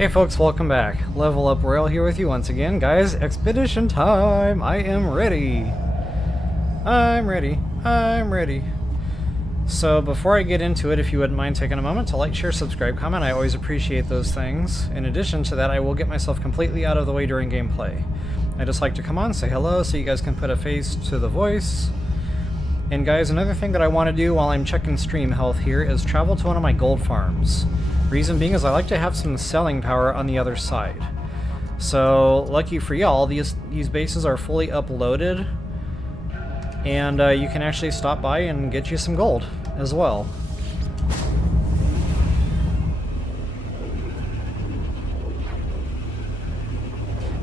Hey folks, welcome back. Level Up Royal here with you once again. Guys, expedition time! I am ready! I'm ready. So before I get into it, if you wouldn't mind taking a moment to like, share, subscribe, comment, I always appreciate those things. In addition to that, I will get myself completely out of the way during gameplay. I just like to come on, say hello, so you guys can put a face to the voice. And guys, another thing that I want to do while I'm checking stream health here is travel to one of my gold farms. Reason being is I like to have some selling power on the other side. So, lucky for y'all, these bases are fully uploaded, and you can actually stop by and get you some gold as well.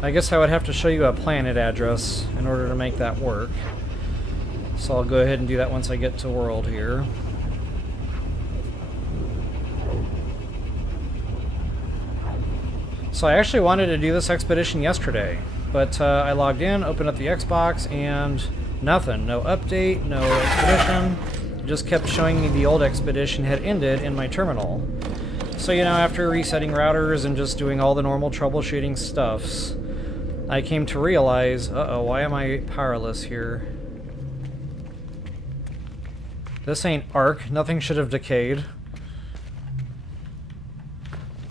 I guess I would have to show you a planet address in order to make that work. So I'll go ahead and do that once I get to world here. So I actually wanted to do this expedition yesterday, but I logged in, opened up the Xbox, and nothing. No update, no expedition. It just kept showing me the old expedition had ended in my terminal. So, you know, after resetting routers and just doing all the normal troubleshooting stuffs, I came to realize, uh-oh, why am I powerless here? This ain't Ark. Nothing should have decayed.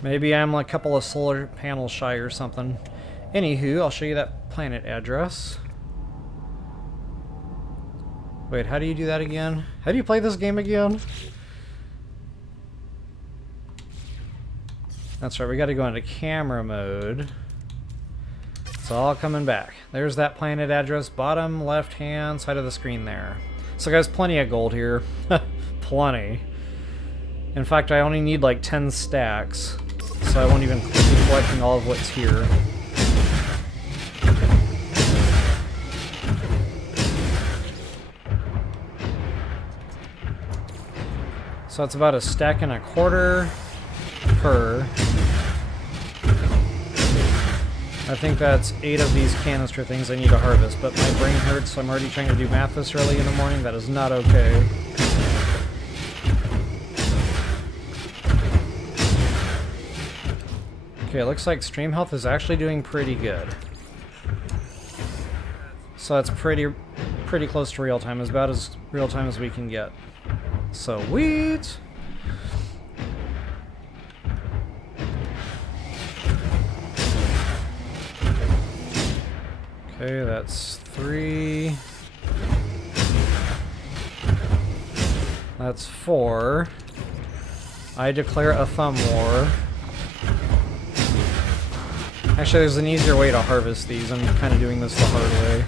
Maybe I'm like a couple of solar panels shy or something. Anywho, I'll show you that planet address. Wait, how do you do that again? How do you play this game again? That's right, we gotta go into camera mode. It's all coming back. There's that planet address, bottom left hand side of the screen there. So guys, plenty of gold here. Plenty. In fact, I only need like 10 stacks. So I won't even be collecting all of what's here. So it's about a stack and a quarter per. I think that's 8 of these canister things I need to harvest, but my brain hurts, so I'm already trying to do math this early in the morning. That is not okay. Okay, it looks like stream health is actually doing pretty good. So that's pretty close to real time, as about as real time as we can get. Sweet! Okay, that's 3. That's 4. I declare a thumb war. Actually, there's an easier way to harvest these. I'm kind of doing this the hard way.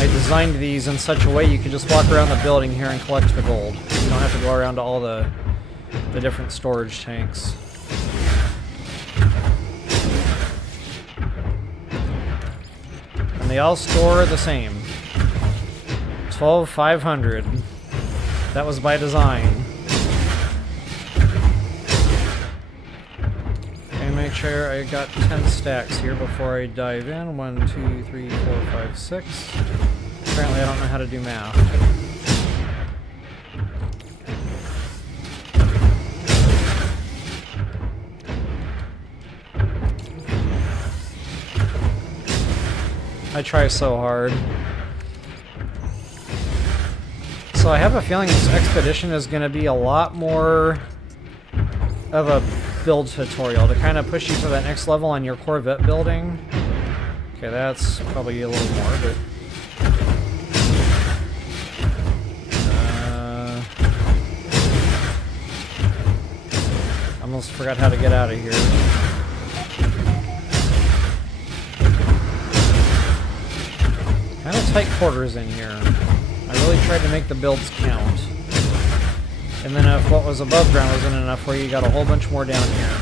I designed these in such a way you can just walk around the building here and collect the gold. You don't have to go around to all the different storage tanks. And they all store the same. 12,500. That was by design. Make sure I got 10 stacks here before I dive in. 1, 2, 3, 4, 5, 6. Apparently I don't know how to do math. I try so hard. So I have a feeling this expedition is going to be a lot more of a build tutorial to kind of push you to that next level on your Corvette building. Okay, that's probably a little more, but almost forgot how to get out of here. Kind of tight quarters in here. I really tried to make the builds count. And then if what was above ground wasn't enough for you, got a whole bunch more down here.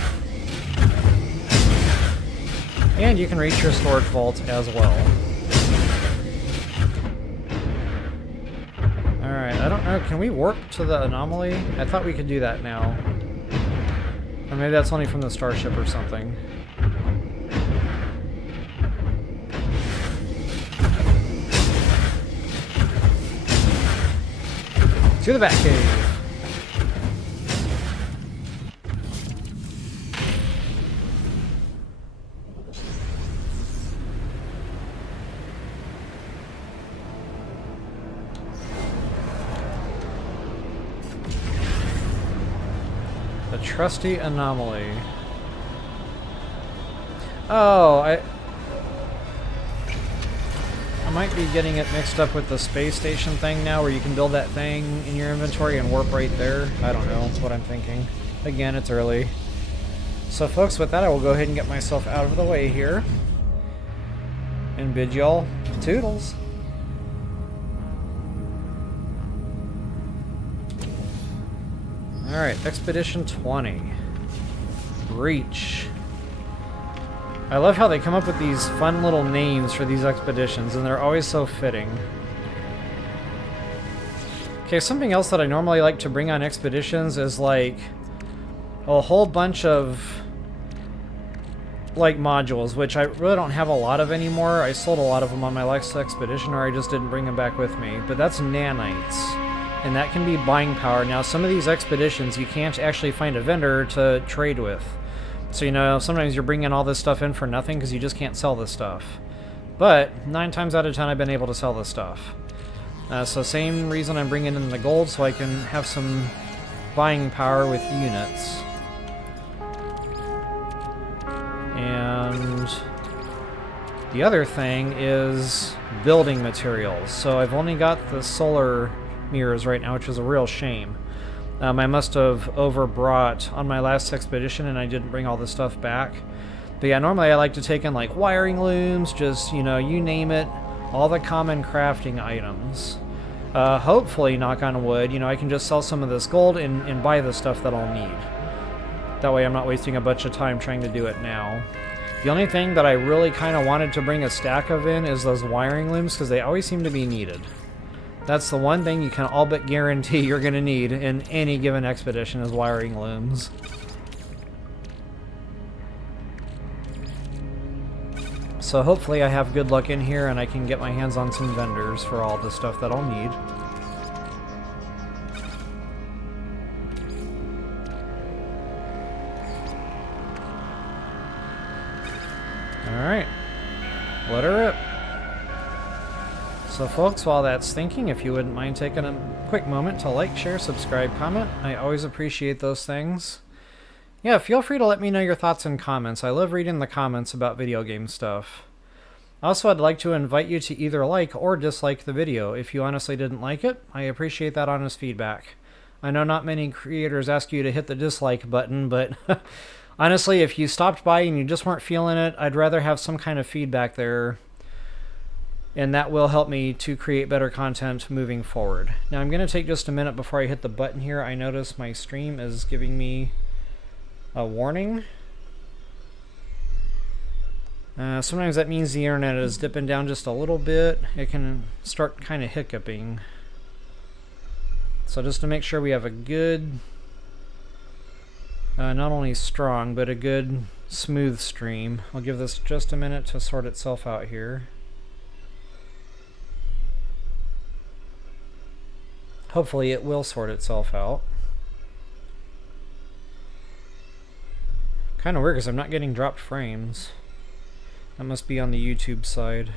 And you can reach your storage vault as well. Alright, I don't know, can we warp to the Anomaly? I thought we could do that now. Or maybe that's only from the Starship or something. To the Batcave! The trusty Anomaly. Oh, I might be getting it mixed up with the space station thing now, where you can build that thing in your inventory and warp right there. I don't know. That's what I'm thinking. Again, it's early. So folks, with that, I will go ahead and get myself out of the way here. And bid y'all toodles. Alright, Expedition 20. Reach. I love how they come up with these fun little names for these expeditions, and they're always so fitting. Okay, something else that I normally like to bring on expeditions is like a whole bunch of like modules, which I really don't have a lot of anymore. I sold a lot of them on my last expedition, or I just didn't bring them back with me. But that's nanites, and that can be buying power. Now, some of these expeditions you can't actually find a vendor to trade with. So, you know, sometimes you're bringing all this stuff in for nothing because you just can't sell this stuff. But 9 times out of 10 I've been able to sell this stuff. So same reason I'm bringing in the gold, so I can have some buying power with units. And the other thing is building materials. So I've only got the solar mirrors right now, which is a real shame. I must have overbrought on my last expedition and I didn't bring all the stuff back. But yeah, normally I like to take in like wiring looms, just, you know, you name it, all the common crafting items. Hopefully, knock on wood, you know, I can just sell some of this gold and buy the stuff that I'll need. That way I'm not wasting a bunch of time trying to do it now. The only thing that I really kind of wanted to bring a stack of in is those wiring looms, because they always seem to be needed. That's the one thing you can all but guarantee you're going to need in any given expedition is wiring looms. So hopefully I have good luck in here and I can get my hands on some vendors for all the stuff that I'll need. Alright, let her rip. So folks, while that's thinking, if you wouldn't mind taking a quick moment to like, share, subscribe, comment, I always appreciate those things. Yeah, feel free to let me know your thoughts and comments. I love reading the comments about video game stuff. Also, I'd like to invite you to either like or dislike the video. If you honestly didn't like it, I appreciate that honest feedback. I know not many creators ask you to hit the dislike button, but honestly, if you stopped by and you just weren't feeling it, I'd rather have some kind of feedback there. And that will help me to create better content moving forward. Now I'm going to take just a minute before I hit the button here. I notice my stream is giving me a warning. Sometimes that means the internet is dipping down just a little bit. It can start kind of hiccuping. So just to make sure we have a good, not only strong, but a good smooth stream. I'll give this just a minute to sort itself out here. Hopefully it will sort itself out. Kind of weird because I'm not getting dropped frames. That must be on the YouTube side.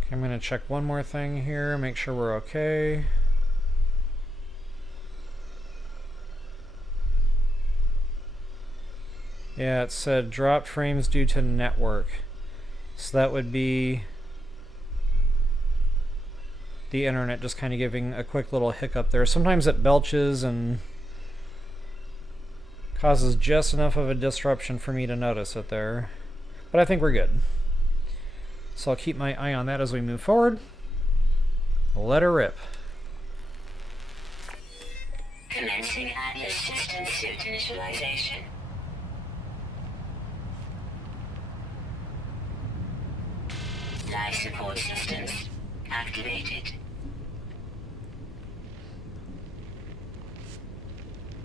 Okay, I'm going to check one more thing here, make sure we're okay. Yeah, it said dropped frames due to network. So that would be the internet just kind of giving a quick little hiccup there. Sometimes it belches and causes just enough of a disruption for me to notice it there. But I think we're good. So I'll keep my eye on that as we move forward. Let her rip. Commencing Atlas system suit initialization. Life support systems activated.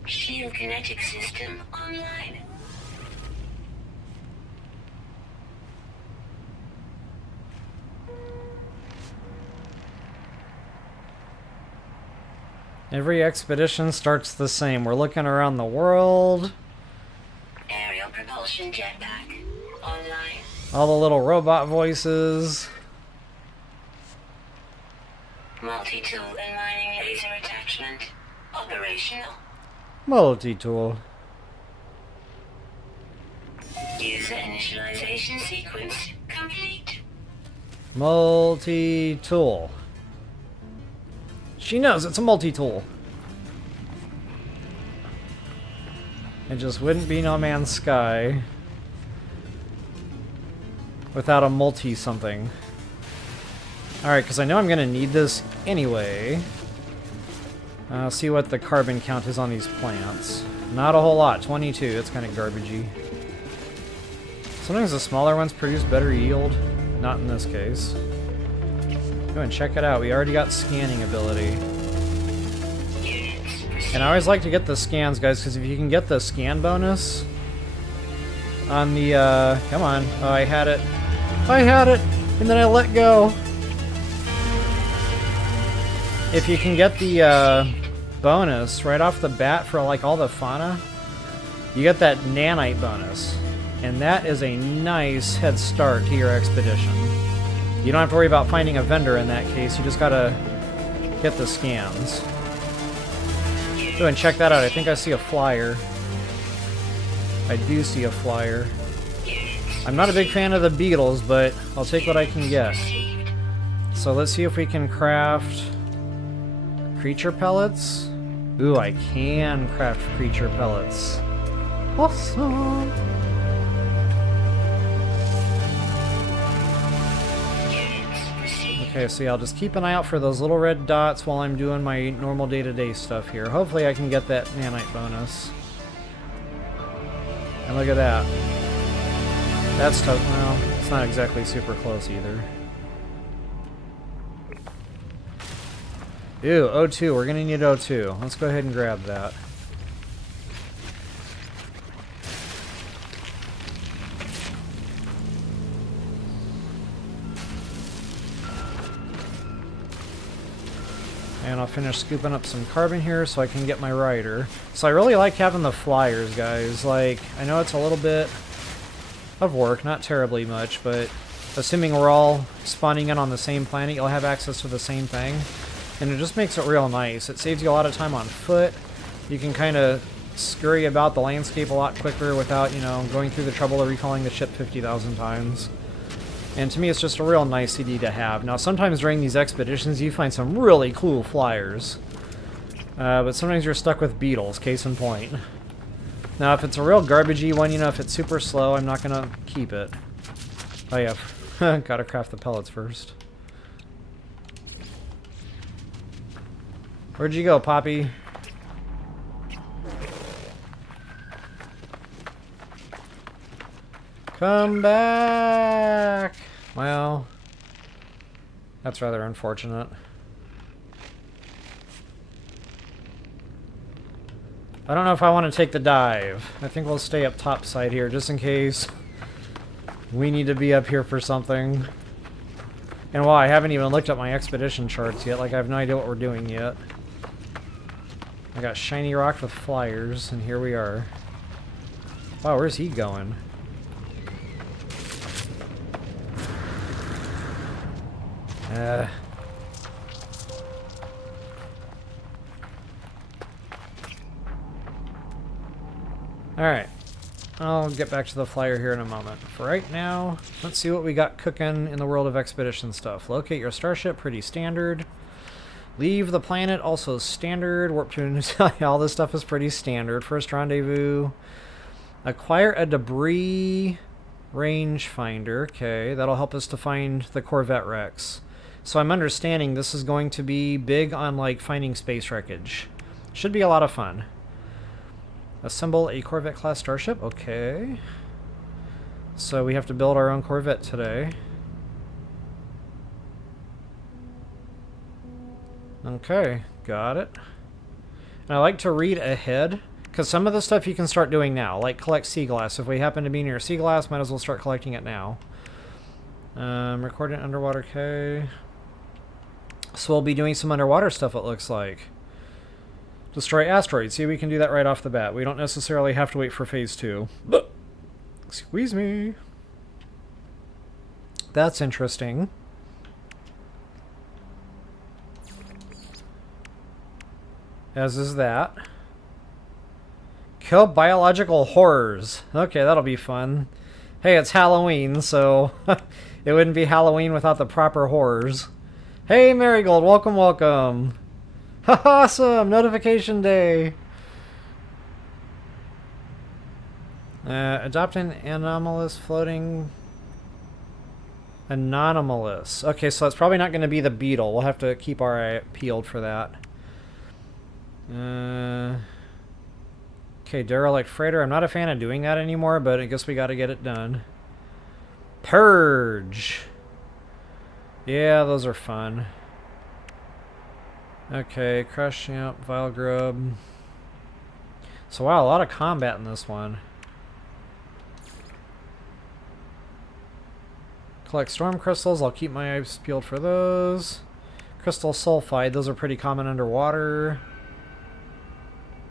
Shield kinetic system online. Every expedition starts the same. We're looking around the world. Aerial propulsion jetpack online. All the little robot voices. Multi-tool and mining laser attachment operational. Multi-tool. User initialization sequence complete. Multi-tool. She knows it's a multi-tool. It just wouldn't be No Man's Sky without a multi-something. Alright, because I know I'm going to need this anyway. See what the carbon count is on these plants. Not a whole lot, 22. It's kind of garbagey. Sometimes the smaller ones produce better yield. Not in this case. Go and check it out. We already got scanning ability. And I always like to get the scans, guys, because if you can get the scan bonus on the, come on. Oh, I had it. I had it! And then I let go. If you can get the, bonus right off the bat for, like, all the fauna, you get that Nanite bonus. And that is a nice head start to your expedition. You don't have to worry about finding a vendor in that case, you just gotta get the scans. Go and check that out. I think I see a flyer. I do see a flyer. I'm not a big fan of the beetles, but I'll take what I can get. So let's see if we can craft creature pellets. Ooh, I can craft creature pellets. Awesome! Okay, so yeah, I'll just keep an eye out for those little red dots while I'm doing my normal day-to-day stuff here. Hopefully I can get that nanite bonus. And look at that. That's tough. Well, it's not exactly super close either. Ew, O2. We're gonna need O2. Let's go ahead and grab that. And I'll finish scooping up some carbon here so I can get my rider. So I really like having the flyers, guys. Like, I know it's a little bit of work, not terribly much, but assuming we're all spawning in on the same planet, you'll have access to the same thing. And it just makes it real nice. It saves you a lot of time on foot. You can kind of scurry about the landscape a lot quicker without, you know, going through the trouble of recalling the ship 50,000 times. And to me, it's just a real nice CD to have. Now, sometimes during these expeditions, you find some really cool flyers. But sometimes you're stuck with beetles, case in point. Now, if it's a real garbagey one, you know, if it's super slow, I'm not going to keep it. Oh, yeah. Gotta craft the pellets first. Where'd you go, Poppy? Come back! Well, that's rather unfortunate. I don't know if I want to take the dive. I think we'll stay up top side here just in case we need to be up here for something. And while I haven't even looked at my expedition charts yet, like I have no idea what we're doing yet. I got shiny rock with flyers, and here we are. Wow, where's he going? Alright. I'll get back to the flyer here in a moment. For right now, let's see what we got cooking in the world of expedition stuff. Locate your starship, pretty standard. Leave the planet, also standard. Warp to a new site, all this stuff is pretty standard. First rendezvous. Acquire a debris rangefinder. Okay, that'll help us to find the Corvette wrecks. So I'm understanding this is going to be big on, like, finding space wreckage. Should be a lot of fun. Assemble a Corvette-Class Starship. Okay. So we have to build our own Corvette today. Okay, got it. And I like to read ahead, because some of the stuff you can start doing now, like collect sea glass. If we happen to be near sea glass, might as well start collecting it now. Recording underwater, okay. So we'll be doing some underwater stuff, it looks like. Destroy asteroids. See, we can do that right off the bat. We don't necessarily have to wait for phase 2. Excuse me. That's interesting. As is that. Kill biological horrors. Okay, that'll be fun. Hey, it's Halloween, so it wouldn't be Halloween without the proper horrors. Hey, Marigold, welcome, welcome. Awesome! Notification day! Adopt an anomalous floating... Anomalous. Okay, so it's probably not going to be the beetle. We'll have to keep our eye peeled for that. Okay, derelict freighter. I'm not a fan of doing that anymore, but I guess we got to get it done. Purge. Yeah, those are fun. Okay, crush, yep, vile grub. So wow, a lot of combat in this one. Collect storm crystals. I'll keep my eyes peeled for those. Crystal sulfide. Those are pretty common underwater.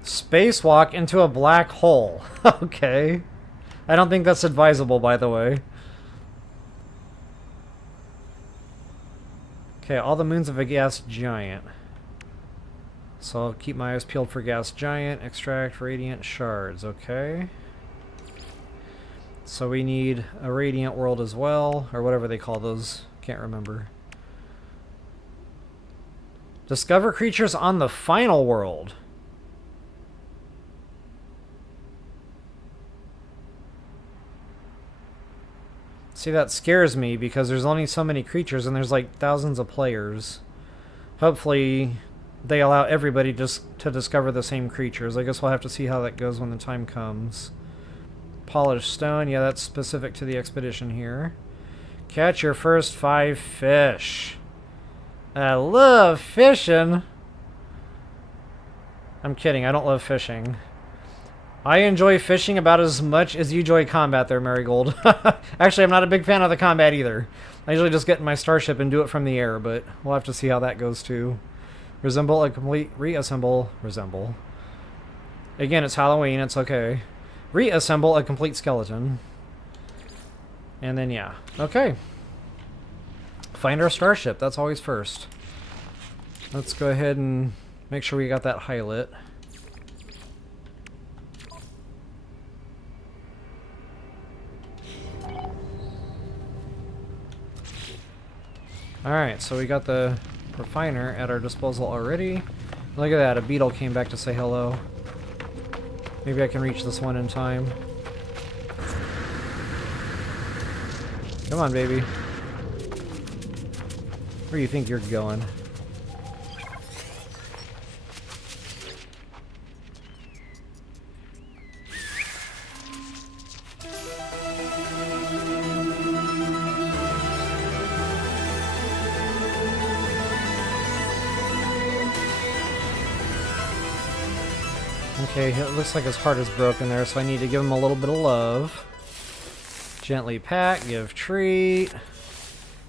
Spacewalk into a black hole. Okay. I don't think that's advisable, by the way. Okay, all the moons of a gas giant. So I'll keep my eyes peeled for gas giant. Extract radiant shards. Okay. So we need a radiant world as well, or whatever they call those. Can't remember. Discover creatures on the final world. See, that scares me because there's only so many creatures and there's like thousands of players. Hopefully they allow everybody just to discover the same creatures. I guess we'll have to see how that goes when the time comes. Polished stone, yeah, that's specific to the expedition here. Catch your first 5 fish. I love fishing. I'm kidding, I don't love fishing. I enjoy fishing about as much as you enjoy combat there, Marigold. Actually, I'm not a big fan of the combat either. I usually just get in my Starship and do it from the air, but we'll have to see how that goes too. Resemble a complete... Reassemble. Resemble. Again, it's Halloween, it's okay. Reassemble a complete skeleton. And then, yeah. Okay. Find our Starship. That's always first. Let's go ahead and make sure we got that highlight. Alright, so we got the refiner at our disposal already. Look at that, a beetle came back to say hello. Maybe I can reach this one in time. Come on, baby. Where do you think you're going? Okay, it looks like his heart is broken there, so I need to give him a little bit of love. Gently pat, give treat.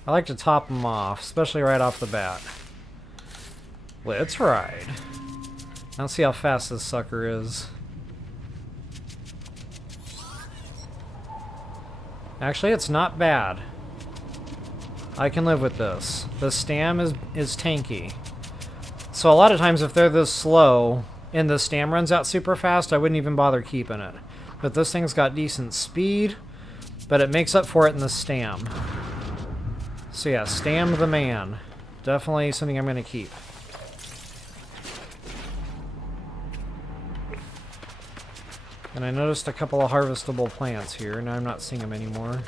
I like to top him off, especially right off the bat. Let's ride. Let's see how fast this sucker is. Actually, it's not bad. I can live with this. The stam is tanky. So a lot of times if they're this slow and the stam runs out super fast, I wouldn't even bother keeping it. But this thing's got decent speed, but it makes up for it in the stam. So yeah, stam the man. Definitely something I'm going to keep. And I noticed a couple of harvestable plants here. Now I'm not seeing them anymore.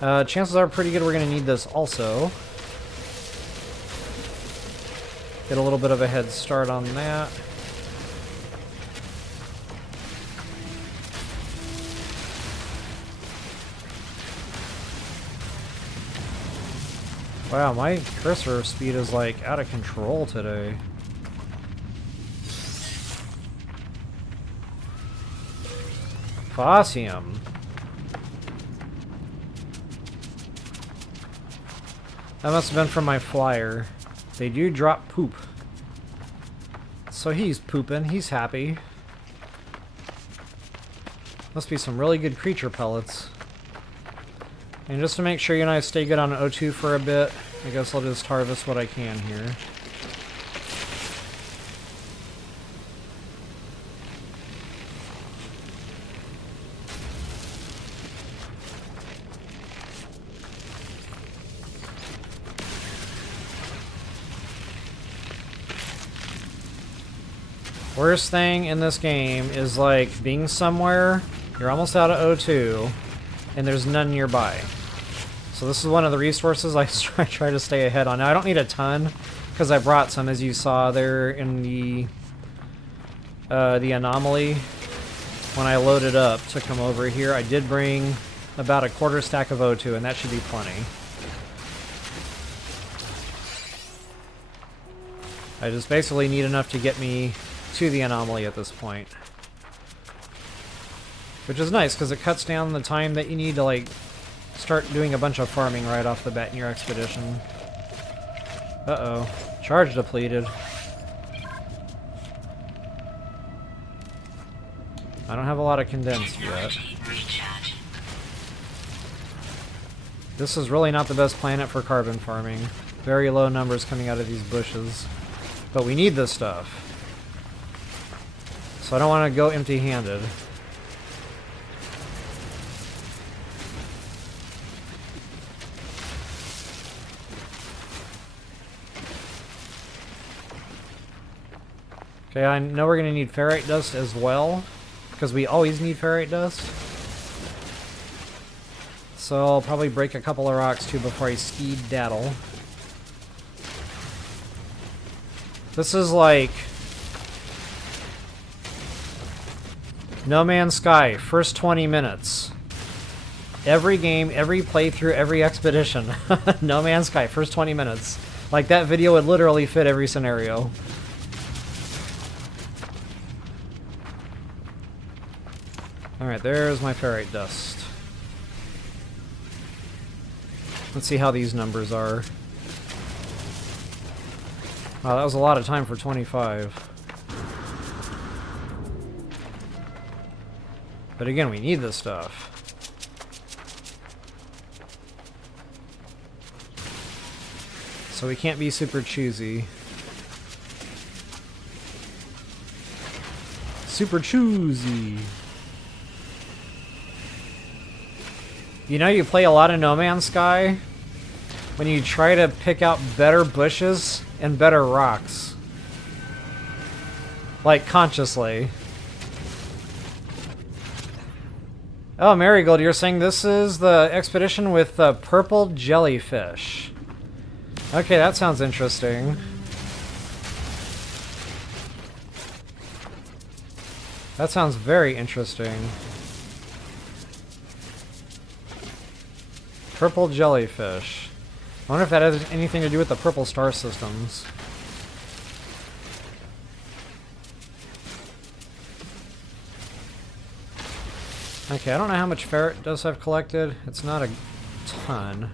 Chances are pretty good we're going to need this also. Get a little bit of a head start on that. Wow, my cursor speed is like out of control today. Fossium. That must have been from my flyer. They do drop poop. So he's pooping, he's happy. Must be some really good creature pellets. And just to make sure you and I stay good on O2 for a bit, I guess I'll just harvest what I can here. Worst thing in this game is like being somewhere, you're almost out of O2, and there's none nearby. So this is one of the resources I try to stay ahead on. Now I don't need a ton, because I brought some, as you saw there in the Anomaly. When I loaded up to come over here, I did bring about a quarter stack of O2, and that should be plenty. I just basically need enough to get me to the Anomaly at this point. Which is nice, because it cuts down the time that you need to, like, start doing a bunch of farming right off the bat in your expedition. Uh-oh. Charge depleted. I don't have a lot of condensed yet. This is really not the best planet for carbon farming. Very low numbers coming out of these bushes. But we need this stuff. So I don't want to go empty-handed. Okay, I know we're going to need ferrite dust as well, because we always need ferrite dust. So I'll probably break a couple of rocks too before I ski-daddle. This is like No Man's Sky, first 20 minutes. Every game, every playthrough, every expedition. No Man's Sky, first 20 minutes. Like, that video would literally fit every scenario. Alright, there's my ferrite dust. Let's see how these numbers are. Wow, that was a lot of time for 25. But again, we need this stuff. So we can't be super choosy. Super choosy. You know, you play a lot of No Man's Sky when you try to pick out better bushes and better rocks. Like, consciously. Oh, Marigold, you're saying this is the expedition with the purple jellyfish. Okay, that sounds interesting. That sounds very interesting. Purple jellyfish. I wonder if that has anything to do with the purple star systems. Okay, I don't know how much ferret dust I've collected. It's not a ton.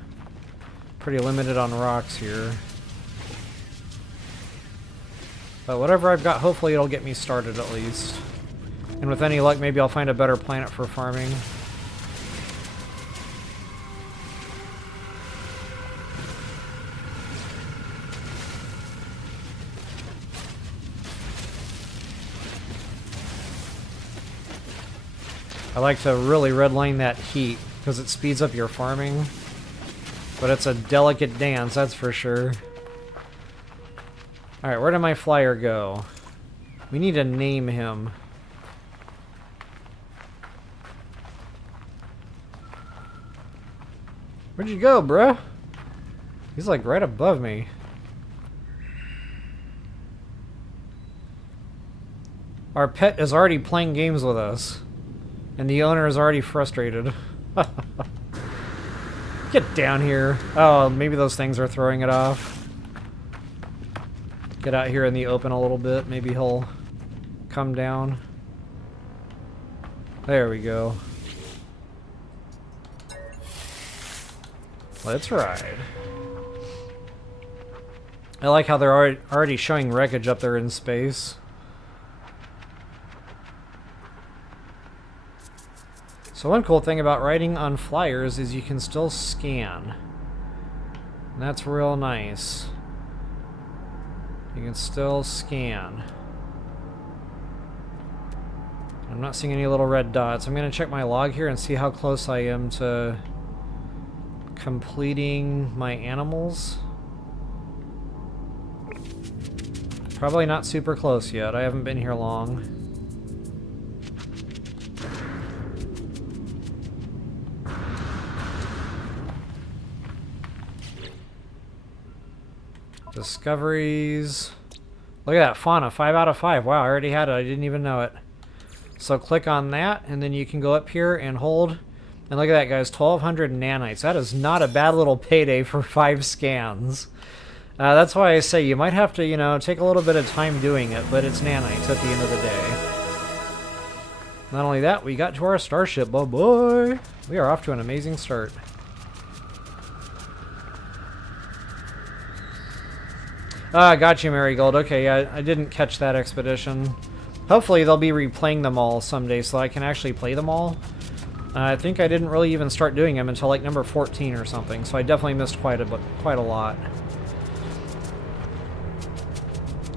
Pretty limited on rocks here. But whatever I've got, hopefully it'll get me started at least. And with any luck, maybe I'll find a better planet for farming. I like to really redline that heat, because it speeds up your farming. But it's a delicate dance, that's for sure. Alright, where did my flyer go? We need to name him. Where'd you go, bruh? He's like right above me. Our pet is already playing games with us. And the owner is already frustrated. Get down here. Oh, maybe those things are throwing it off. Get out here in the open a little bit. Maybe he'll come down. There we go. Let's ride. I like how they're already showing wreckage up there in space. So one cool thing about riding on flyers is you can still scan. And that's real nice. You can still scan. I'm not seeing any little red dots. I'm going to check my log here and see how close I am to completing my animals. Probably not super close yet. I haven't been here long. Discoveries. Look at that fauna, 5 out of 5. Wow, I already had it. I didn't even know it. So click on that, and then you can go up here and hold. And look at that, guys, 1,200 nanites. That is not a bad little payday for 5 scans. That's why I say you might have to, you know, take a little bit of time doing it, but it's nanites at the end of the day. Not only that, we got to our Starship. Oh boy! We are off to an amazing start. Ah, got you, Marigold. Okay, yeah, I didn't catch that expedition. Hopefully they'll be replaying them all someday so I can actually play them all. I think I didn't really even start doing them until like number 14 or something, so I definitely missed quite a lot.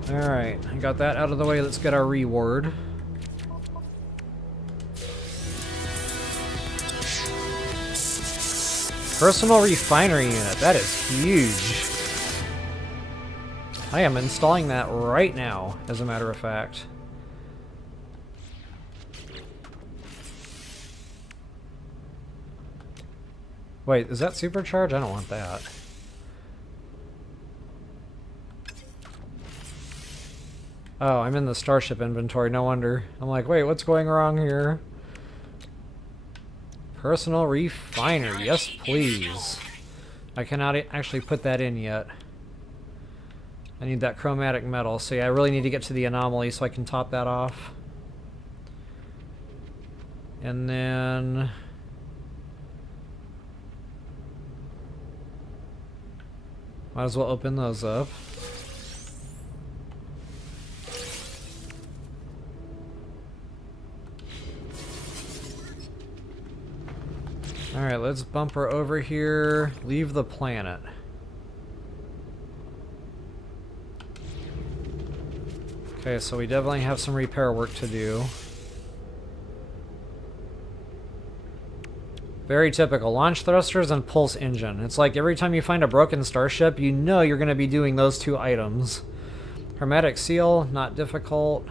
Alright, I got that out of the way. Let's get our reward. Personal refinery unit. That is huge. I am installing that right now, as a matter of fact. Wait, is that supercharged? I don't want that. Oh, I'm in the Starship inventory, no wonder. I'm like, wait, what's going wrong here? Personal refiner, yes please. I cannot actually put that in yet. I need that chromatic metal, so yeah, I really need to get to the anomaly so I can top that off. And then... might as well open those up. Alright, let's bumper over here. Leave the planet. Okay, so we definitely have some repair work to do. Very typical. Launch thrusters and pulse engine. It's like every time you find a broken starship, you know you're going to be doing those 2 items. Hermetic seal, not difficult.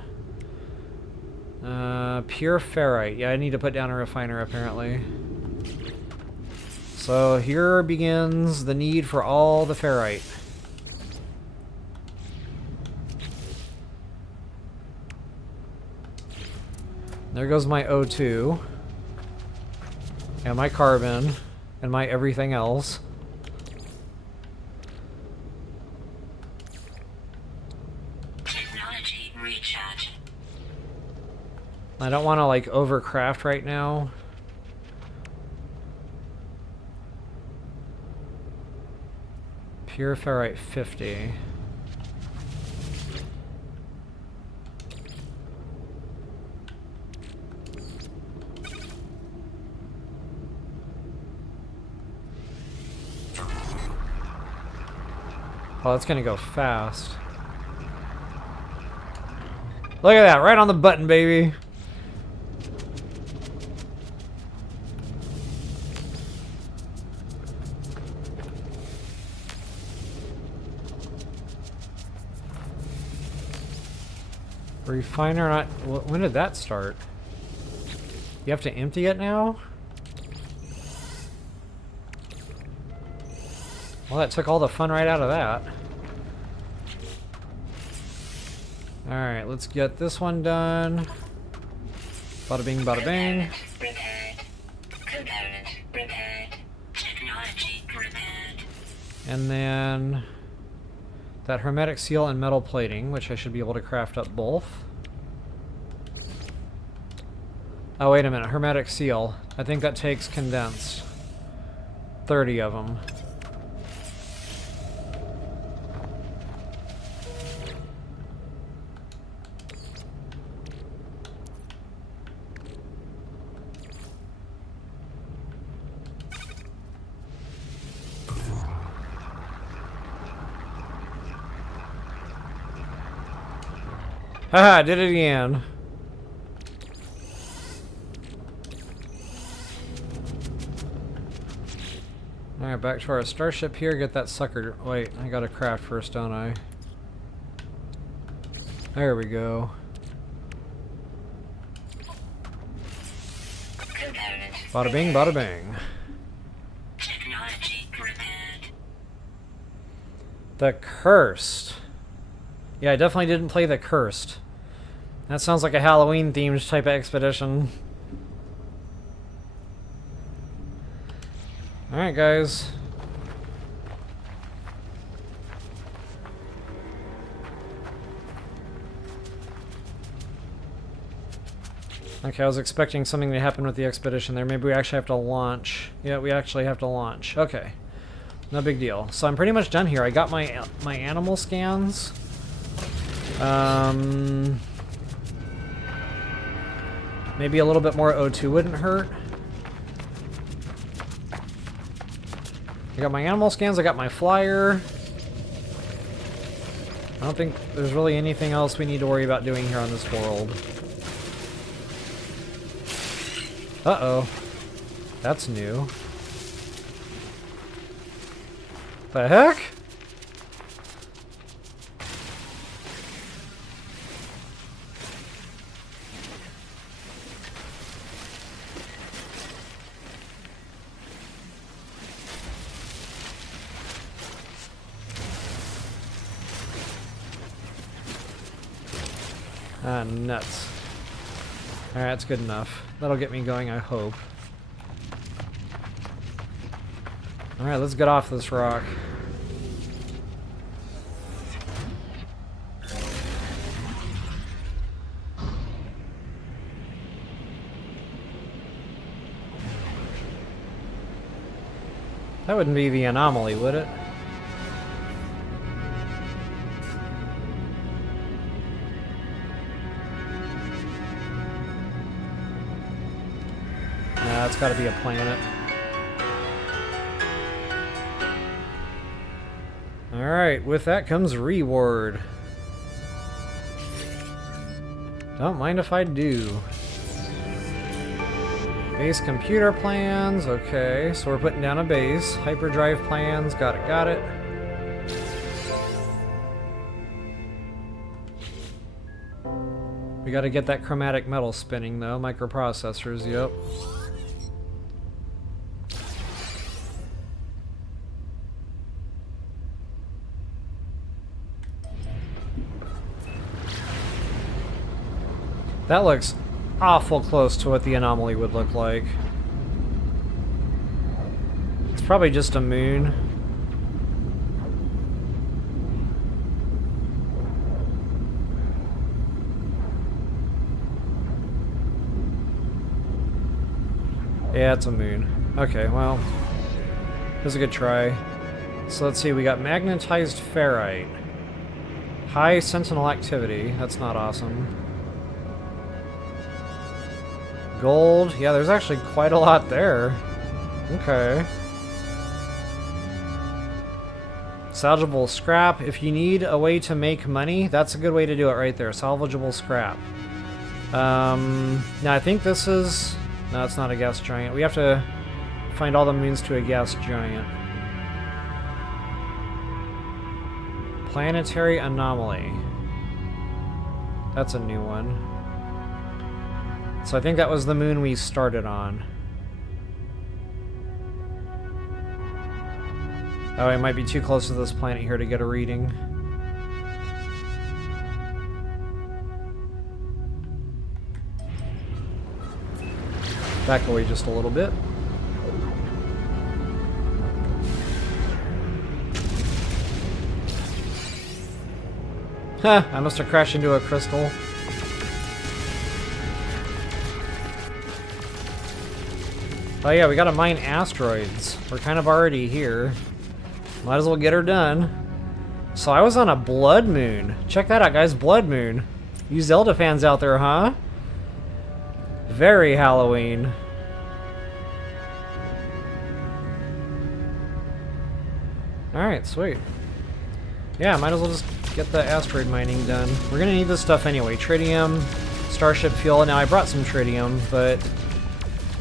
Pure ferrite. Yeah, I need to put down a refiner apparently. So here begins the need for all the ferrite. There goes my O2. And my carbon. And my everything else. Technology recharge. I don't want to like overcraft right now. Pure ferrite 50. Oh, that's gonna go fast. Look at that, right on the button, baby. Refiner not... when did that start? You have to empty it now? Well, that took all the fun right out of that. Alright, let's get this one done. Bada bing, bada bing. Repaired. Component repaired. Technology repaired. And then... that hermetic seal and metal plating, which I should be able to craft up both. Oh, wait a minute. Hermetic seal. I think that takes condensed. 30 of them. Haha, did it again. Alright, back to our starship here. Get that sucker. Wait, I gotta craft first, don't I? There we go. Component. Bada bing, bada bing. Technology repaired. The Cursed. Yeah, I definitely didn't play The Cursed. That sounds like a Halloween themed type of expedition. Alright, guys. Okay, I was expecting something to happen with the expedition there. Maybe we actually have to launch. Yeah, we actually have to launch. Okay. No big deal. So I'm pretty much done here. I got my animal scans. Maybe a little bit more O2 wouldn't hurt. I got my animal scans, I got my flyer. I don't think there's really anything else we need to worry about doing here on this world. Uh-oh. That's new. The heck? Ah, nuts. Alright, that's good enough. That'll get me going, I hope. Alright, let's get off this rock. That wouldn't be the Anomaly, would it? Nah, it's gotta be a planet. Alright, with that comes reward. Don't mind if I do. Base computer plans, okay, so we're putting down a base. Hyperdrive plans, got it, got it. We gotta get that chromatic metal spinning though, microprocessors, yep. That looks awful close to what the Anomaly would look like. It's probably just a moon. Yeah, it's a moon. Okay, well, it was a good try. So let's see, we got magnetized ferrite. High sentinel activity, that's not awesome. Gold, yeah, there's actually quite a lot there. Okay. Salvageable scrap. If you need a way to make money, that's a good way to do it right there. Salvageable scrap. Now I think this is... No, it's not a gas giant. We have to find all the moons to a gas giant. Planetary Anomaly. That's a new one. So I think that was the moon we started on. Oh, I might be too close to this planet here to get a reading. Back away just a little bit. Huh, I must have crashed into a crystal. Oh yeah, we gotta mine asteroids. We're kind of already here. Might as well get her done. So I was on a blood moon. Check that out, guys. Blood moon. You Zelda fans out there, huh? Very Halloween. Alright, sweet. Yeah, might as well just get the asteroid mining done. We're gonna need this stuff anyway. Tritium, Starship fuel. Now, I brought some tritium, but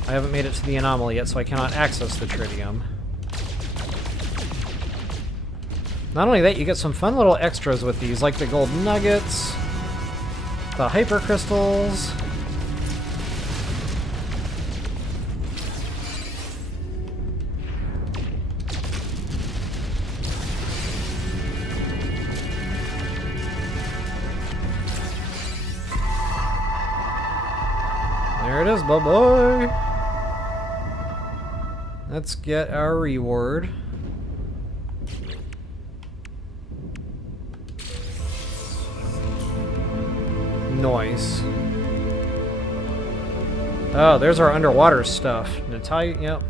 I haven't made it to the Anomaly yet, so I cannot access the tritium. Not only that, you get some fun little extras with these, like the gold nuggets, the hyper crystals. There it is, bye-bye. Let's get our reward. Nice. Oh, there's our underwater stuff. Natalia, yep.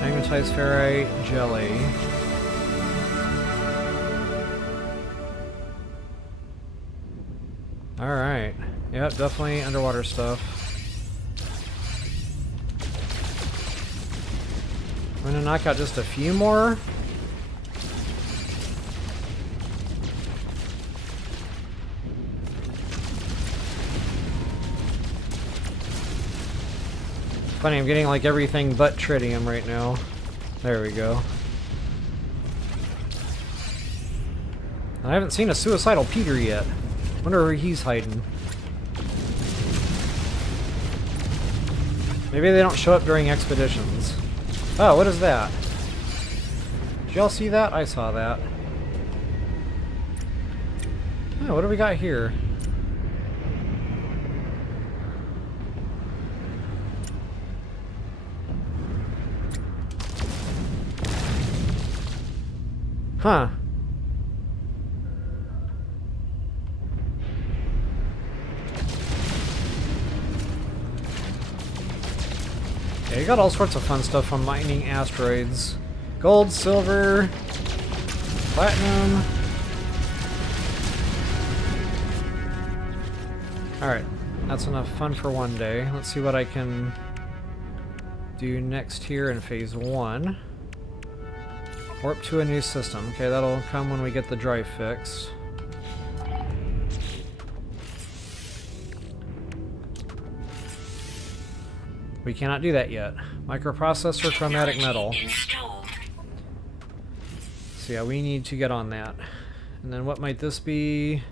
Magnetized ferrite, jelly. Alright. Yep, definitely underwater stuff. I'm gonna knock out just a few more. Funny, I'm getting like everything but tritium right now. There we go. I haven't seen a suicidal Peter yet. Wonder where he's hiding. Maybe they don't show up during expeditions. Oh, what is that? Did y'all see that? I saw that. Oh, what do we got here? Huh. Yeah, you got all sorts of fun stuff from mining asteroids. Gold, silver, platinum. Alright, that's enough fun for one day. Let's see what I can do next here in phase 1. Warp to a new system. Okay, that'll come when we get the drive fixed. We cannot do that yet. Microprocessor chromatic metal. So yeah, we need to get on that. And then what might this be?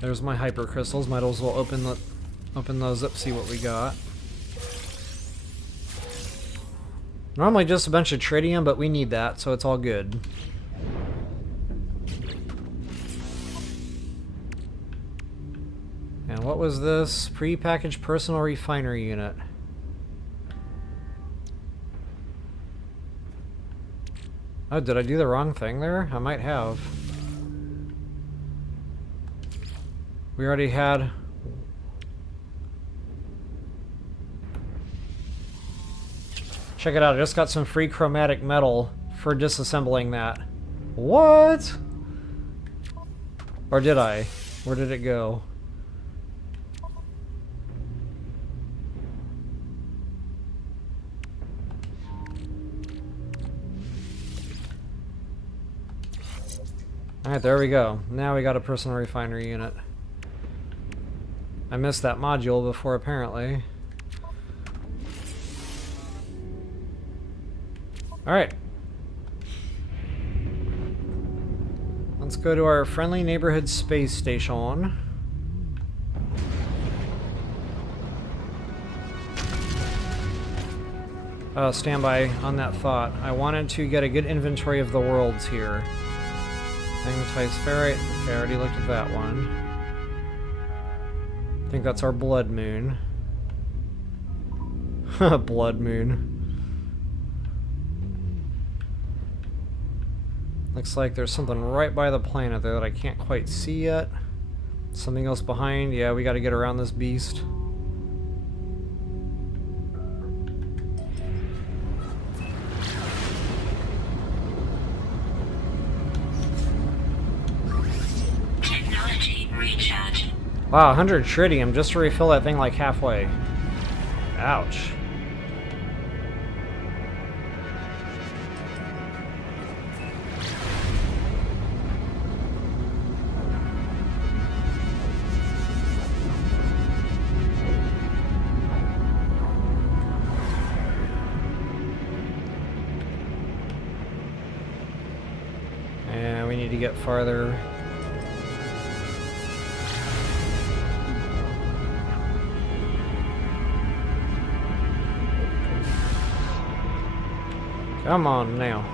There's my hyper crystals. Might as well open those up, see what we got. Normally just a bunch of tritium, but we need that, so it's all good. And what was this? Pre-packaged personal refinery unit. Oh, did I do the wrong thing there? I might have. We already had... Check it out, I just got some free chromatic metal for disassembling that. What? Or did I? Where did it go? Alright, there we go. Now we got a personal refinery unit. I missed that module before, apparently. Alright. Let's go to our friendly neighborhood space station. Stand by on that thought. I wanted to get a good inventory of the worlds here. Magnetized ferrite. Okay, I already looked at that one. I think that's our blood moon. Blood moon. Looks like there's something right by the planet there that I can't quite see yet. Something else behind. Yeah, we gotta get around this beast. Technology recharge. Wow, 100 tritium just to refill that thing like halfway. Ouch. And we need to get farther. Come on now.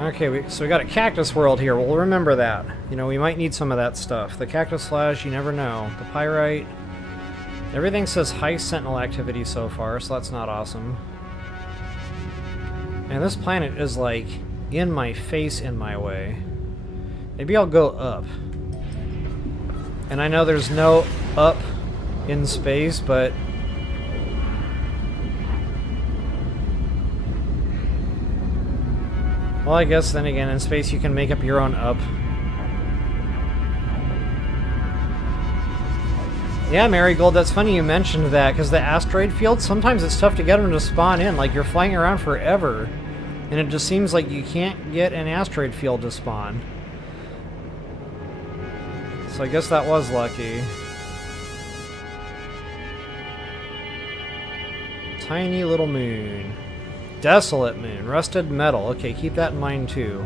Okay, so we got a cactus world here. We'll remember that. You know, we might need some of that stuff. The cactus flash, you never know. The pyrite. Everything says high sentinel activity so far, so that's not awesome. And this planet is like in my face, in my way. Maybe I'll go up. And I know there's no up in space, but well, I guess then again, in space you can make up your own up. Yeah, Marigold, that's funny you mentioned that, because the asteroid field, sometimes it's tough to get them to spawn in. Like, you're flying around forever, and it just seems like you can't get an asteroid field to spawn. So I guess that was lucky. Tiny little moon. Desolate moon. Rusted metal. Okay, keep that in mind too.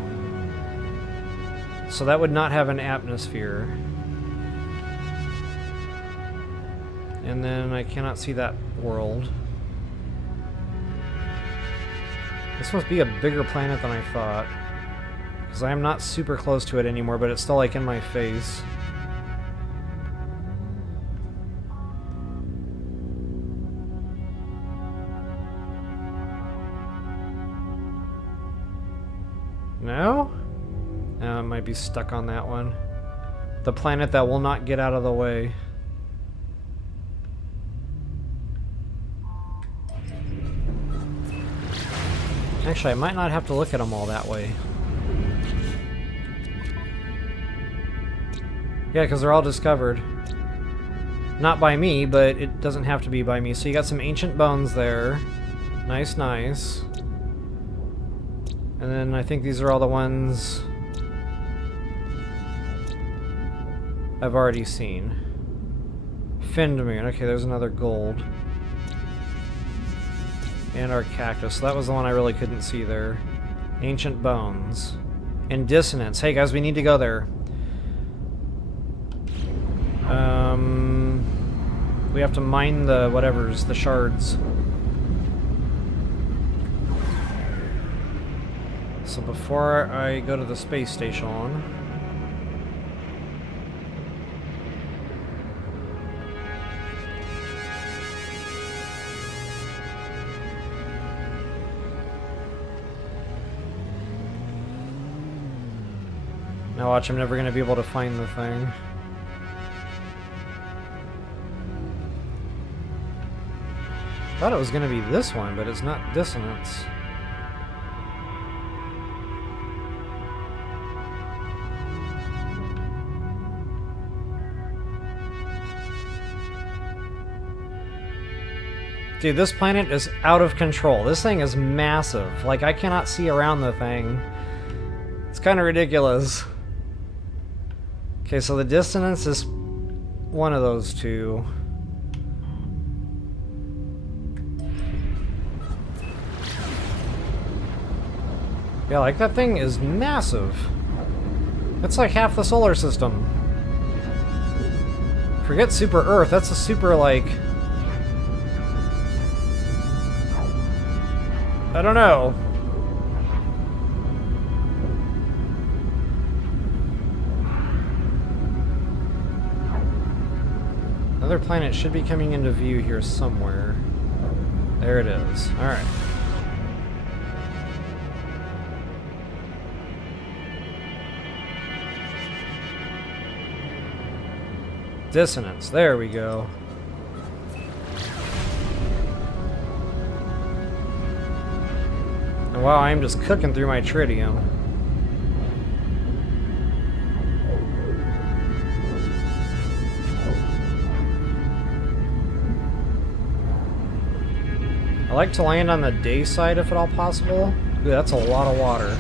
So that would not have an atmosphere. And then I cannot see that world. This must be a bigger planet than I thought. Because I am not super close to it anymore, but it's still like in my face. No? It might be stuck on that one. The planet that will not get out of the way. Actually, I might not have to look at them all that way. Yeah, because they're all discovered. Not by me, but it doesn't have to be by me. So you got some ancient bones there. Nice, nice. And then I think these are all the ones I've already seen. Finned moon. Okay, there's another gold. And our cactus. So that was the one I really couldn't see there. Ancient bones. And dissonance. Hey guys, we need to go there. We have to mine the whatevers, the shards. So before I go to the space station... Now watch, I'm never going to be able to find the thing. Thought it was going to be this one, but it's not dissonance. Dude, this planet is out of control. This thing is massive. Like, I cannot see around the thing. It's kind of ridiculous. Okay, so the dissonance is one of those two. Yeah, like, that thing is massive. It's like half the solar system. Forget Super Earth, that's a super, like... I don't know. Another planet should be coming into view here somewhere. There it is. Alright. Dissonance. There we go. And wow, I'm just cooking through my tritium. I like to land on the day side if at all possible. Ooh, that's a lot of water.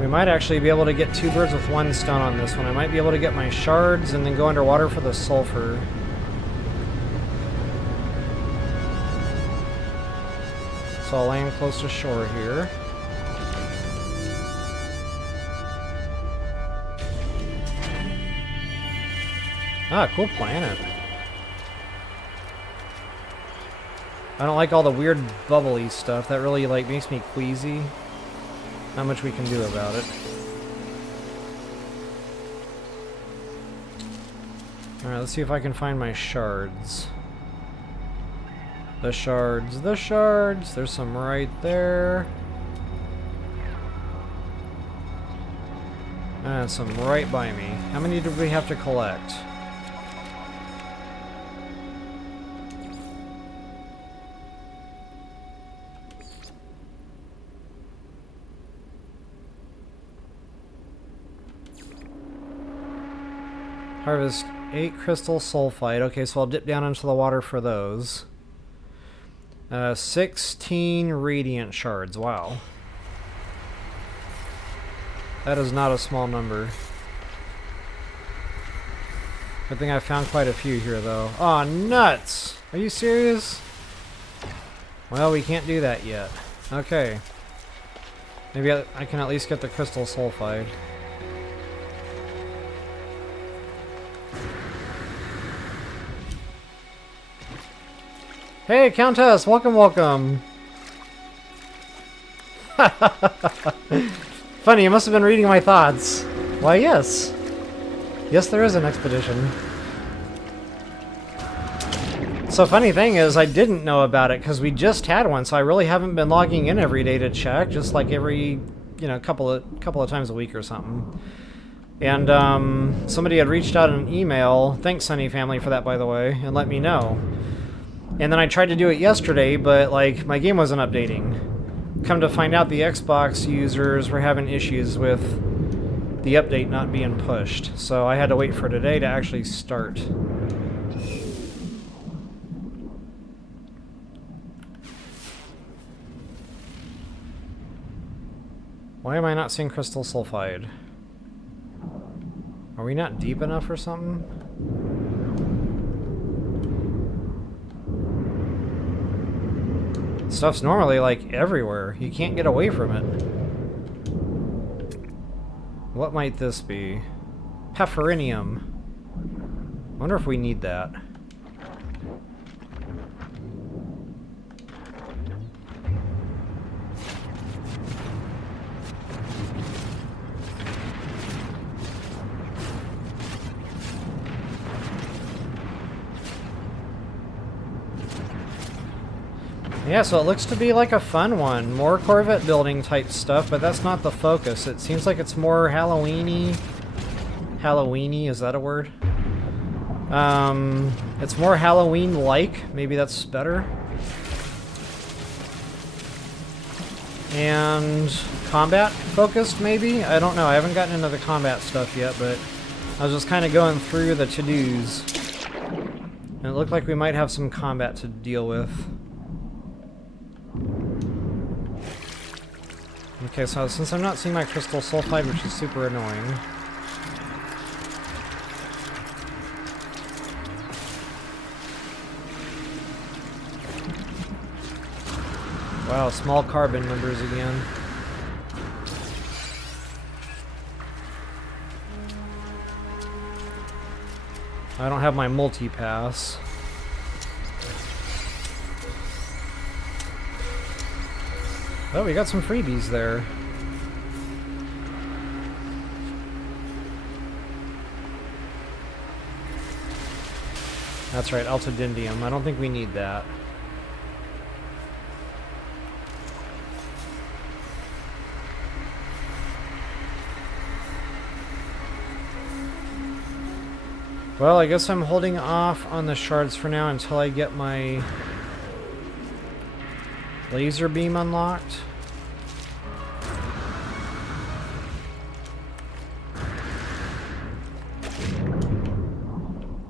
We might actually be able to get 2 birds with 1 stone on this one. I might be able to get my shards and then go underwater for the sulfur. So I'll land close to shore here. Ah, cool planet. I don't like all the weird bubbly stuff. That really like makes me queasy. Not much we can do about it. Alright, let's see if I can find my shards. The shards, the shards. There's some right there. And some right by me. How many do we have to collect? Harvest 8 crystal sulfide. Okay, so I'll dip down into the water for those. 16 radiant shards. Wow. That is not a small number. Good thing I found quite a few here, though. Aw, nuts! Are you serious? Well, we can't do that yet. Okay. Maybe I can at least get the crystal sulfide. Hey, Countess! Welcome, welcome! Funny, you must have been reading my thoughts. Why, yes. Yes, there is an expedition. So, funny thing is, I didn't know about it because we just had one, so I really haven't been logging in every day to check, just like every, you know, couple of times a week or something. And somebody had reached out in an email. Thanks, Sunny Family, for that, by the way, and let me know. And then I tried to do it yesterday, but like my game wasn't updating. Come to find out, the Xbox users were having issues with the update not being pushed. So I had to wait for today to actually start. Why am I not seeing crystal sulfide? Are we not deep enough or something? Stuff's normally, like, everywhere. You can't get away from it. What might this be? Pepperinium. Wonder if we need that. Yeah, so it looks to be like a fun one. More Corvette building type stuff, but that's not the focus. It seems like it's more Halloween-y. Halloween-y, is that a word? It's more Halloween-like. Maybe that's better. And combat focused, maybe? I don't know. I haven't gotten into the combat stuff yet, but I was just kind of going through the to-dos. And it looked like we might have some combat to deal with. Okay, so since I'm not seeing my crystal sulfide, which is super annoying. Wow, small carbon numbers again. I don't have my multi-pass. Oh, we got some freebies there. That's right, Altadindium. I don't think we need that. Well, I guess I'm holding off on the shards for now until I get my laser beam unlocked.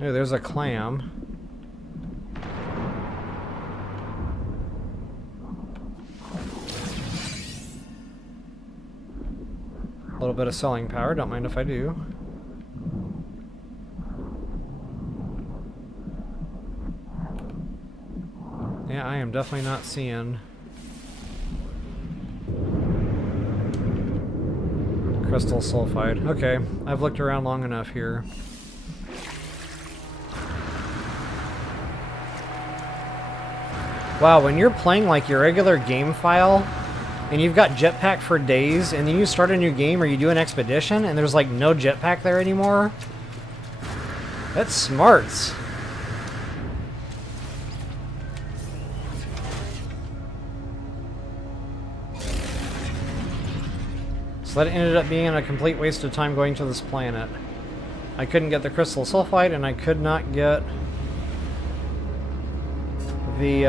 Oh, there's a clam. A little bit of selling power, don't mind if I do. Yeah, I am definitely not seeing crystal sulfide. Okay, I've looked around long enough here. Wow, when you're playing like your regular game file, and you've got jetpack for days, and then you start a new game or you do an expedition, and there's like no jetpack there anymore, that's smarts. So that ended up being a complete waste of time going to this planet. I couldn't get the crystal sulfide, and I could not get the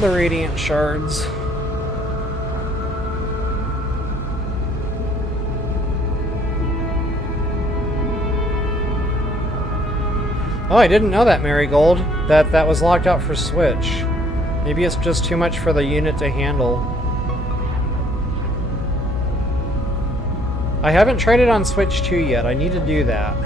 radiant shards. Oh, I didn't know that, Marigold, that was locked out for Switch. Maybe it's just too much for the unit to handle. I haven't tried it on Switch 2 yet. I need to do that.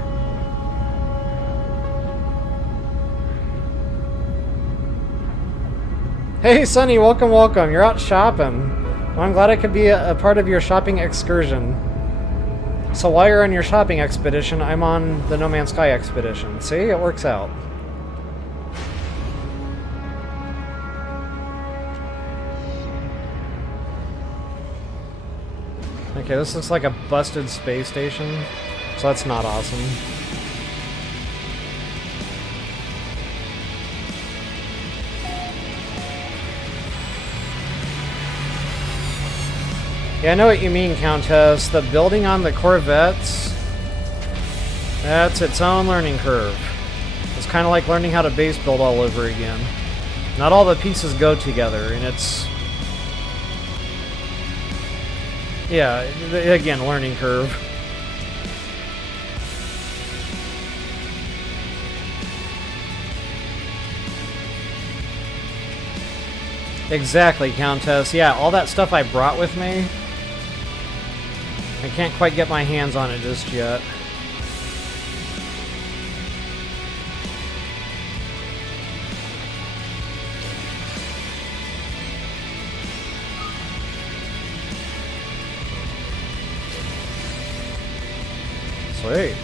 Hey, Sonny, welcome, welcome. You're out shopping. Well, I'm glad I could be a part of your shopping excursion. So while you're on your shopping expedition, I'm on the No Man's Sky expedition. See? It works out. Okay, this looks like a busted space station, so that's not awesome. Yeah, I know what you mean, Countess. The building on the Corvettes, that's its own learning curve. It's kind of like learning how to base build all over again. Not all the pieces go together, and it's... yeah, again, learning curve. Exactly, Countess. Yeah, all that stuff I brought with me, I can't quite get my hands on it just yet. Sweet.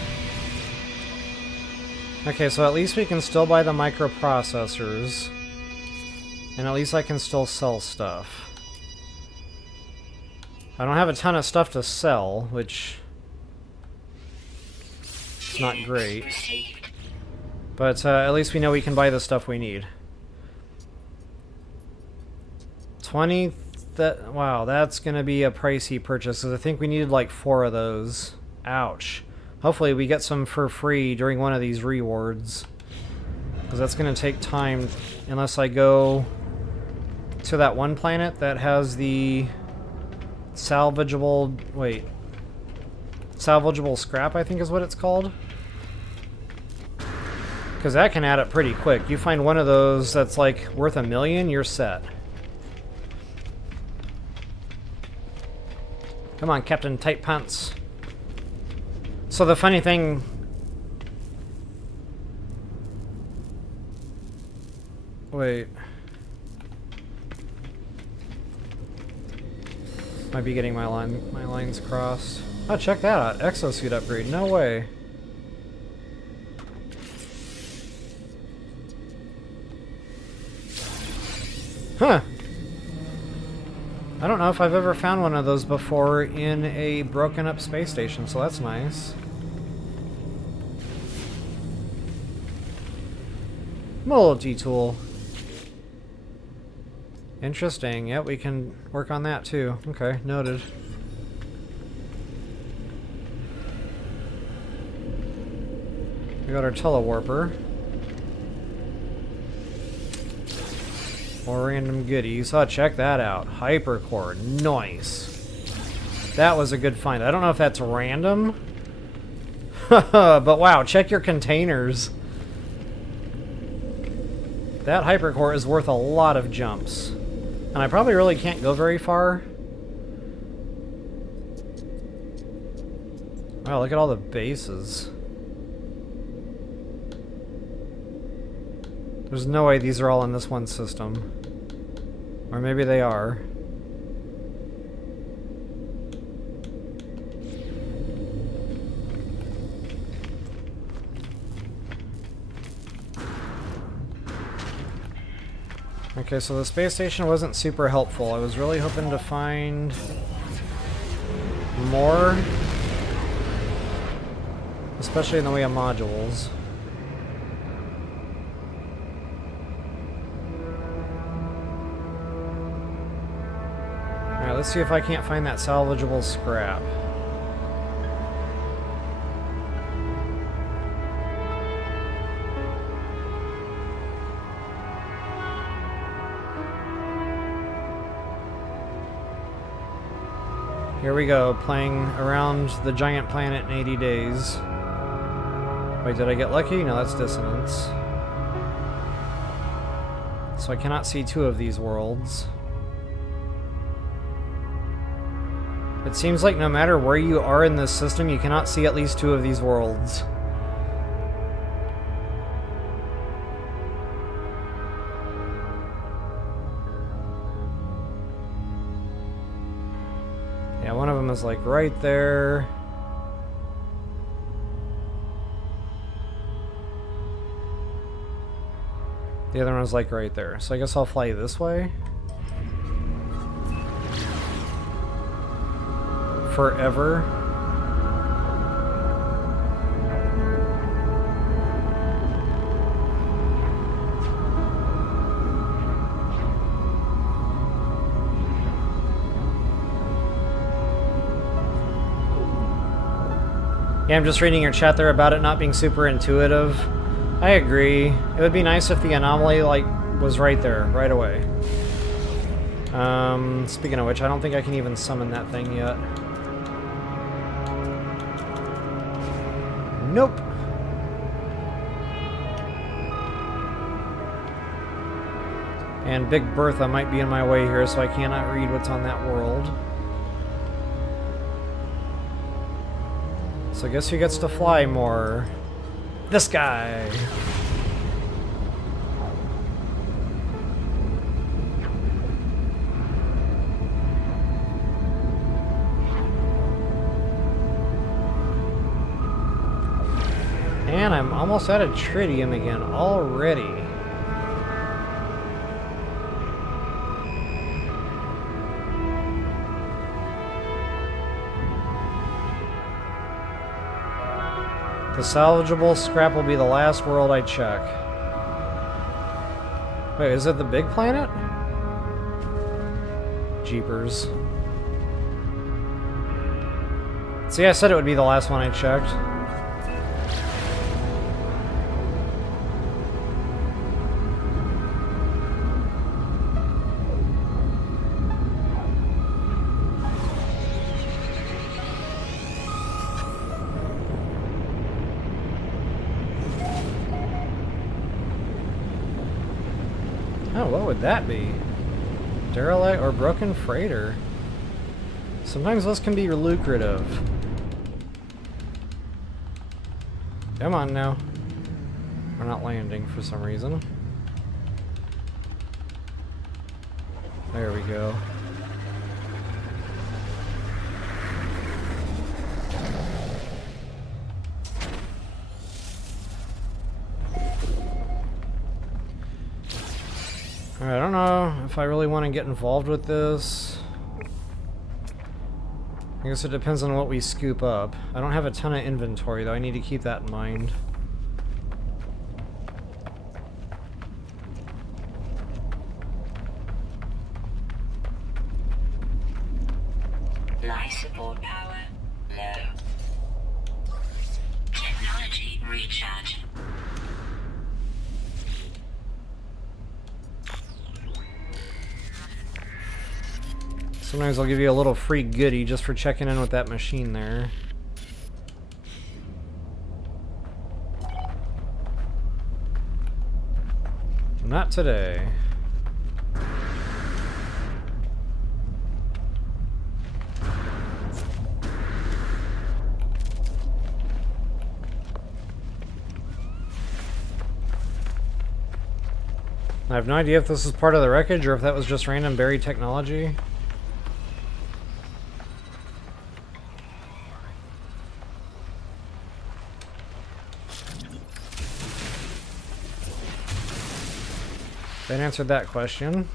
Okay, so at least we can still buy the microprocessors. And at least I can still sell stuff. I don't have a ton of stuff to sell, which is not great. But at least we know we can buy the stuff we need. 20... wow, that's going to be a pricey purchase, because I think we needed like 4 of those. Ouch. Hopefully we get some for free during one of these rewards. Because that's going to take time, unless I go to that one planet that has the salvageable... wait. Salvageable scrap, I think is what it's called. Because that can add up pretty quick. You find one of those that's like worth $1 million, you're set. Come on, Captain Tight Pants. So the funny thing... wait. Might be getting my lines crossed. Oh, check that out. Exosuit upgrade. No way. Huh. I don't know if I've ever found one of those before in a broken up space station, so that's nice. Multi-tool. Interesting. Yep, we can work on that too. Okay, noted. We got our telewarper. More random goodies. Oh, check that out. Hypercore. Nice. That was a good find. I don't know if that's random. But wow, check your containers. That hypercore is worth a lot of jumps. And I probably really can't go very far. Wow, look at all the bases. There's no way these are all in this one system. Or maybe they are. Okay, so the space station wasn't super helpful. I was really hoping to find more, especially in the way of modules. Alright, let's see if I can't find that salvageable scrap. Here we go, playing around the giant planet in 80 days. Wait, did I get lucky? No, that's dissonance. So I cannot see two of these worlds. It seems like no matter where you are in this system, you cannot see at least two of these worlds. Yeah, one of them is like right there. The other one's like right there. So I guess I'll fly this way. Forever. Yeah, I'm just reading your chat there about it not being super intuitive. I agree. It would be nice if the anomaly, like, was right there, right away. Speaking of which, I don't think I can even summon that thing yet. Nope. And Big Bertha might be in my way here, so I cannot read what's on that world. So I guess who gets to fly more? This guy! And I'm almost out of tritium again already. The salvageable scrap will be the last world I check. Wait, is it the big planet? Jeepers. See, I said it would be the last one I checked. Oh, what would that be? Derelict or broken freighter? Sometimes those can be lucrative. Come on now. We're not landing for some reason. There we go. Alright, I don't know if I really want to get involved with this. I guess it depends on what we scoop up. I don't have a ton of inventory, though. I need to keep that in mind. Life support power low. Technology recharge. Sometimes I'll give you a little free goodie just for checking in with that machine there. Not today. I have no idea if this is part of the wreckage or if that was just random buried technology. That answered that question.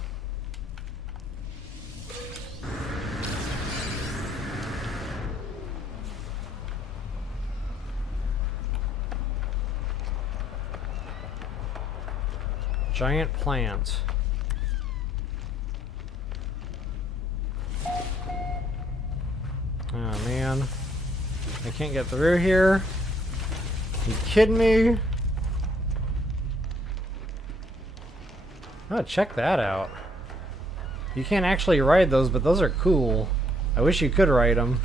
Giant plant. Oh man. I can't get through here. You kidding me? Oh, check that out. You can't actually ride those, but those are cool. I wish you could ride them.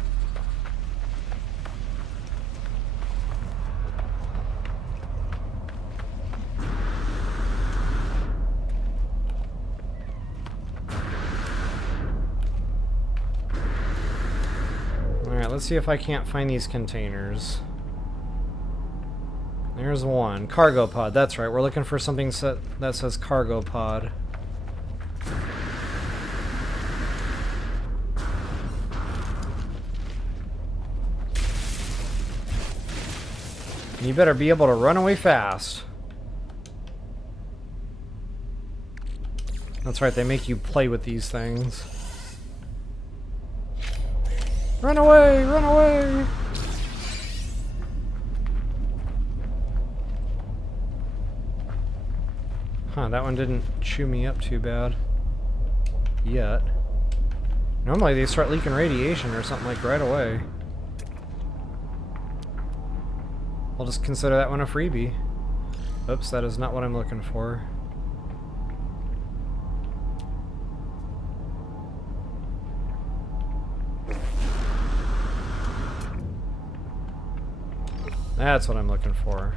Alright, let's see if I can't find these containers. There's one. Cargo pod. That's right. We're looking for something that says cargo pod. You better be able to run away fast. That's right. They make you play with these things. Run away! Run away! Huh, that one didn't chew me up too bad. Yet. Normally they start leaking radiation or something like right away. I'll just consider that one a freebie. Oops, that is not what I'm looking for. That's what I'm looking for.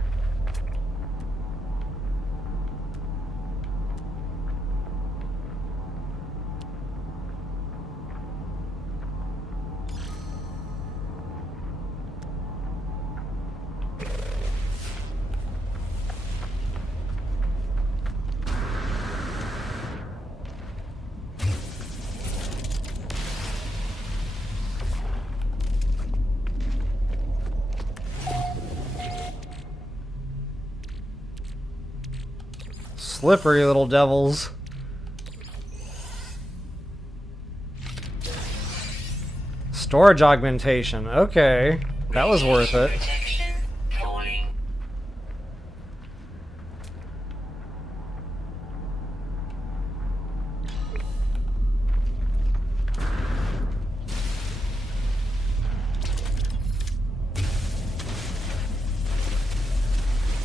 Slippery little devils. Storage augmentation. Okay. That was worth it.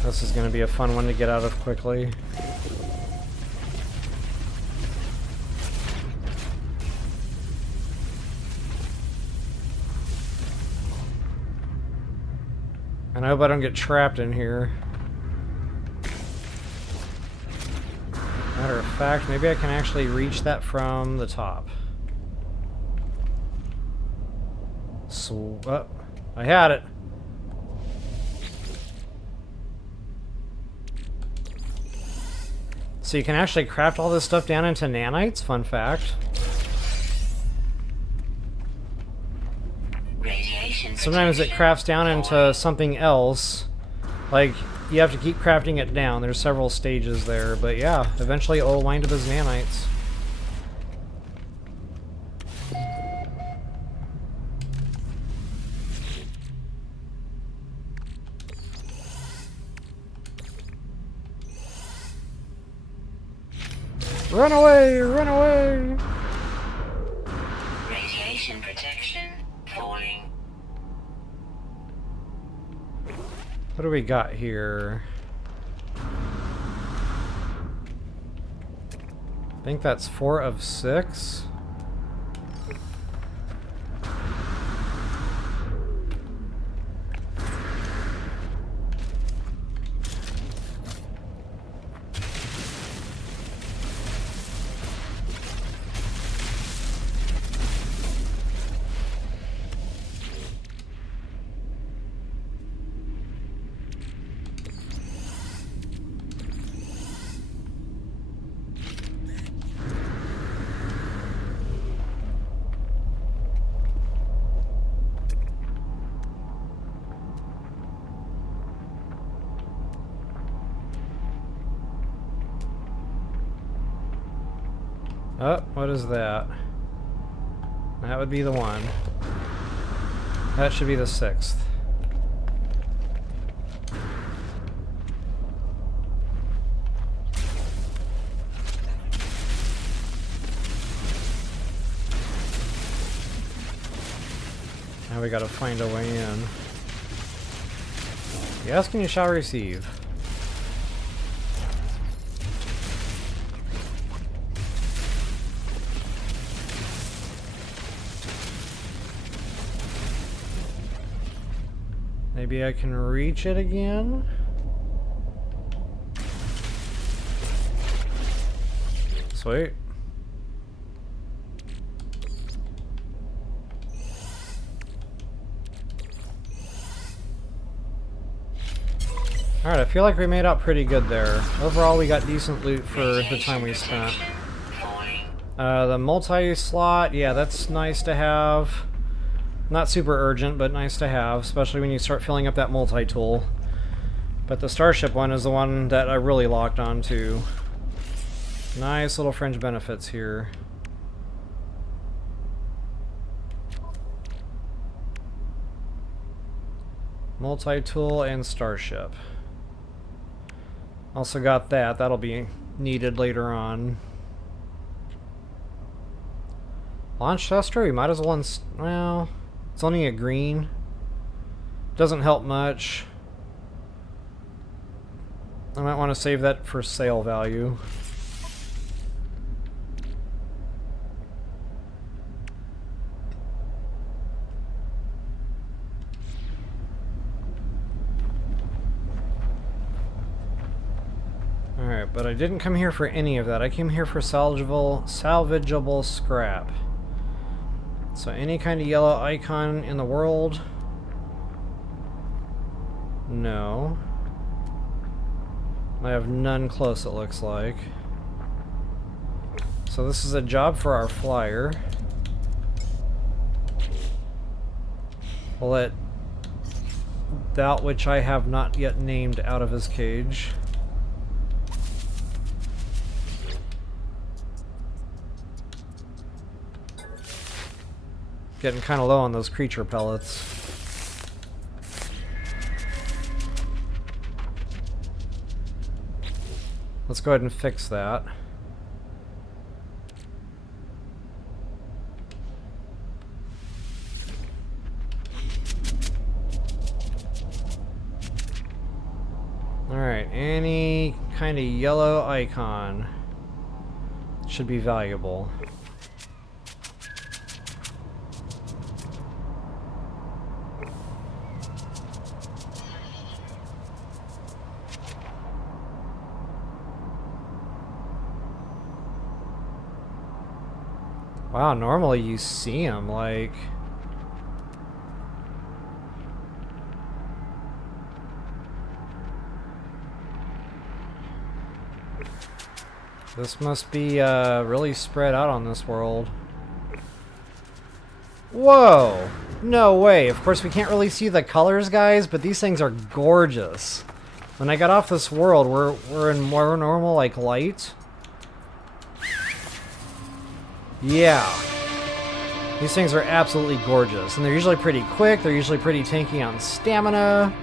This is going to be a fun one to get out of quickly. And I hope I don't get trapped in here. Matter of fact, maybe I can actually reach that from the top. So, I had it. So you can actually craft all this stuff down into nanites, fun fact. Sometimes it crafts down into something else. Like, you have to keep crafting it down. There's several stages there, but yeah, eventually it'll wind up as nanites. Run away! Run away! Radiation protection falling. What do we got here? I think that's 4 of 6. Oh, what is that? That would be the one. That should be the 6th. Now we gotta find a way in. You ask and you shall receive. Maybe I can reach it again? Sweet. Alright, I feel like we made out pretty good there. Overall, we got decent loot for the time we spent. The multi-slot, yeah, that's nice to have. Not super urgent, but nice to have, especially when you start filling up that multi-tool. But the Starship one is the one that I really locked onto. Nice little fringe benefits here. Multi-tool and Starship. Also got that. That'll be needed later on. Launch tester? We might as well... well... It's only a green. Doesn't help much. I might want to save that for sale value. Alright, but I didn't come here for any of that. I came here for salvageable scrap. So any kind of yellow icon in the world? No. I have none close, it looks like. So this is a job for our flyer. We'll let that which I have not yet named out of his cage. Getting kind of low on those creature pellets. Let's go ahead and fix that. Alright, any kind of yellow icon should be valuable. Wow, normally you see them, like... This must be really spread out on this world. Whoa! No way! Of course we can't really see the colors, guys, but these things are gorgeous. When I got off this world, we're in more normal, like, light. Yeah. These things are absolutely gorgeous. And they're usually pretty quick, they're usually pretty tanky on stamina.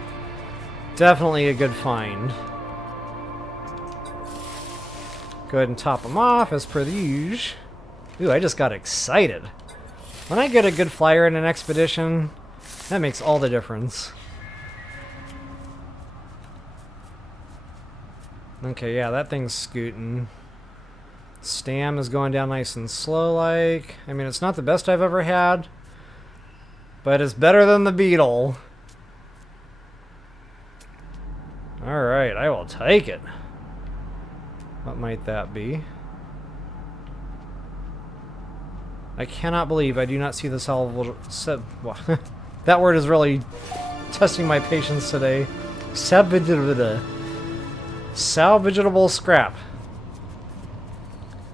Definitely a good find. Go ahead and top them off as per the usual. Ooh, I just got excited. When I get a good flyer in an expedition, that makes all the difference. Okay, yeah, that thing's scooting. Stam is going down nice and slow like. I mean, it's not the best I've ever had, but it's better than the Beetle. Alright, I will take it. What might that be? I cannot believe I do not see the salvageable... that word is really testing my patience today. Salvageable scrap.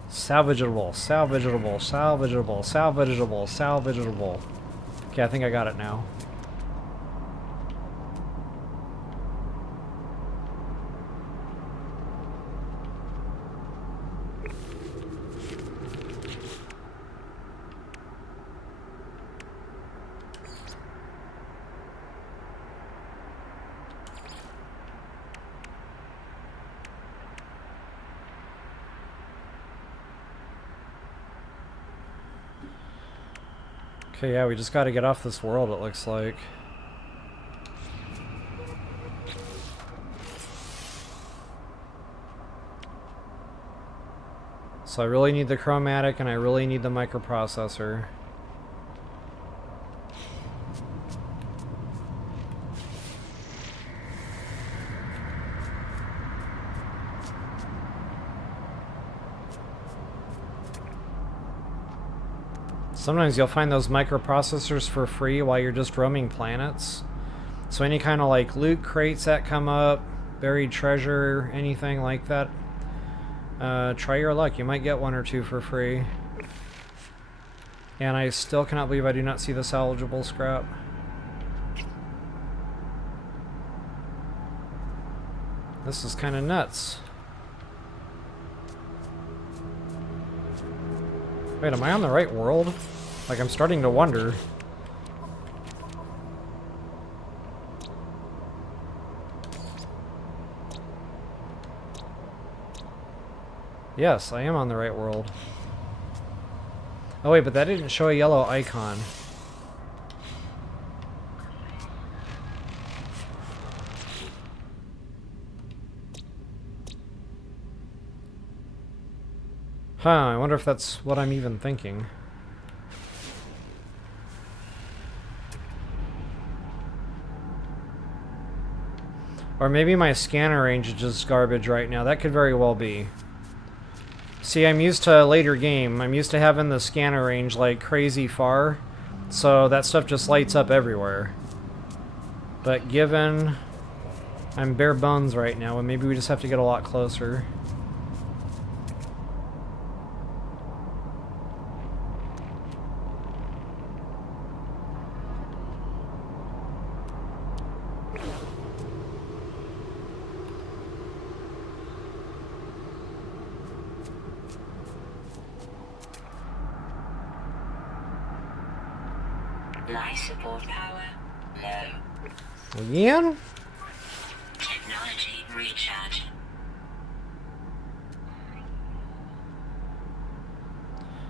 Salvageable, salvageable, salvageable, salvageable, salvageable. Okay, I think I got it now. Okay, yeah, we just gotta get off this world, it looks like. So I really need the chromatic and I really need the microprocessor. Sometimes you'll find those microprocessors for free while you're just roaming planets. So any kind of like loot crates that come up, buried treasure, anything like that, try your luck. You might get one or two for free. And I still cannot believe I do not see the salvageable scrap. This is kind of nuts. Wait, am I on the right world? Like, I'm starting to wonder. Yes, I am on the right world. Oh wait, but that didn't show a yellow icon. Huh, I wonder if that's what I'm even thinking. Or maybe my scanner range is just garbage right now. That could very well be. See, I'm used to a later game. I'm used to having the scanner range like crazy far. So that stuff just lights up everywhere. But given I'm bare bones right now, and maybe we just have to get a lot closer. Life support power low. Again? Technology recharge.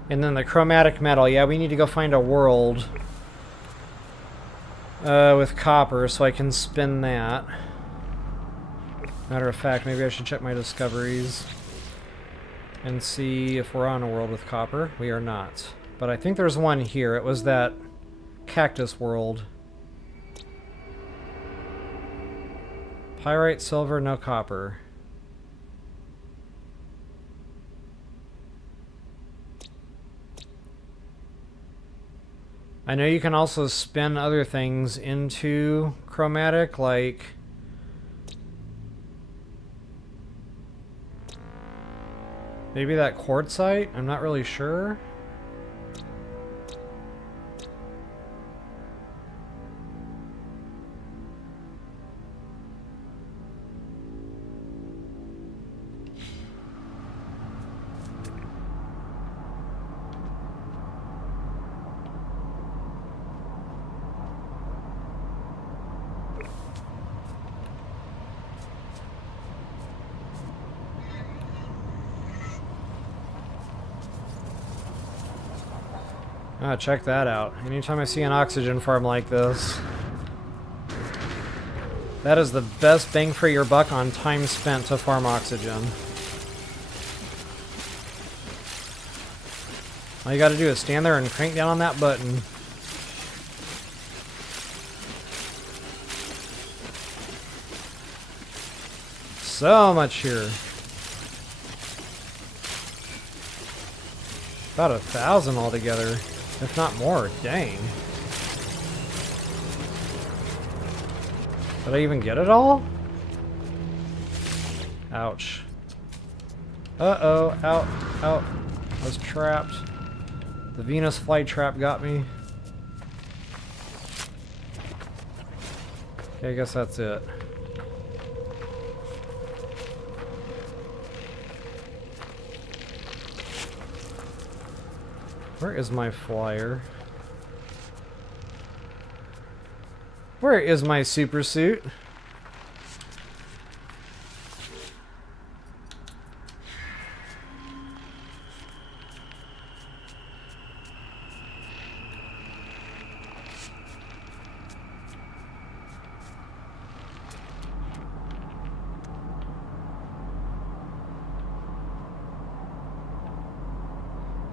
And then the chromatic metal. Yeah, we need to go find a world with copper so I can spin that. Matter of fact, maybe I should check my discoveries and see if we're on a world with copper. We are not. But I think there's one here. It was that cactus world. Pyrite, silver, no copper. I know you can also spin other things into chromatic, like maybe that quartzite? I'm not really sure. Ah, check that out. Anytime I see an oxygen farm like this, that is the best bang for your buck on time spent to farm oxygen. All you gotta do is stand there and crank down on that button. So much here. About 1,000 altogether. If not more, dang. Did I even get it all? Ouch. Uh-oh, out, out. I was trapped. The Venus flytrap got me. Okay, I guess that's it. Where is my flyer? Where is my super suit?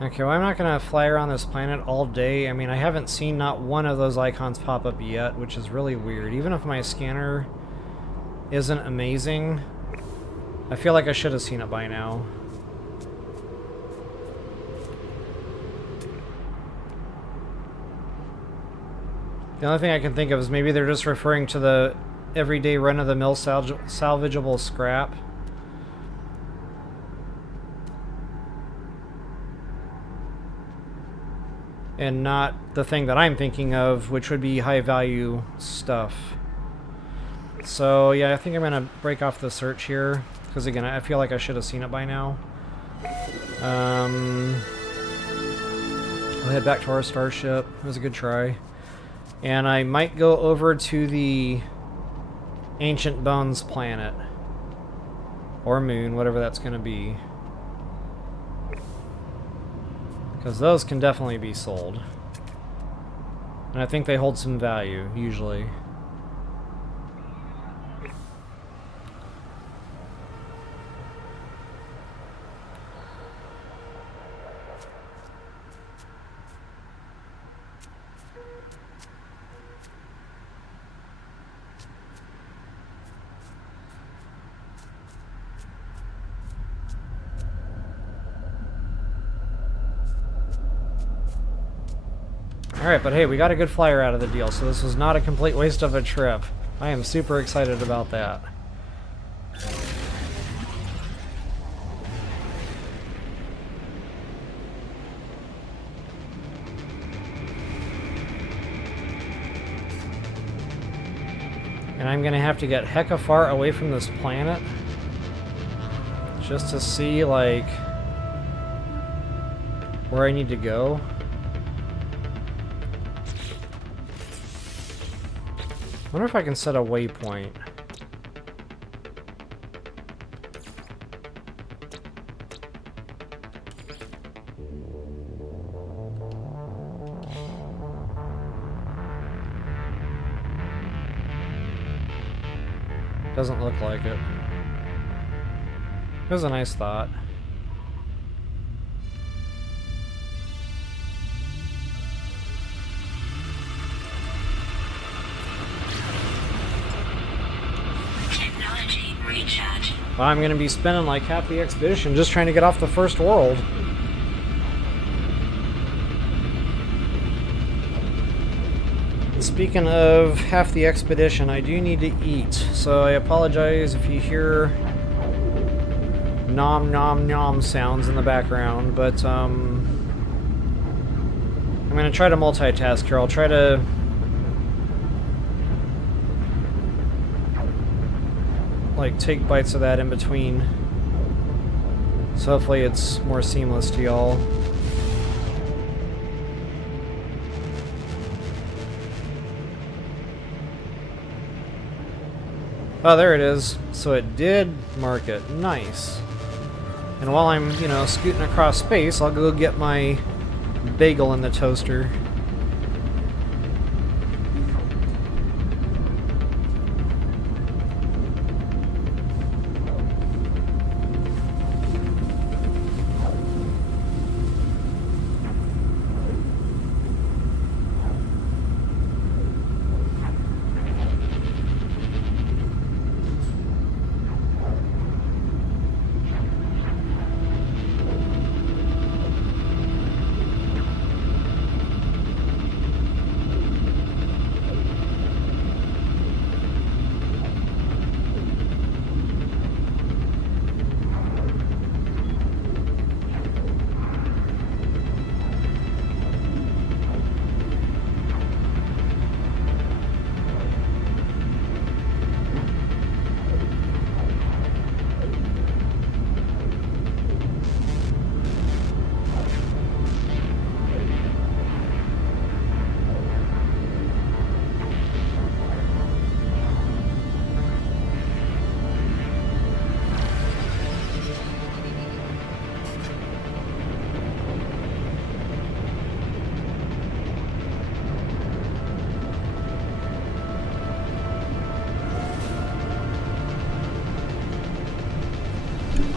Okay, well I'm not gonna fly around this planet all day. I mean, I haven't seen not one of those icons pop up yet, which is really weird. Even if my scanner isn't amazing, I feel like I should have seen it by now. The only thing I can think of is maybe they're just referring to the everyday run-of-the-mill salvageable scrap. And not the thing that I'm thinking of, which would be high-value stuff. So, yeah, I think I'm going to break off the search here. Because, again, I feel like I should have seen it by now. We'll head back to our Starship. It was a good try. And I might go over to the Ancient Bones planet. Or moon, whatever that's going to be. Because those can definitely be sold. And I think they hold some value, usually. Alright, but hey, we got a good flyer out of the deal, so this was not a complete waste of a trip. I am super excited about that. And I'm gonna have to get hecka far away from this planet just to see, like, where I need to go. I wonder if I can set a waypoint. Doesn't look like it. It was a nice thought. Well, I'm going to be spending like half the expedition just trying to get off the first world. And speaking of half the expedition, I do need to eat. So I apologize if you hear nom nom nom sounds in the background, but I'm going to try to multitask here. I'll try to like take bites of that in between, so hopefully it's more seamless to y'all. Oh, there it is. So it did mark it. Nice. And while I'm, you know, scooting across space, I'll go get my bagel in the toaster.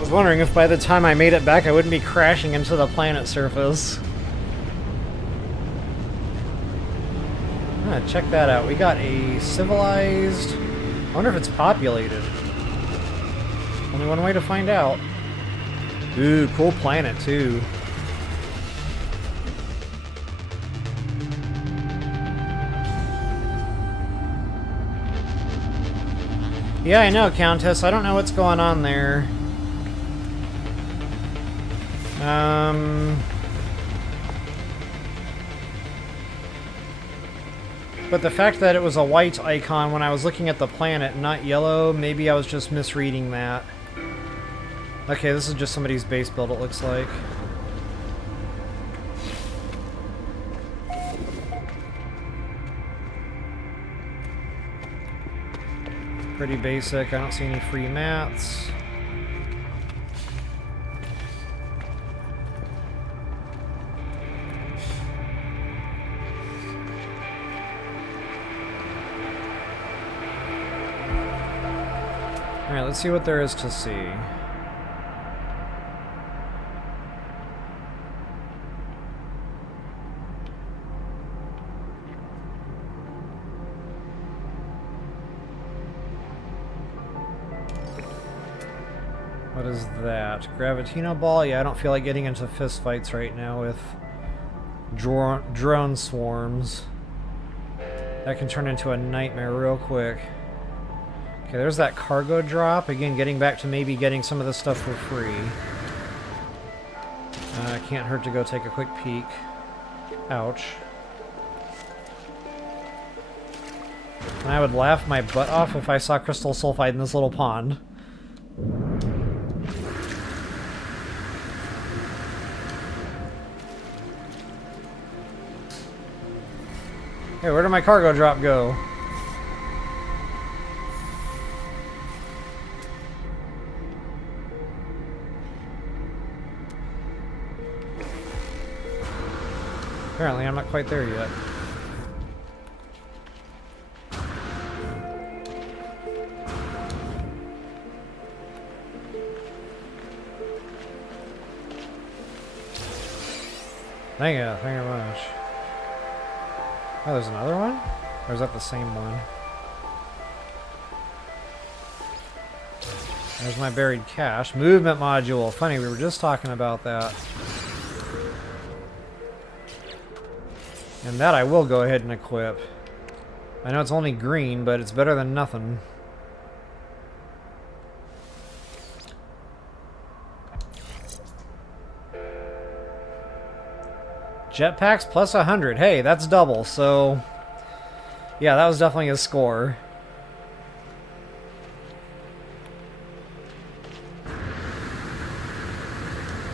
was wondering if by the time I made it back I wouldn't be crashing into the planet surface. Check that out. We got a civilized... I wonder if it's populated. Only one way to find out. Ooh, cool planet too. Yeah, I know, Countess. I don't know what's going on there. But the fact that it was a white icon when I was looking at the planet, not yellow, maybe I was just misreading that. Okay, this is just somebody's base build, it looks like. Pretty basic. I don't see any free mats. Alright, let's see what there is to see. What is that? Gravitino ball? Yeah, I don't feel like getting into fist fights right now with drone swarms. That can turn into a nightmare real quick. Okay, there's that cargo drop. Again, getting back to maybe getting some of this stuff for free. Can't hurt to go take a quick peek. Ouch. And I would laugh my butt off if I saw crystal sulfide in this little pond. Hey, where did my cargo drop go? Apparently, I'm not quite there yet. Thank you very much. Oh, there's another one? Or is that the same one? There's my buried cache. Movement module. Funny, we were just talking about that. And that I will go ahead and equip. I know it's only green, but it's better than nothing. Jetpacks plus 100. Hey, that's double, so... yeah, that was definitely a score.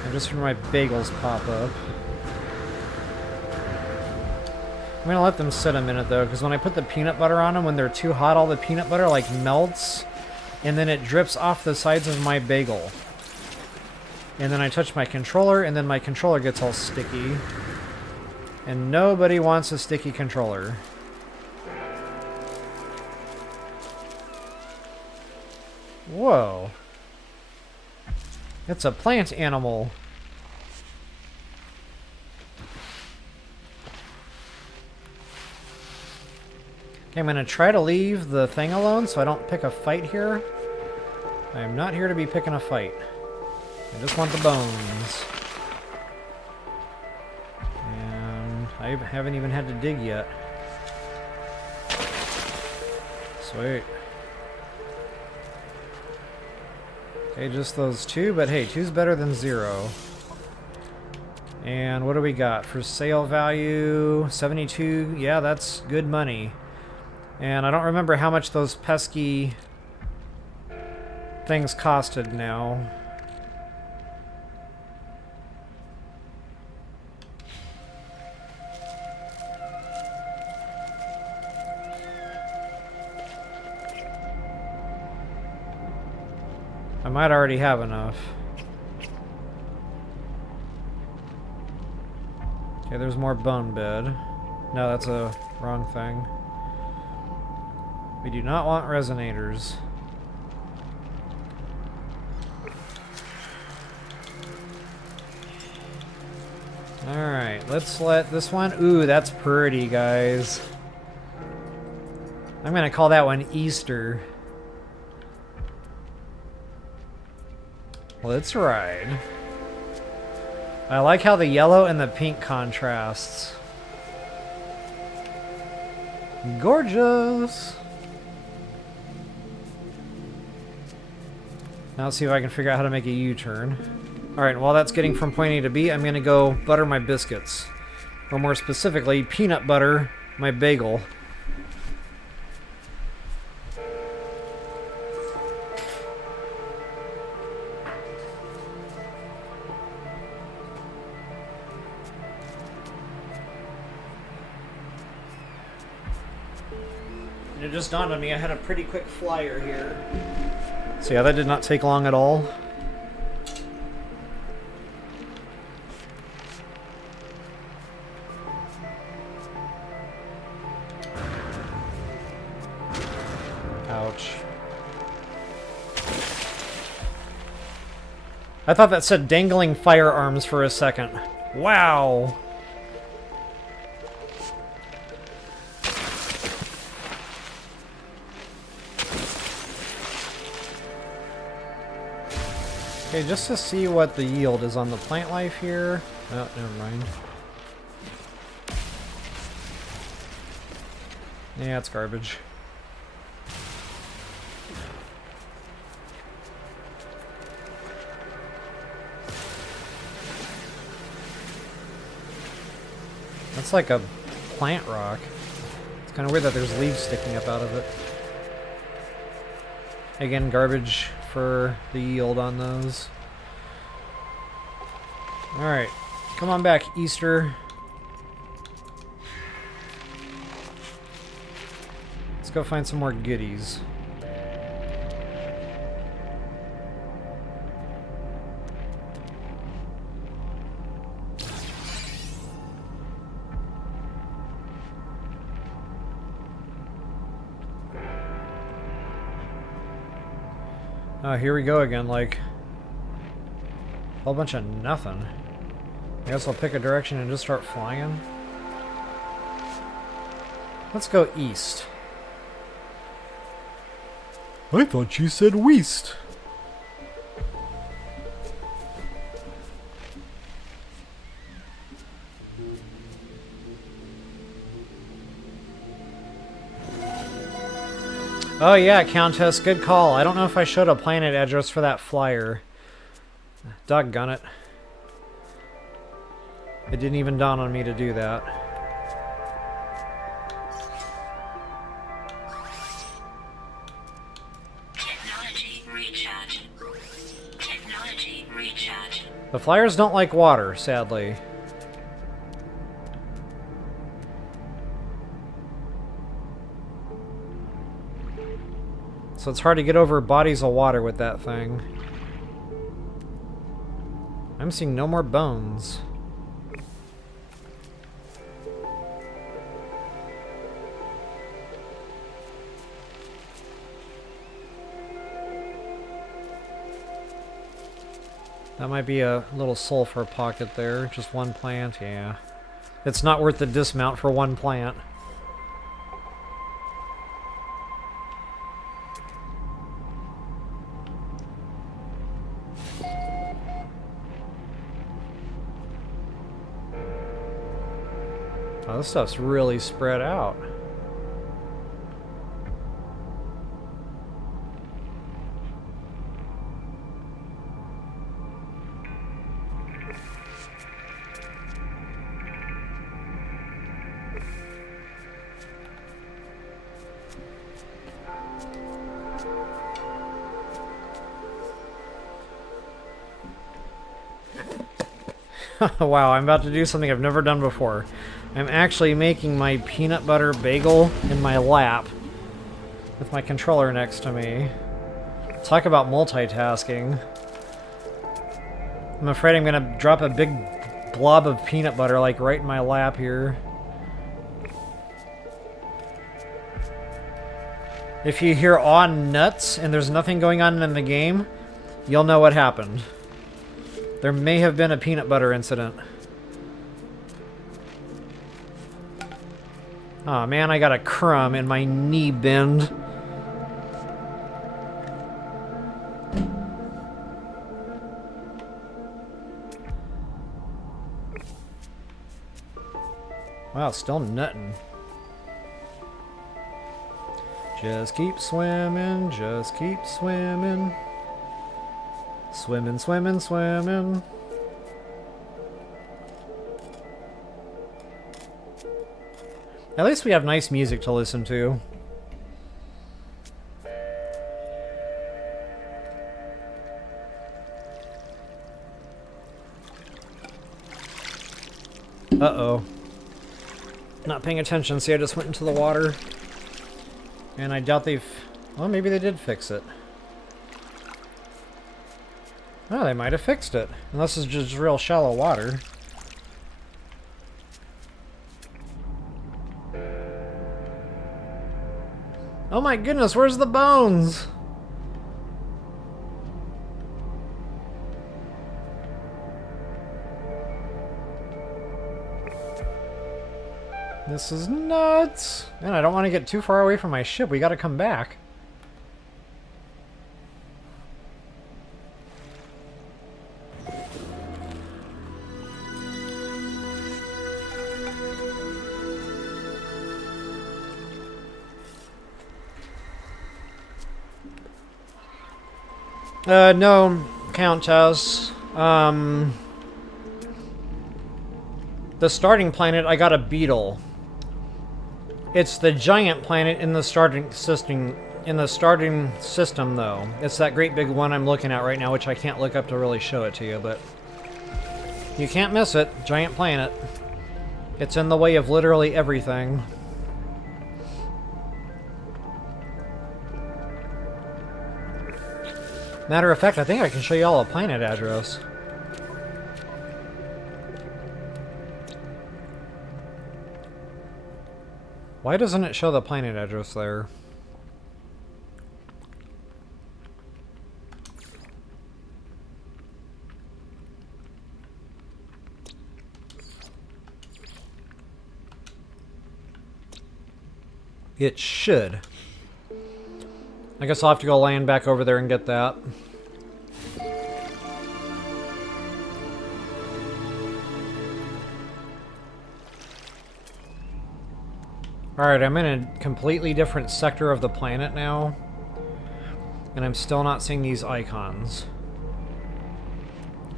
And just when my bagels pop up. I'm gonna let them sit a minute though, because when I put the peanut butter on them, when they're too hot, all the peanut butter like melts, and then it drips off the sides of my bagel. And then I touch my controller, and then my controller gets all sticky. And nobody wants a sticky controller. Whoa. It's a plant animal. Okay, I'm going to try to leave the thing alone so I don't pick a fight here. I am not here to be picking a fight. I just want the bones. And I haven't even had to dig yet. Sweet. Okay, just those two, but hey, two's better than zero. And what do we got? For sale value, 72. Yeah, that's good money. And I don't remember how much those pesky things costed now. I might already have enough. Okay, there's more bone bed. No, that's a wrong thing. We do not want resonators. Alright, let's let this one... Ooh, that's pretty, guys. I'm gonna call that one Easter. Let's ride. I like how the yellow and the pink contrasts. Gorgeous! Now let's see if I can figure out how to make a U-turn. Alright, while that's getting from point A to B, I'm gonna go butter my biscuits. Or more specifically, peanut butter my bagel. It just dawned on me I had a pretty quick flyer here. So yeah, that did not take long at all. Ouch. I thought that said dangling firearms for a second. Wow! Okay, just to see what the yield is on the plant life here. Oh, never mind. Yeah, it's garbage. That's like a plant rock. It's kind of weird that there's leaves sticking up out of it. Again, garbage for the yield on those. Alright, come on back, Easter. Let's go find some more goodies. Oh, here we go again, like a whole bunch of nothing. I guess I'll pick a direction and just start flying. Let's go east. I thought you said west. Oh yeah, Countess, good call. I don't know if I showed a planet address for that flyer. Doggone it. It didn't even dawn on me to do that. Technology recharge. Technology recharge. The flyers don't like water, sadly. So it's hard to get over bodies of water with that thing. I'm seeing no more bones. That might be a little sulfur pocket there. Just one plant, yeah. It's not worth the dismount for one plant. Oh, this stuff's really spread out. Wow, I'm about to do something I've never done before. I'm actually making my peanut butter bagel in my lap with my controller next to me. Talk about multitasking. I'm afraid I'm gonna drop a big blob of peanut butter like right in my lap here. If you hear "aw nuts" and there's nothing going on in the game, you'll know what happened. There may have been a peanut butter incident. Aw, man, I got a crumb in my knee bend. Wow, still nutting. Just keep swimming, just keep swimming. Swimming, swimming, swimming. At least we have nice music to listen to. Uh-oh. Not paying attention, see I just went into the water. And I doubt they've... Well, maybe they did fix it. Oh, they might have fixed it. Unless it's just real shallow water. Oh my goodness, where's the bones? This is nuts. Man, I don't want to get too far away from my ship. We gotta come back. No, Countess. The starting planet, I got a beetle. It's the giant planet in the starting system. Though. It's that great big one I'm looking at right now, which I can't look up to really show it to you, but you can't miss it. Giant planet. It's in the way of literally everything. Matter of fact, I think I can show you all a planet address. Why doesn't it show the planet address there? It should. I guess I'll have to go land back over there and get that. Alright, I'm in a completely different sector of the planet now. And I'm still not seeing these icons.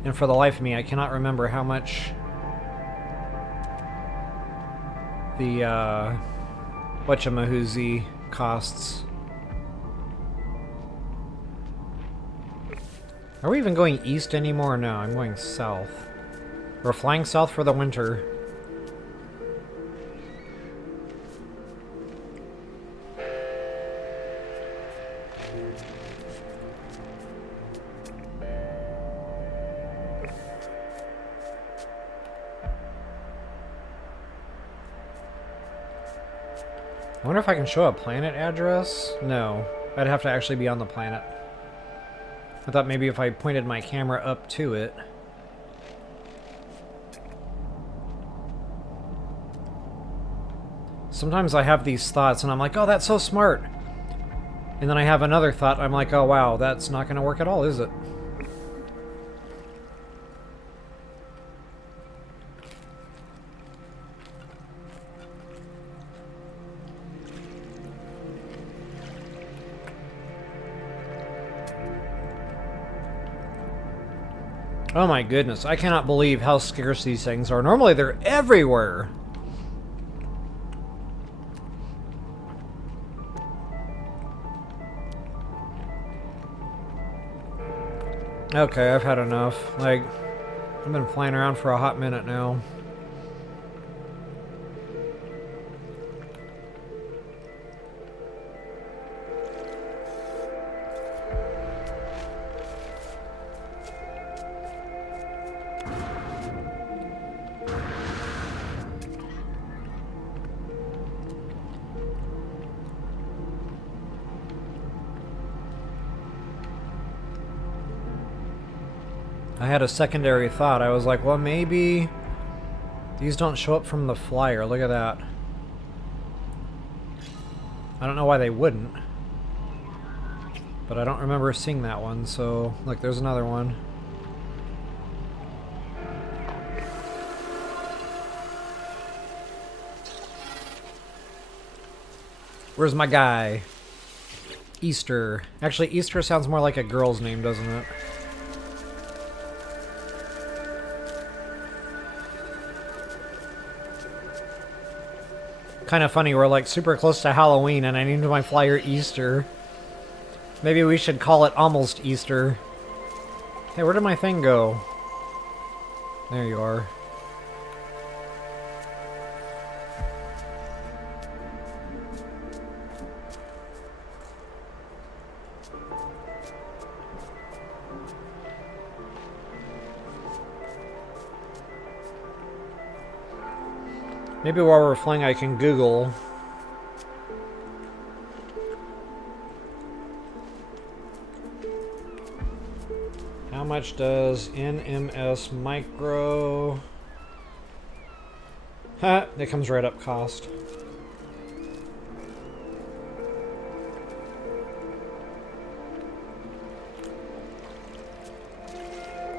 And for the life of me, I cannot remember how much the, whatchamahoozy costs. Are we even going east anymore? No, I'm going south. We're flying south for the winter. I wonder if I can show a planet address? No. I'd have to actually be on the planet. I thought maybe if I pointed my camera up to it. Sometimes I have these thoughts and I'm like, oh, that's so smart. And then I have another thought, I'm like, oh wow, that's not gonna work at all, is it? Oh my goodness, I cannot believe how scarce these things are. Normally they're everywhere. Okay, I've had enough. Like, I've been flying around for a hot minute now. I had a secondary thought. I was like, well, maybe these don't show up from the flyer. Look at that. I don't know why they wouldn't. But I don't remember seeing that one, so... Look, there's another one. Where's my guy? Easter. Actually, Easter sounds more like a girl's name, doesn't it? Kind of funny, we're like super close to Halloween and I named my flyer Easter. Maybe we should call it almost Easter. Hey, where did my thing go? There you are. Maybe while we're flying I can Google. How much does NMS micro... Ha! It comes right up cost.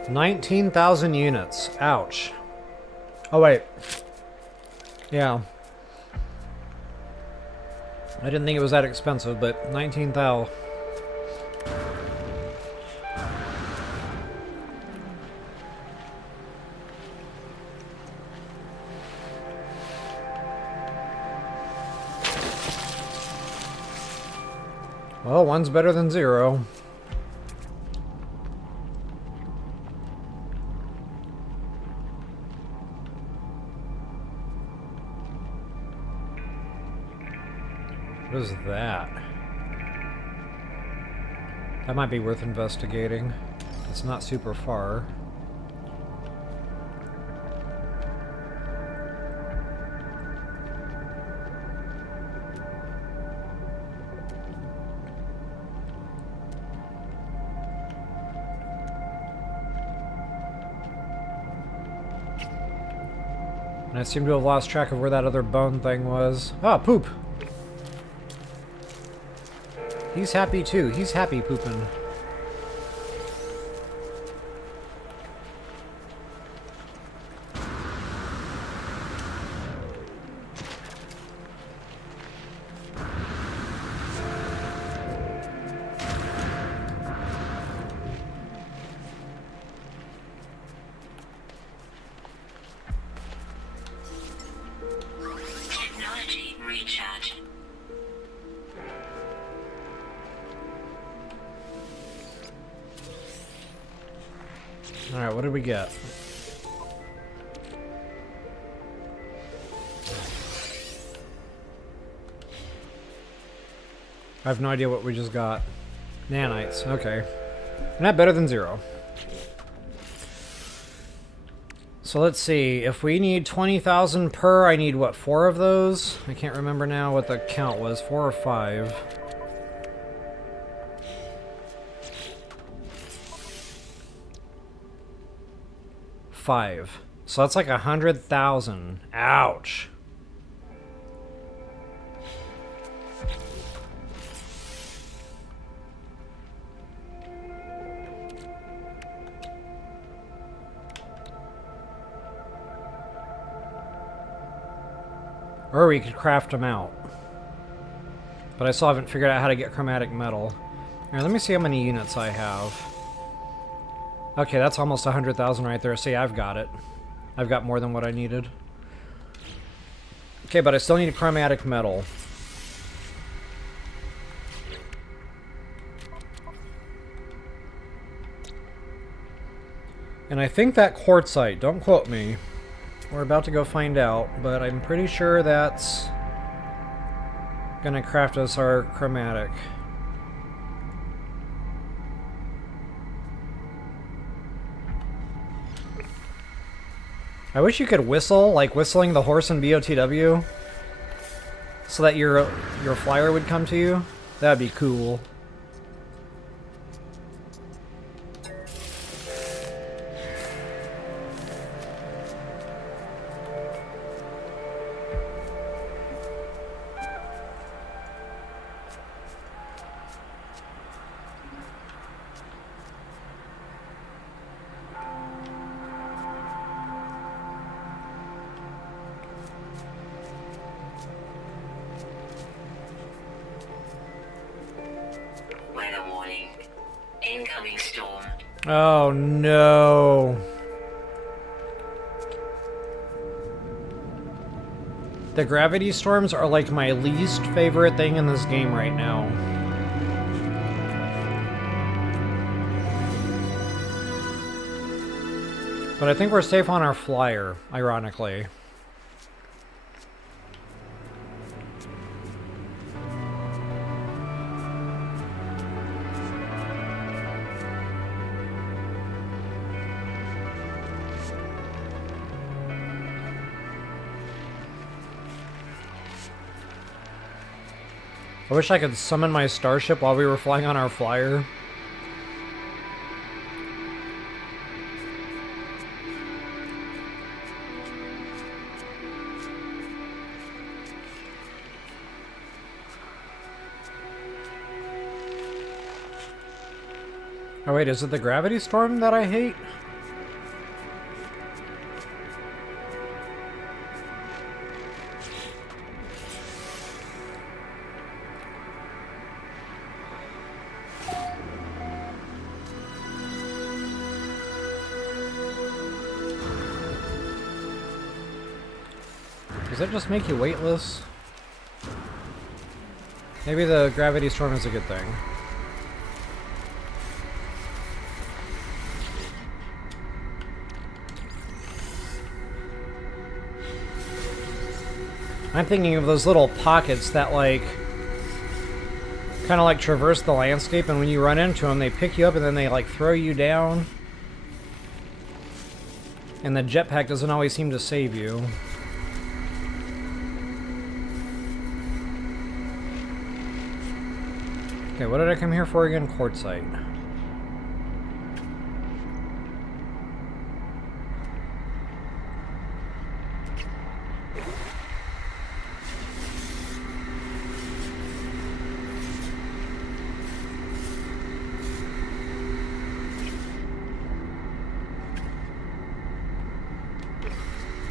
$19,000 units. Ouch. Oh wait. Yeah. I didn't think it was that expensive, but 19,000. Well, one's better than zero. What is that? That might be worth investigating. It's not super far. And I seem to have lost track of where that other bone thing was. Ah, poop! He's happy too. He's happy pooping. Technology recharge. Alright, what did we get? I have no idea what we just got. Nanites, okay. Not better than zero. So let's see, if we need 20,000 per, I need what, 4 of those? I can't remember now what the count was, 4 or 5. Five. So that's like 100,000. Ouch. Or we could craft them out. But I still haven't figured out how to get chromatic metal. Alright, let me see how many units I have. Okay, that's almost 100,000 right there. See, I've got it. I've got more than what I needed. Okay, but I still need chromatic metal. And I think that quartzite, don't quote me. We're about to go find out, but I'm pretty sure that's gonna craft us our chromatic. I wish you could whistle, like whistling the horse in BOTW, so that your flyer would come to you. That'd be cool. incoming storm. Oh no. The gravity storms are like my least favorite thing in this game right now. But I think we're safe on our flyer, ironically. I wish I could summon my Starship while we were flying on our flyer. Oh wait, is it the gravity storm that I hate? Does that just make you weightless? Maybe the gravity storm is a good thing. I'm thinking of those little pockets that, like, kind of like traverse the landscape, and when you run into them, they pick you up and then they, like, throw you down. And the jetpack doesn't always seem to save you. Okay, what did I come here for again? Quartzite.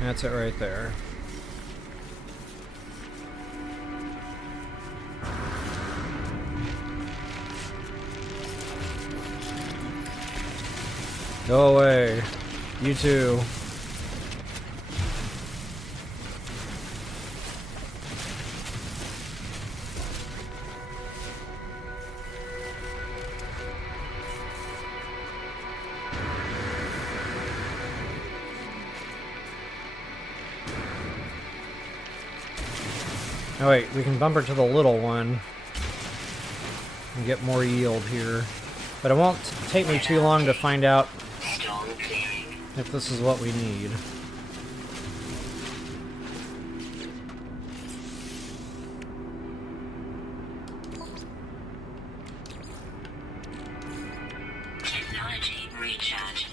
That's it right there. Go away. You too. Oh wait, we can bump her to the little one and get more yield here. But it won't take me too long to find out if this is what we need. Technology recharge.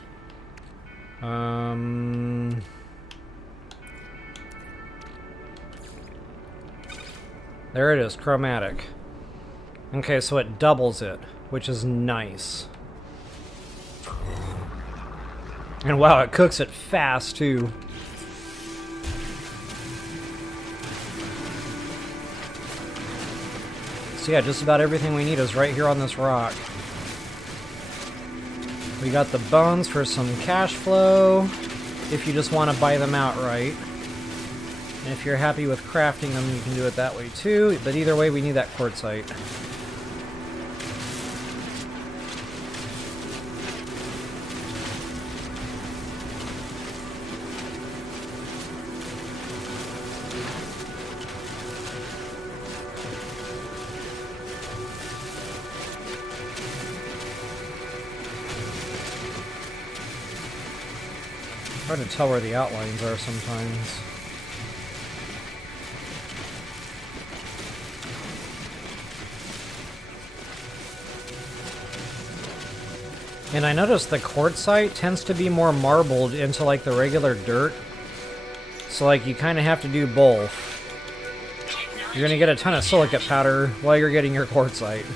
There it is, Chromatic. Okay, so it doubles it, which is nice. And wow, it cooks it fast, too. So yeah, just about everything we need is right here on this rock. We got the bones for some cash flow, if you just want to buy them outright. And if you're happy with crafting them, you can do it that way too. But either way, we need that quartzite. Hard to tell where the outlines are sometimes. And I noticed the quartzite tends to be more marbled into like the regular dirt. So like you kind of have to do both. You're going to get a ton of silicate powder while you're getting your quartzite.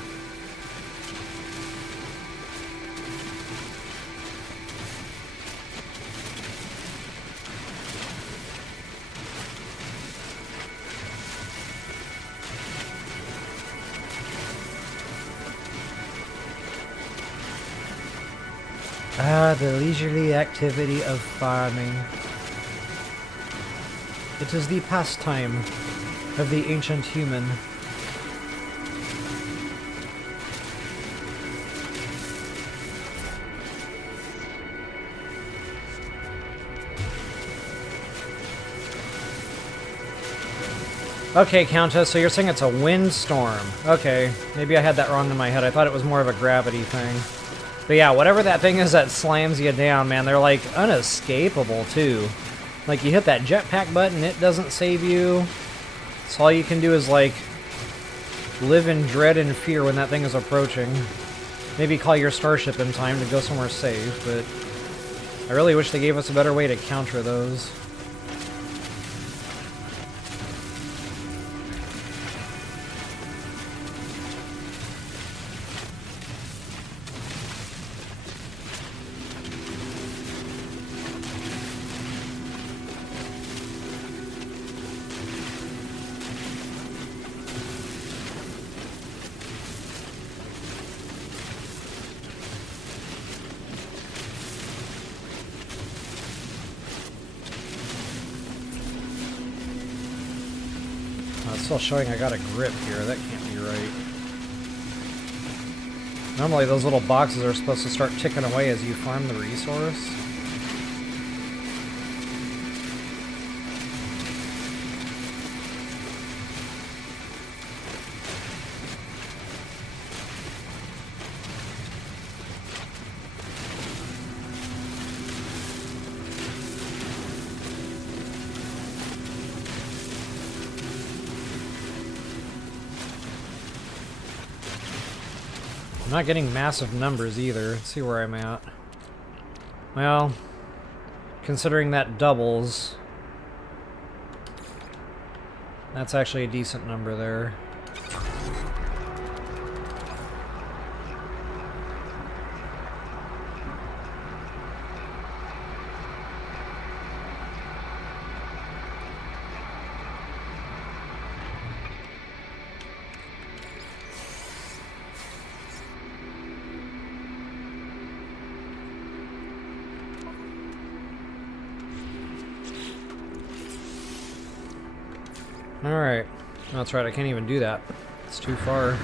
Ah, the leisurely activity of farming. It is the pastime of the ancient human. Okay, Countess, so you're saying it's a windstorm. Okay, maybe I had that wrong in my head. I thought it was more of a gravity thing. But yeah, whatever that thing is that slams you down, man, they're like unescapable too. Like you hit that jetpack button, it doesn't save you. So all you can do is like live in dread and fear when that thing is approaching. Maybe call your Starship in time to go somewhere safe, but I really wish they gave us a better way to counter those. It's still showing I got a grip here. That can't be right. Normally those little boxes are supposed to start ticking away as you farm the resource. I'm not getting massive numbers either. Let's see where I'm at. Well, considering that doubles, that's actually a decent number there. Alright. No, that's right, I can't even do that. It's too far.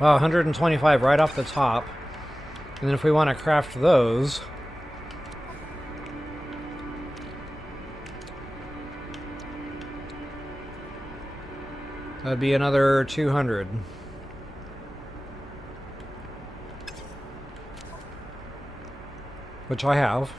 Wow, 125 right off the top. And then if we want to craft those... that'd be another 200. Which I have.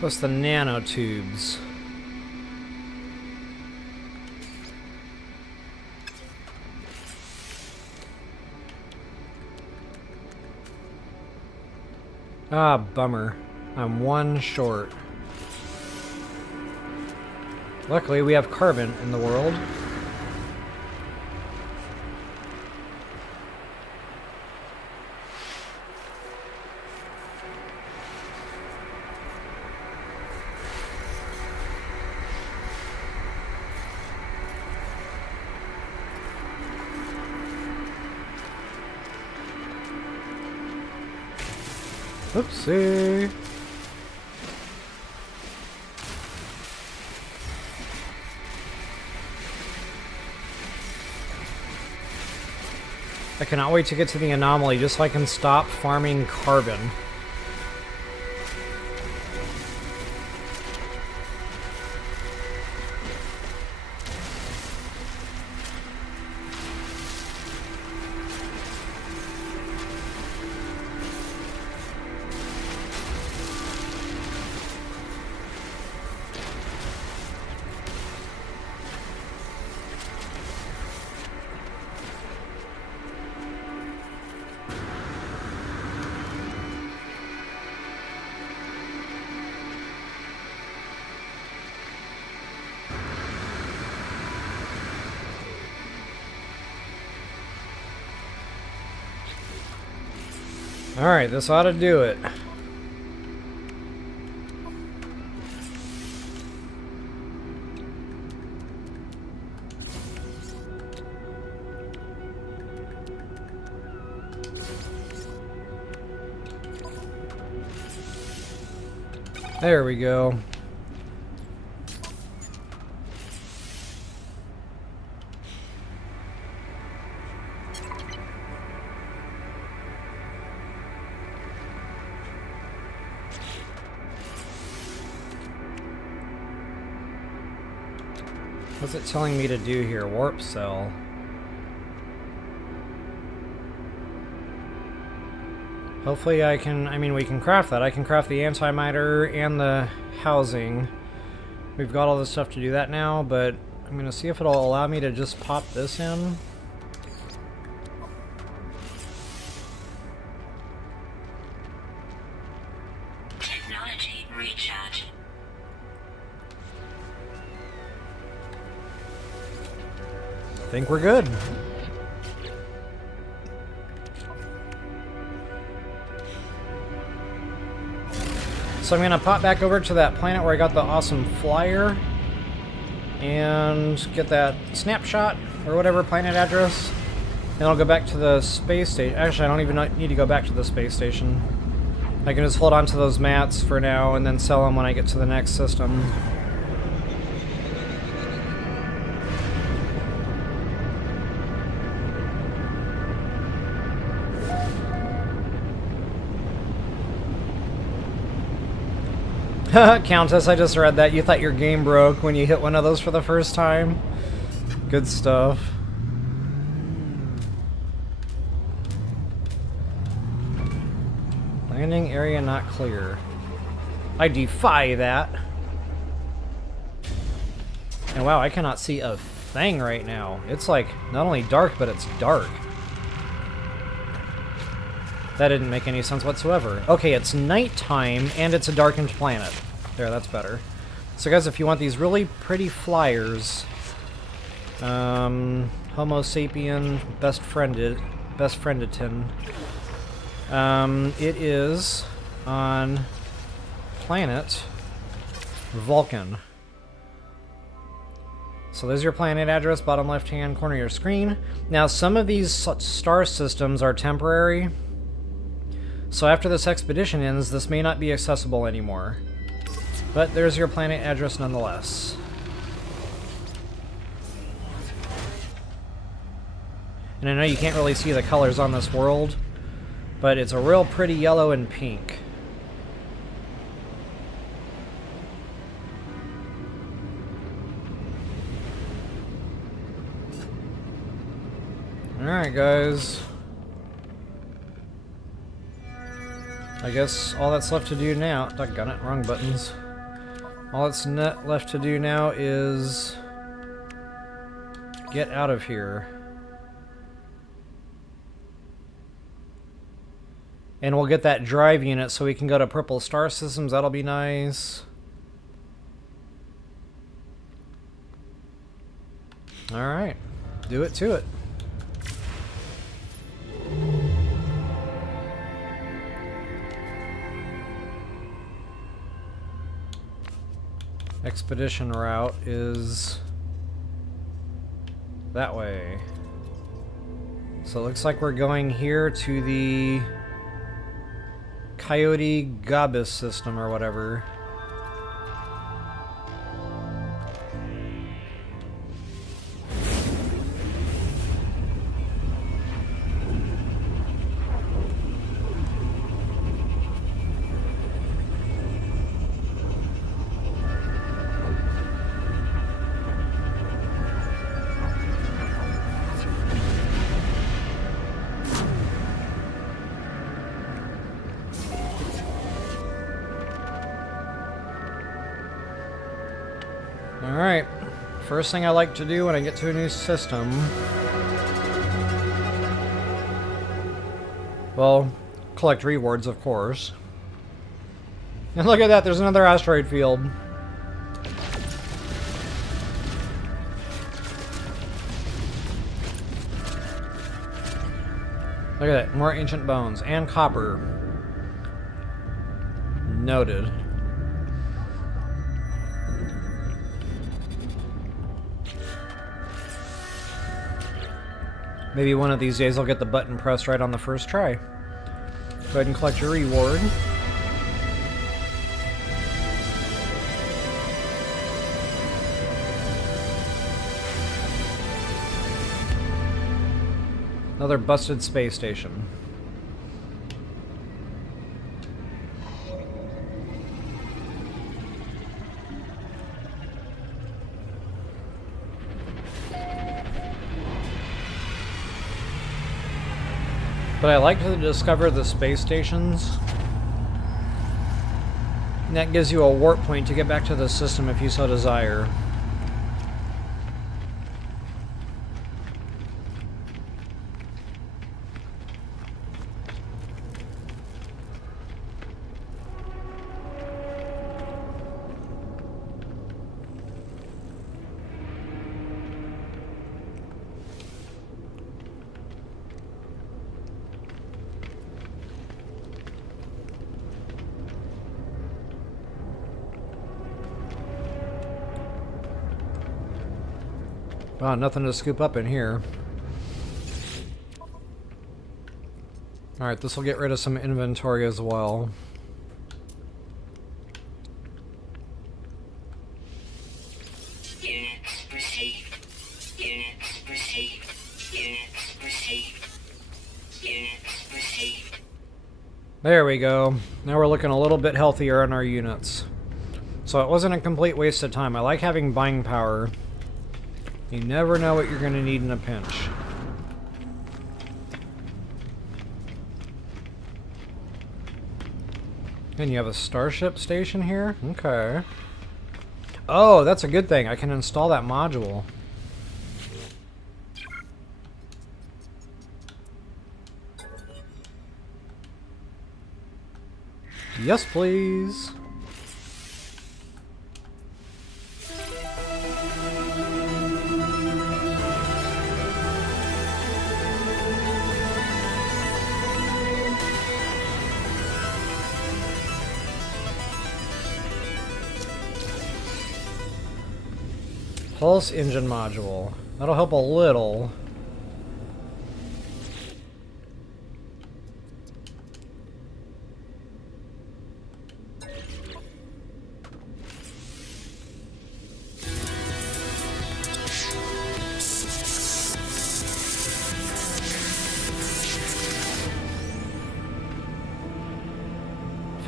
Plus the nanotubes. Ah, bummer. I'm one short. Luckily, we have carbon in the world. Oopsie. I cannot wait to get to the Anomaly just so I can stop farming carbon. Alright, this ought to do it. There we go. What's it telling me to do here? Warp cell. Hopefully I mean we can craft that. I can craft the antimatter and the housing. We've got all this stuff to do that now, but I'm gonna see if it'll allow me to just pop this in. Technology recharge. I think we're good. So I'm gonna pop back over to that planet where I got the awesome flyer and get that snapshot or whatever planet address. And I'll go back to the space station. Actually, I don't even need to go back to the space station. I can just hold on to those mats for now and then sell them when I get to the next system. Countess, I just read that. You thought your game broke when you hit one of those for the first time? Good stuff. Landing area not clear. I defy that. And wow, I cannot see a thing right now. It's like, not only dark, but it's dark. That didn't make any sense whatsoever. Okay, it's nighttime, and it's a darkened planet. There, that's better. So guys, if you want these really pretty flyers, Homo sapien best frienditin, it is on planet Vulcan. So there's your planet address, bottom left-hand corner of your screen. Now, some of these star systems are temporary. So after this expedition ends, this may not be accessible anymore. But there's your planet address nonetheless. And I know you can't really see the colors on this world, but it's a real pretty yellow and pink. Alright, guys. I guess all that's left to do now... Doggone it, wrong buttons. All that's left to do now is... get out of here. And we'll get that drive unit so we can go to Purple Star Systems. That'll be nice. Alright. Do it to it. Expedition route is that way. So it looks like we're going here to the Coyote Gabus system or whatever. Alright. First thing I like to do when I get to a new system... well, collect rewards, of course. And look at that, there's another asteroid field. Look at that, more ancient bones and copper. Noted. Maybe one of these days I'll get the button pressed right on the first try. Go ahead and collect your reward. Another busted space station. But I like to discover the space stations. And that gives you a warp point to get back to the system if you so desire. Wow, nothing to scoop up in here. Alright, this will get rid of some inventory as well. Units received. Units received. Units received. Units received. There we go. Now we're looking a little bit healthier on our units. So it wasn't a complete waste of time. I like having buying power. You never know what you're going to need in a pinch. And you have a Starship station here? Okay. Oh, that's a good thing. I can install that module. Yes, please. Pulse engine module. That'll help a little.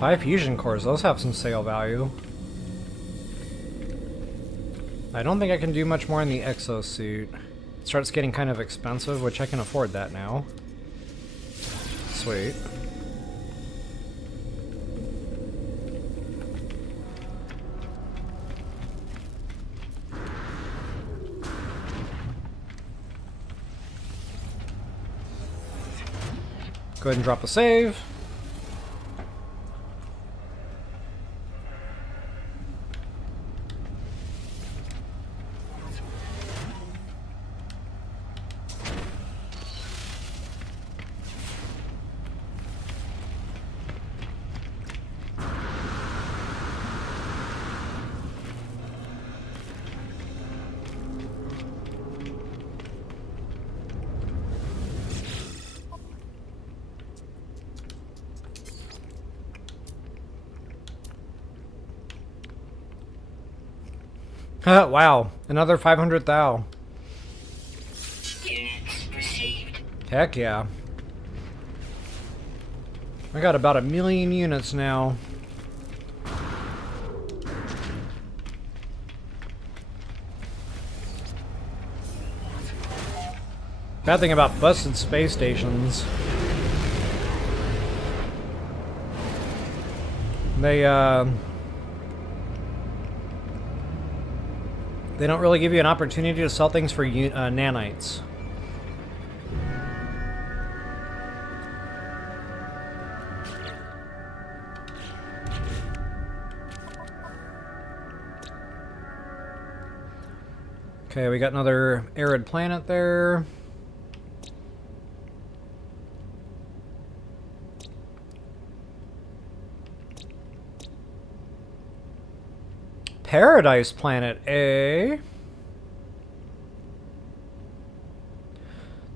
Five fusion cores, those have some sale value. I don't think I can do much more in the exosuit. It starts getting kind of expensive, which I can afford that now. Sweet. Go ahead and drop a save. Wow, another 500 thou. Units received. Heck yeah. I got about 1 million units now. Bad thing about busted space stations. They don't really give you an opportunity to sell things for nanites. Okay, we got another arid planet there. Paradise planet, eh?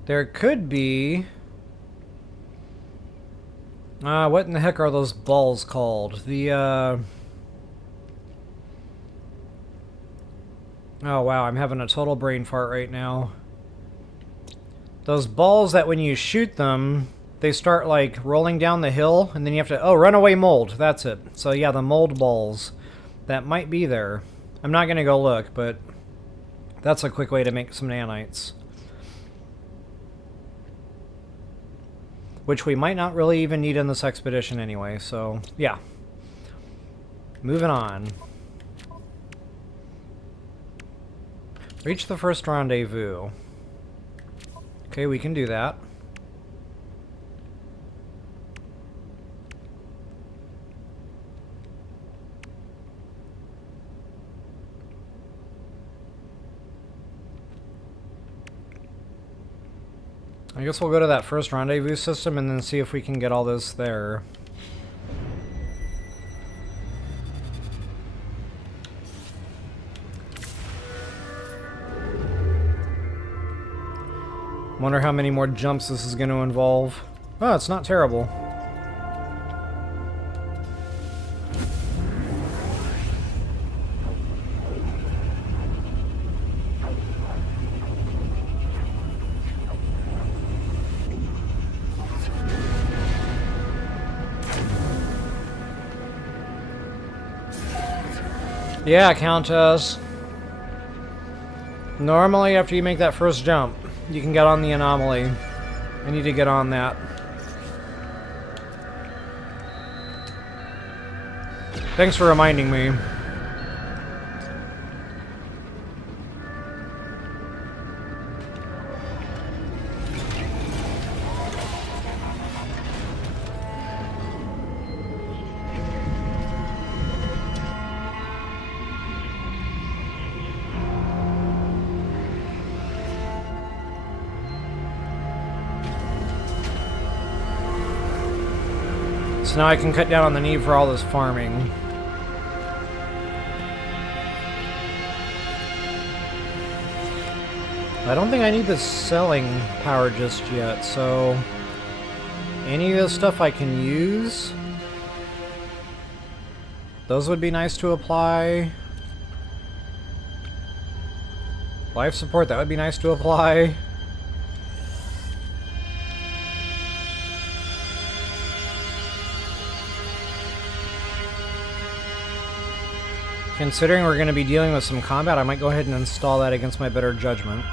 There could be... what in the heck are those balls called? The, Oh wow, I'm having a total brain fart right now. Those balls that when you shoot them, they start like rolling down the hill, and then you have to... Oh, runaway mold, that's it. So yeah, the mold balls. That might be there. I'm not going to go look, but that's a quick way to make some nanites. Which we might not really even need in this expedition anyway, so yeah. Moving on. Reach the first rendezvous. Okay, we can do that. I guess we'll go to that first rendezvous system and then see if we can get all this there. Wonder how many more jumps this is going to involve. Oh, it's not terrible. Yeah, Countess. Normally, after you make that first jump, you can get on the Anomaly. I need to get on that. Thanks for reminding me. So now I can cut down on the need for all this farming. I don't think I need the selling power just yet, so any of this stuff I can use. Those would be nice to apply. Life support, that would be nice to apply. Considering we're going to be dealing with some combat, I might go ahead and install that against my better judgment.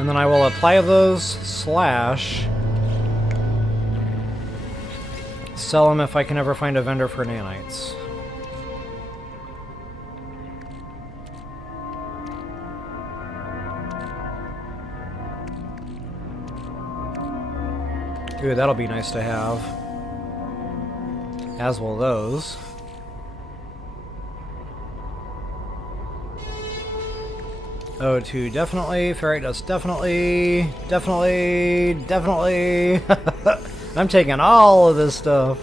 And then I will apply those slash sell them if I can ever find a vendor for nanites. Ooh, that'll be nice to have. As will those. O2 definitely, ferrite dust definitely, definitely. I'm taking all of this stuff.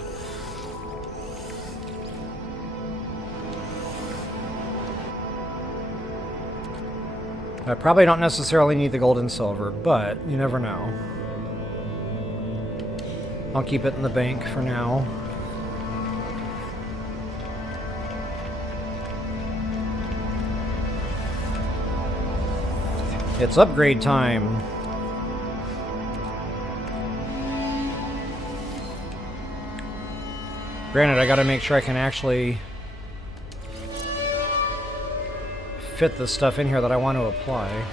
I probably don't necessarily need the gold and silver, but you never know. I'll keep it in the bank for now. It's upgrade time. Granted, I gotta make sure I can actually fit the stuff in here that I want to apply.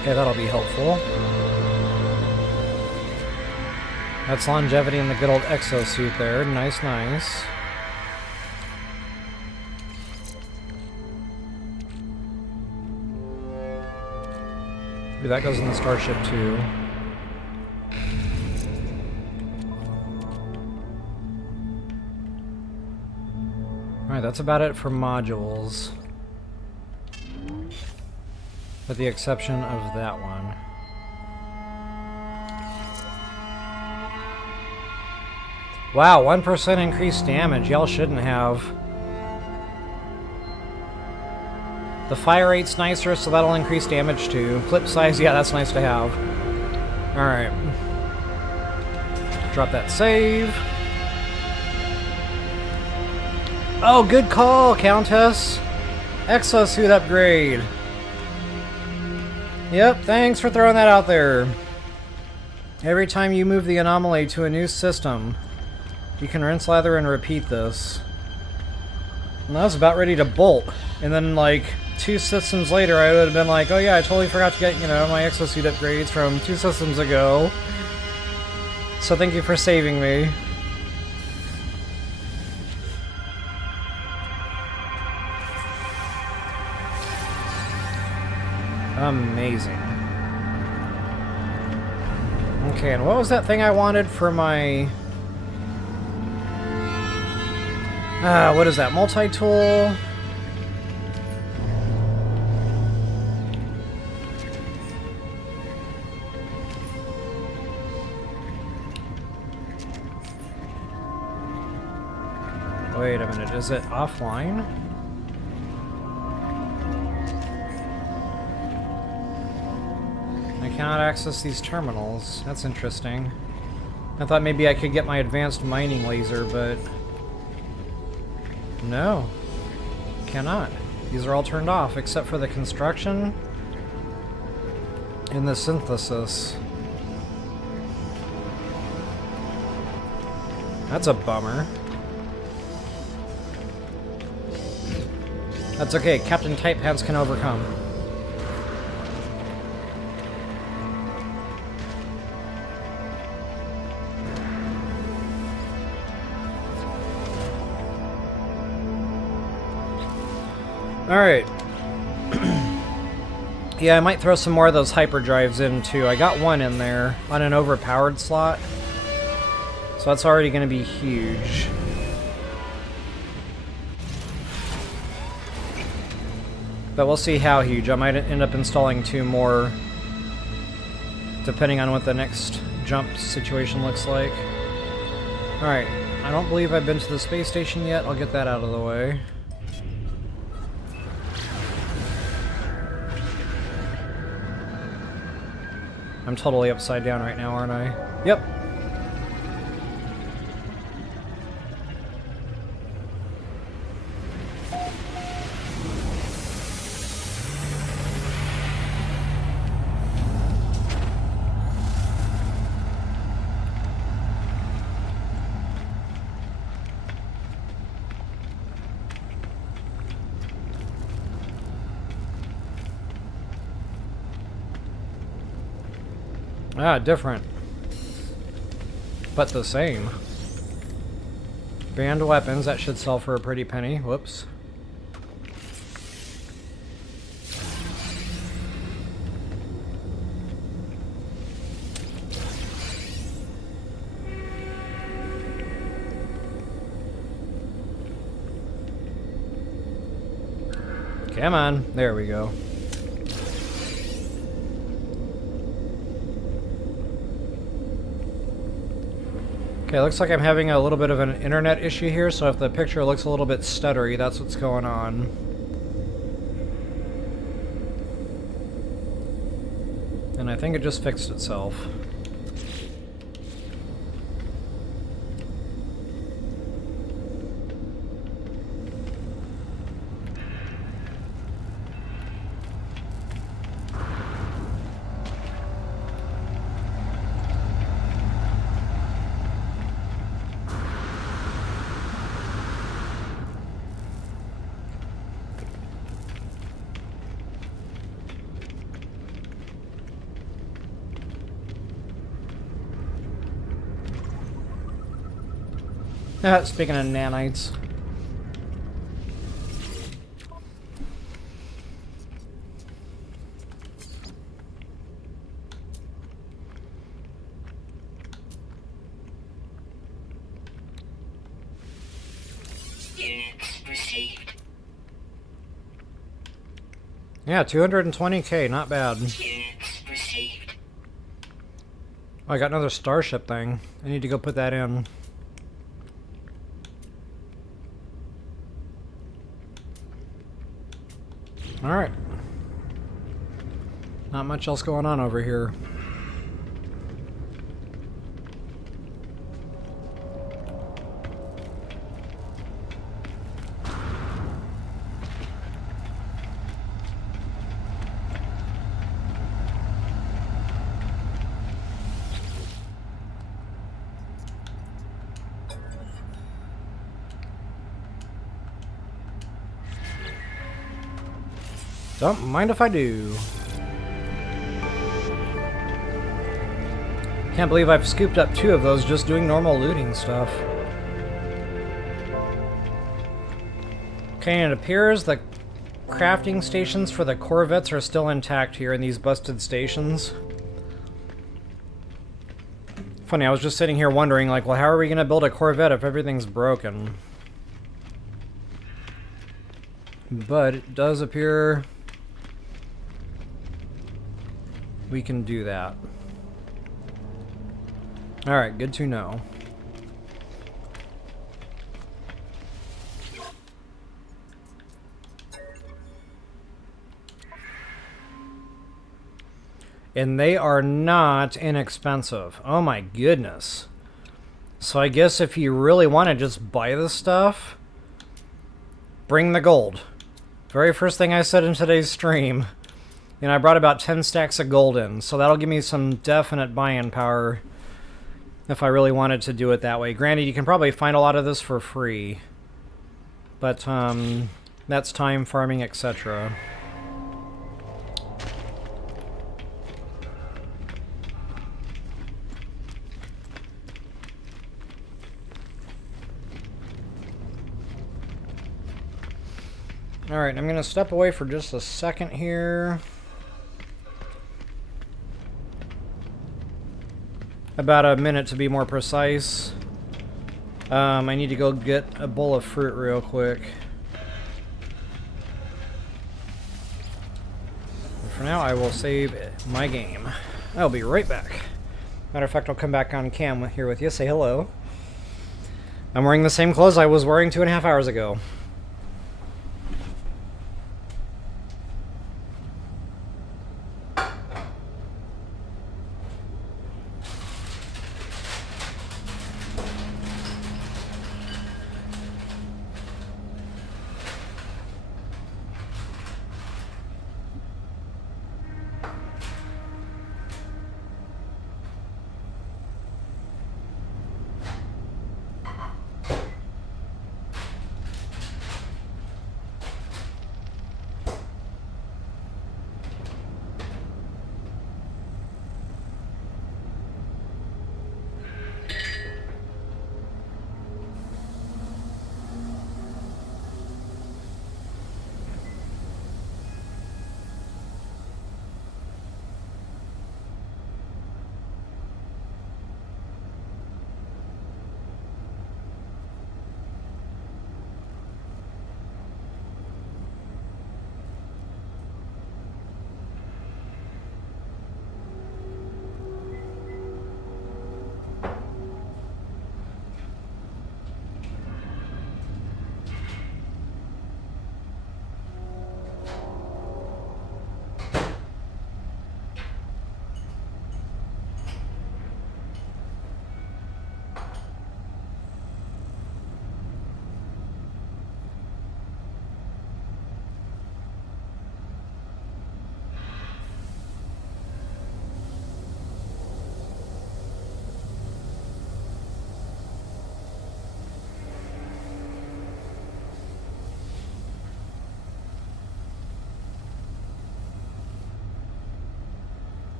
Okay, that'll be helpful. That's longevity in the good old exosuit there. Nice, nice. Maybe that goes in the Starship too. Alright, that's about it for modules. With the exception of that one. Wow, 1% increased damage. Y'all shouldn't have. The fire rate's nicer, so that'll increase damage too. Clip size, yeah, that's nice to have. Alright. Drop that save. Oh, good call, Countess! Exosuit upgrade. Yep, thanks for throwing that out there. Every time you move the Anomaly to a new system, you can rinse, lather, and repeat this. And I was about ready to bolt. And then, like, 2 systems later, I would have been like, oh yeah, I totally forgot to get, you know, my exosuit upgrades from 2 systems ago. So thank you for saving me. Amazing. Okay, and what was that thing I wanted for my... what is that? Multi-tool? Wait a minute, is it offline? I cannot access these terminals. That's interesting. I thought maybe I could get my advanced mining laser, but... no. Cannot. These are all turned off, except for the construction and the synthesis. That's a bummer. That's okay, Captain Tight Pants can overcome. Alright. Yeah, I might throw some more of those hyperdrives in too. I got one in there on an overpowered slot. So that's already going to be huge. But we'll see how huge. I might end up installing 2 more, depending on what the next jump situation looks like. Alright, I don't believe I've been to the space station yet. I'll get that out of the way. I'm totally upside down right now, aren't I? Yep. Ah, different. But the same. Banned weapons, that should sell for a pretty penny. Whoops. Come on, there we go. Okay, looks like I'm having a little bit of an internet issue here, so if the picture looks a little bit stuttery, that's what's going on. And I think it just fixed itself. Speaking of nanites. Units received. Yeah, 220k, not bad. Units received. Oh, I got another Starship thing. I need to go put that in. Alright. Not much else going on over here. Don't mind if I do. Can't believe I've scooped up 2 of those just doing normal looting stuff. Okay, and it appears the crafting stations for the Corvettes are still intact here in these busted stations. Funny, I was just sitting here wondering, like, well, how are we going to build a Corvette if everything's broken? But it does appear we can do that. Alright, good to know. And they are not inexpensive. Oh my goodness. So I guess if you really want to just buy this stuff, bring the gold. Very first thing I said in today's stream. And I brought about 10 stacks of gold in, so that'll give me some definite buy-in power if I really wanted to do it that way. Granted, you can probably find a lot of this for free, but that's time farming, etc. Alright, I'm going to step away for just a second here. About a minute to be more precise. I need to go get a bowl of fruit real quick. But for now, I will save my game. I'll be right back. Matter of fact, I'll come back on cam here with you. Say hello. I'm wearing the same clothes I was wearing 2.5 hours ago.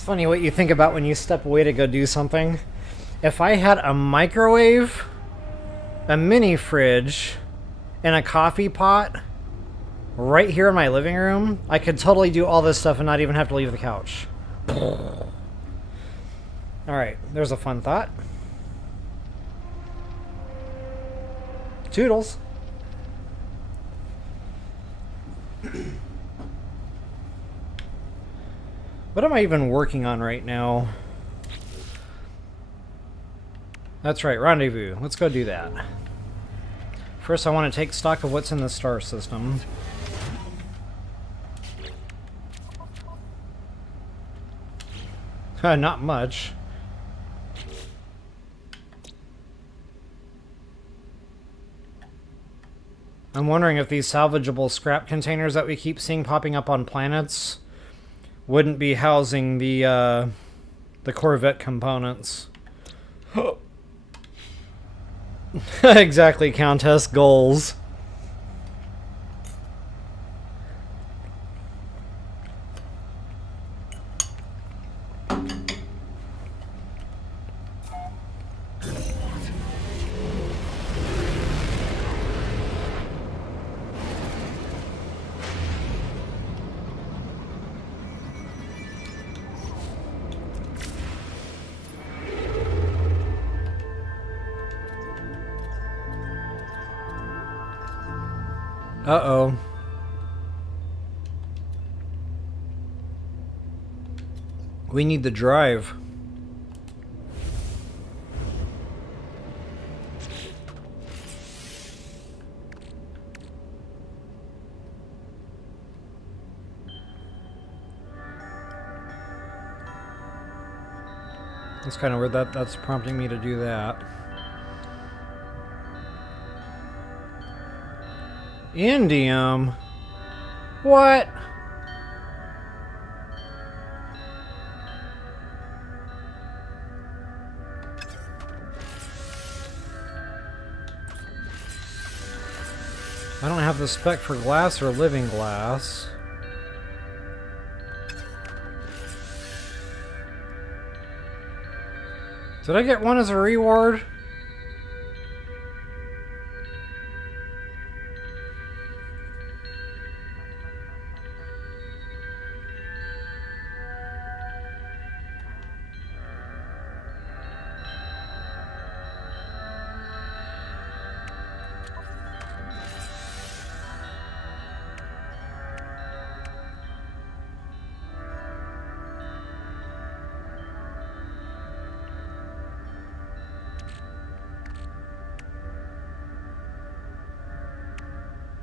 It's funny what you think about when you step away to go do something. If I had a microwave, a mini fridge, and a coffee pot right here in my living room, I could totally do all this stuff and not even have to leave the couch. Alright, there's a fun thought. Toodles. What am I even working on right now? That's right, Rendezvous. Let's go do that. First, I want to take stock of what's in the star system. Not much. I'm wondering if these salvageable scrap containers that we keep seeing popping up on planets wouldn't be housing the Corvette components. Exactly, Countess. Goals. Uh-oh. We need the drive. That's kind of weird that's prompting me to do that. Indium? What? I don't have the spec for glass or living glass. Did I get one as a reward?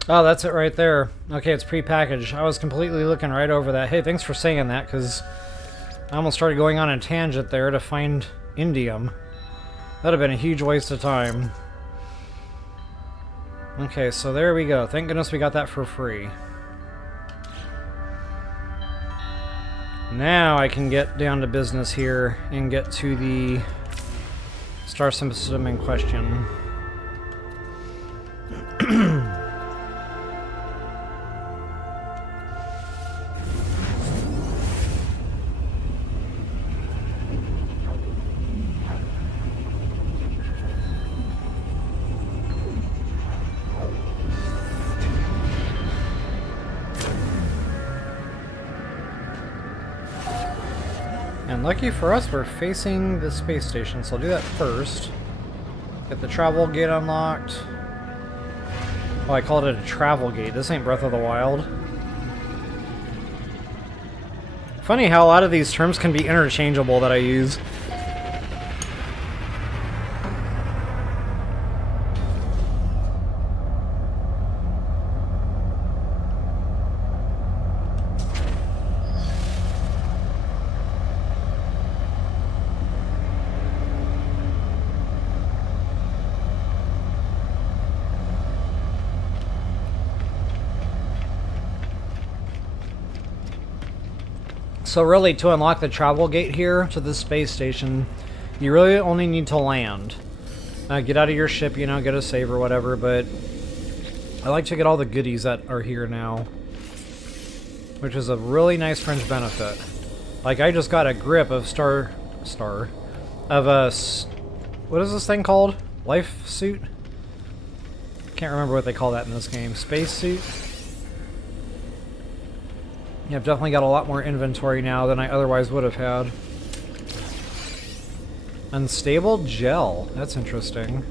Oh, that's it right there. Okay, it's pre-packaged. I was completely looking right over that. Hey, thanks for saying that, because I almost started going on a tangent there to find indium. That'd have been a huge waste of time. Okay, so there we go. Thank goodness we got that for free. Now I can get down to business here and get to the star system in question. And lucky for us, we're facing the space station, so I'll do that first. Get the travel gate unlocked. Oh, I called it a travel gate. This ain't Breath of the Wild. Funny how a lot of these terms can be interchangeable that I use. So really, to unlock the travel gate here to the space station, you really only need to land. Get out of your ship, you know, get a save or whatever, but I like to get all the goodies that are here now, which is a really nice fringe benefit. Like, I just got a grip of of a, what is this thing called? Life suit? Can't remember what they call that in this game. Space suit? Yeah, I've definitely got a lot more inventory now than I otherwise would have had. Unstable gel. That's interesting.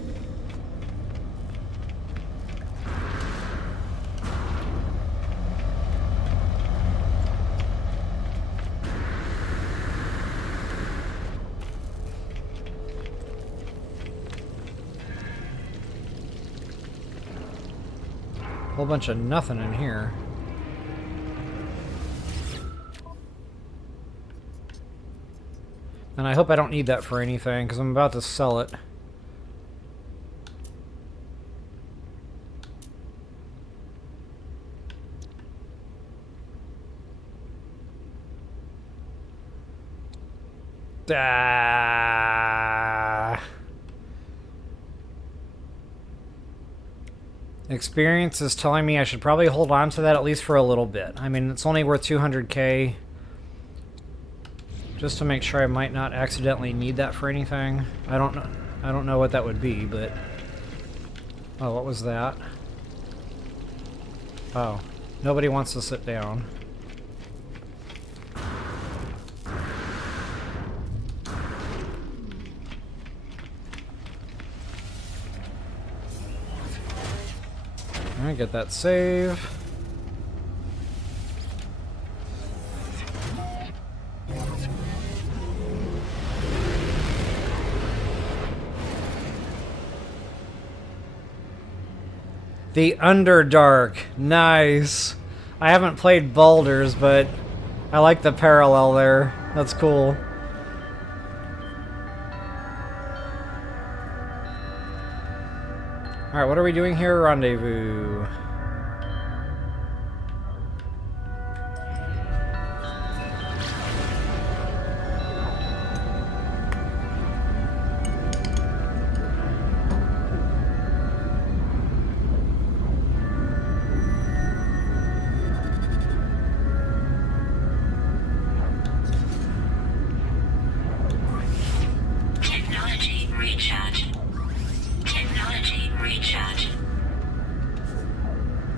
Whole bunch of nothing in here. And I hope I don't need that for anything, because I'm about to sell it. Ah. Experience is telling me I should probably hold on to that at least for a little bit. I mean, it's only worth 200k. Just to make sure I might not accidentally need that for anything. I don't know what that would be, but... Oh, what was that? Oh. Nobody wants to sit down. Alright, get that save. The Underdark. Nice. I haven't played Baldur's, but I like the parallel there. That's cool. Alright, what are we doing here? Rendezvous.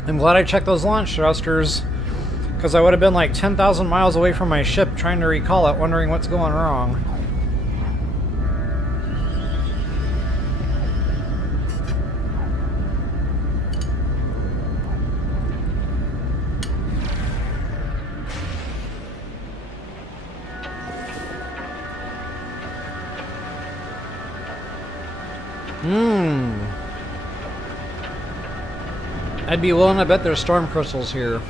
I'm glad I checked those launch thrusters, because I would have been like 10,000 miles away from my ship trying to recall it, wondering what's going wrong. I'd be willing to bet there's storm crystals here.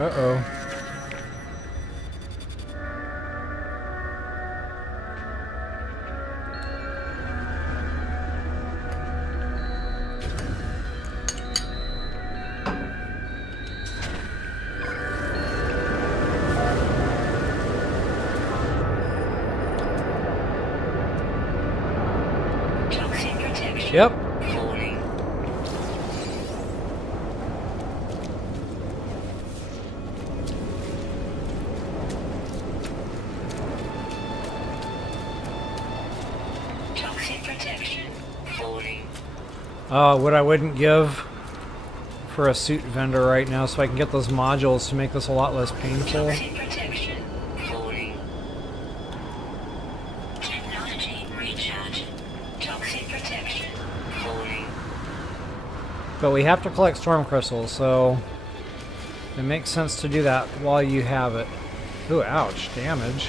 Uh-oh. Yep. Toxic protection. Falling. What I wouldn't give for a suit vendor right now, so I can get those modules to make this a lot less painful. Toxic protection. Falling. Technology recharge. Toxic protection. Falling. But we have to collect storm crystals, so it makes sense to do that while you have it. Ooh, ouch, damage.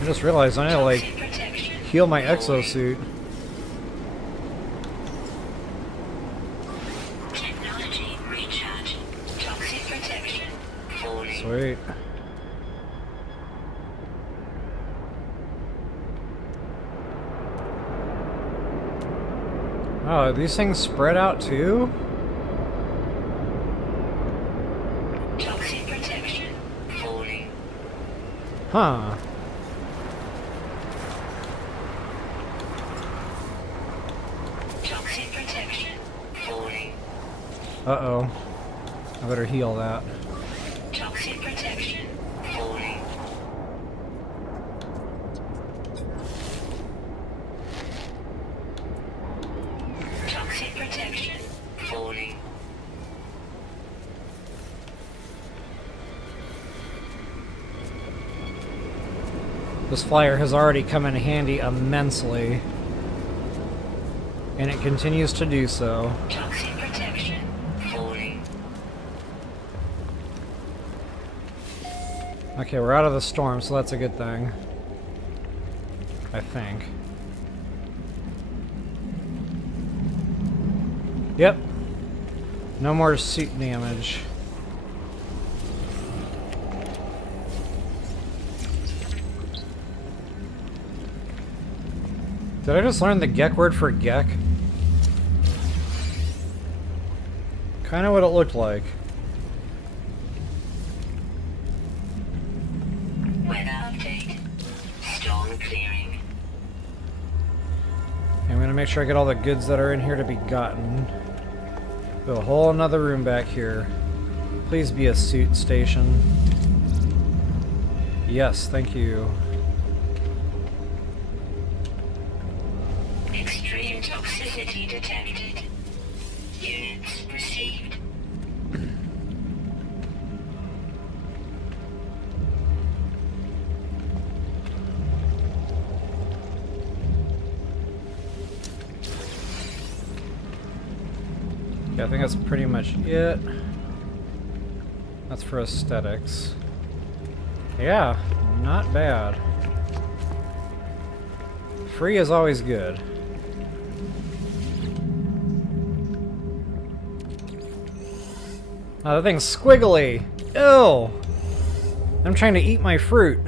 I just realized I need to, like, heal my exosuit. Technology recharge. Toxic protection. Falling. Sweet. Oh, are these things spread out too? Toxic protection. Falling. Huh. Uh-oh. I better heal that. Toxic protection falling. Toxic protection falling. This flyer has already come in handy immensely. And it continues to do so. Toxic protection falling. Okay, we're out of the storm, so that's a good thing. I think. Yep. No more suit damage. Did I just learn the Gek word for Gek? Kind of what it looked like. Weather update. Storm clearing. I'm gonna make sure I get all the goods that are in here to be gotten. Got a whole another room back here. Please be a suit station. Yes, thank you. Extreme toxicity detected. Units received. Yeah, I think that's pretty much it. That's for aesthetics. Yeah, not bad. Free is always good. Oh, that thing's squiggly! Ew! I'm trying to eat my fruit.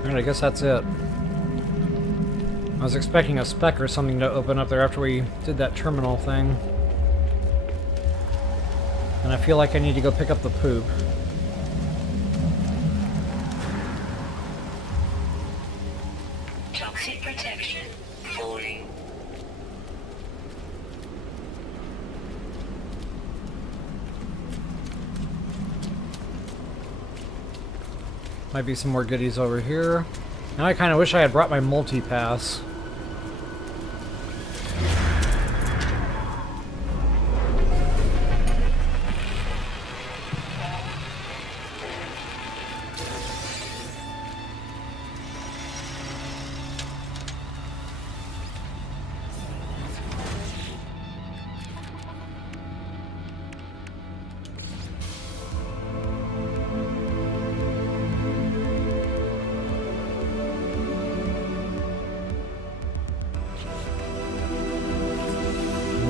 Alright, I guess that's it. I was expecting a spec or something to open up there after we did that terminal thing. And I feel like I need to go pick up the poop. Toxic protection falling. Might be some more goodies over here. Now I kind of wish I had brought my multi-pass.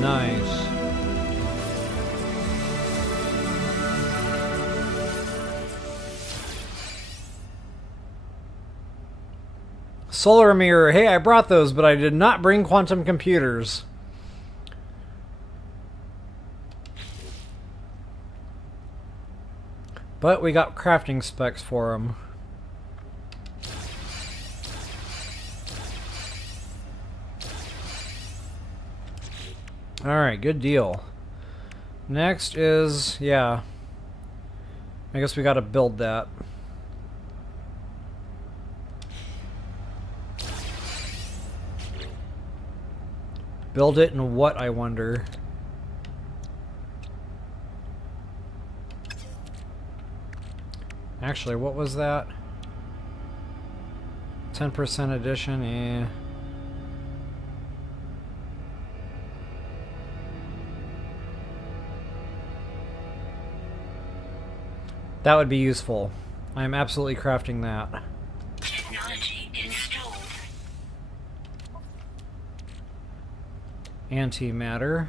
Nice. Solar mirror. Hey, I brought those, but I did not bring quantum computers. But we got crafting specs for them. Alright, good deal. Next is, yeah. I guess we gotta build that. Build it in what, I wonder? Actually, what was that? 10% edition, eh. That would be useful. I am absolutely crafting that. Technology installed. Antimatter.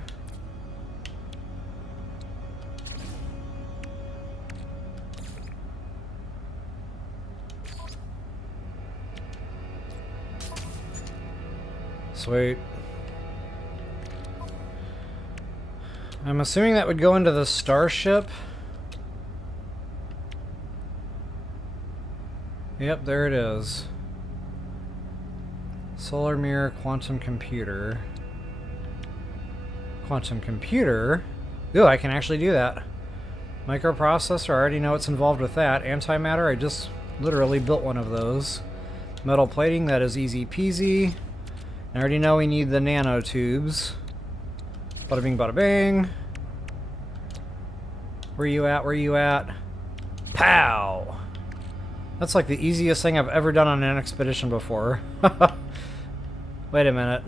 Sweet. I'm assuming that would go into the Starship. Yep, there it is. Solar mirror, quantum computer. Quantum computer? Ooh, I can actually do that. Microprocessor, I already know what's involved with that. Antimatter, I just literally built one of those. Metal plating, that is easy peasy. I already know we need the nanotubes. Bada bing, bada bang. Where you at? Where you at? Pow! That's like the easiest thing I've ever done on an expedition before. Wait a minute.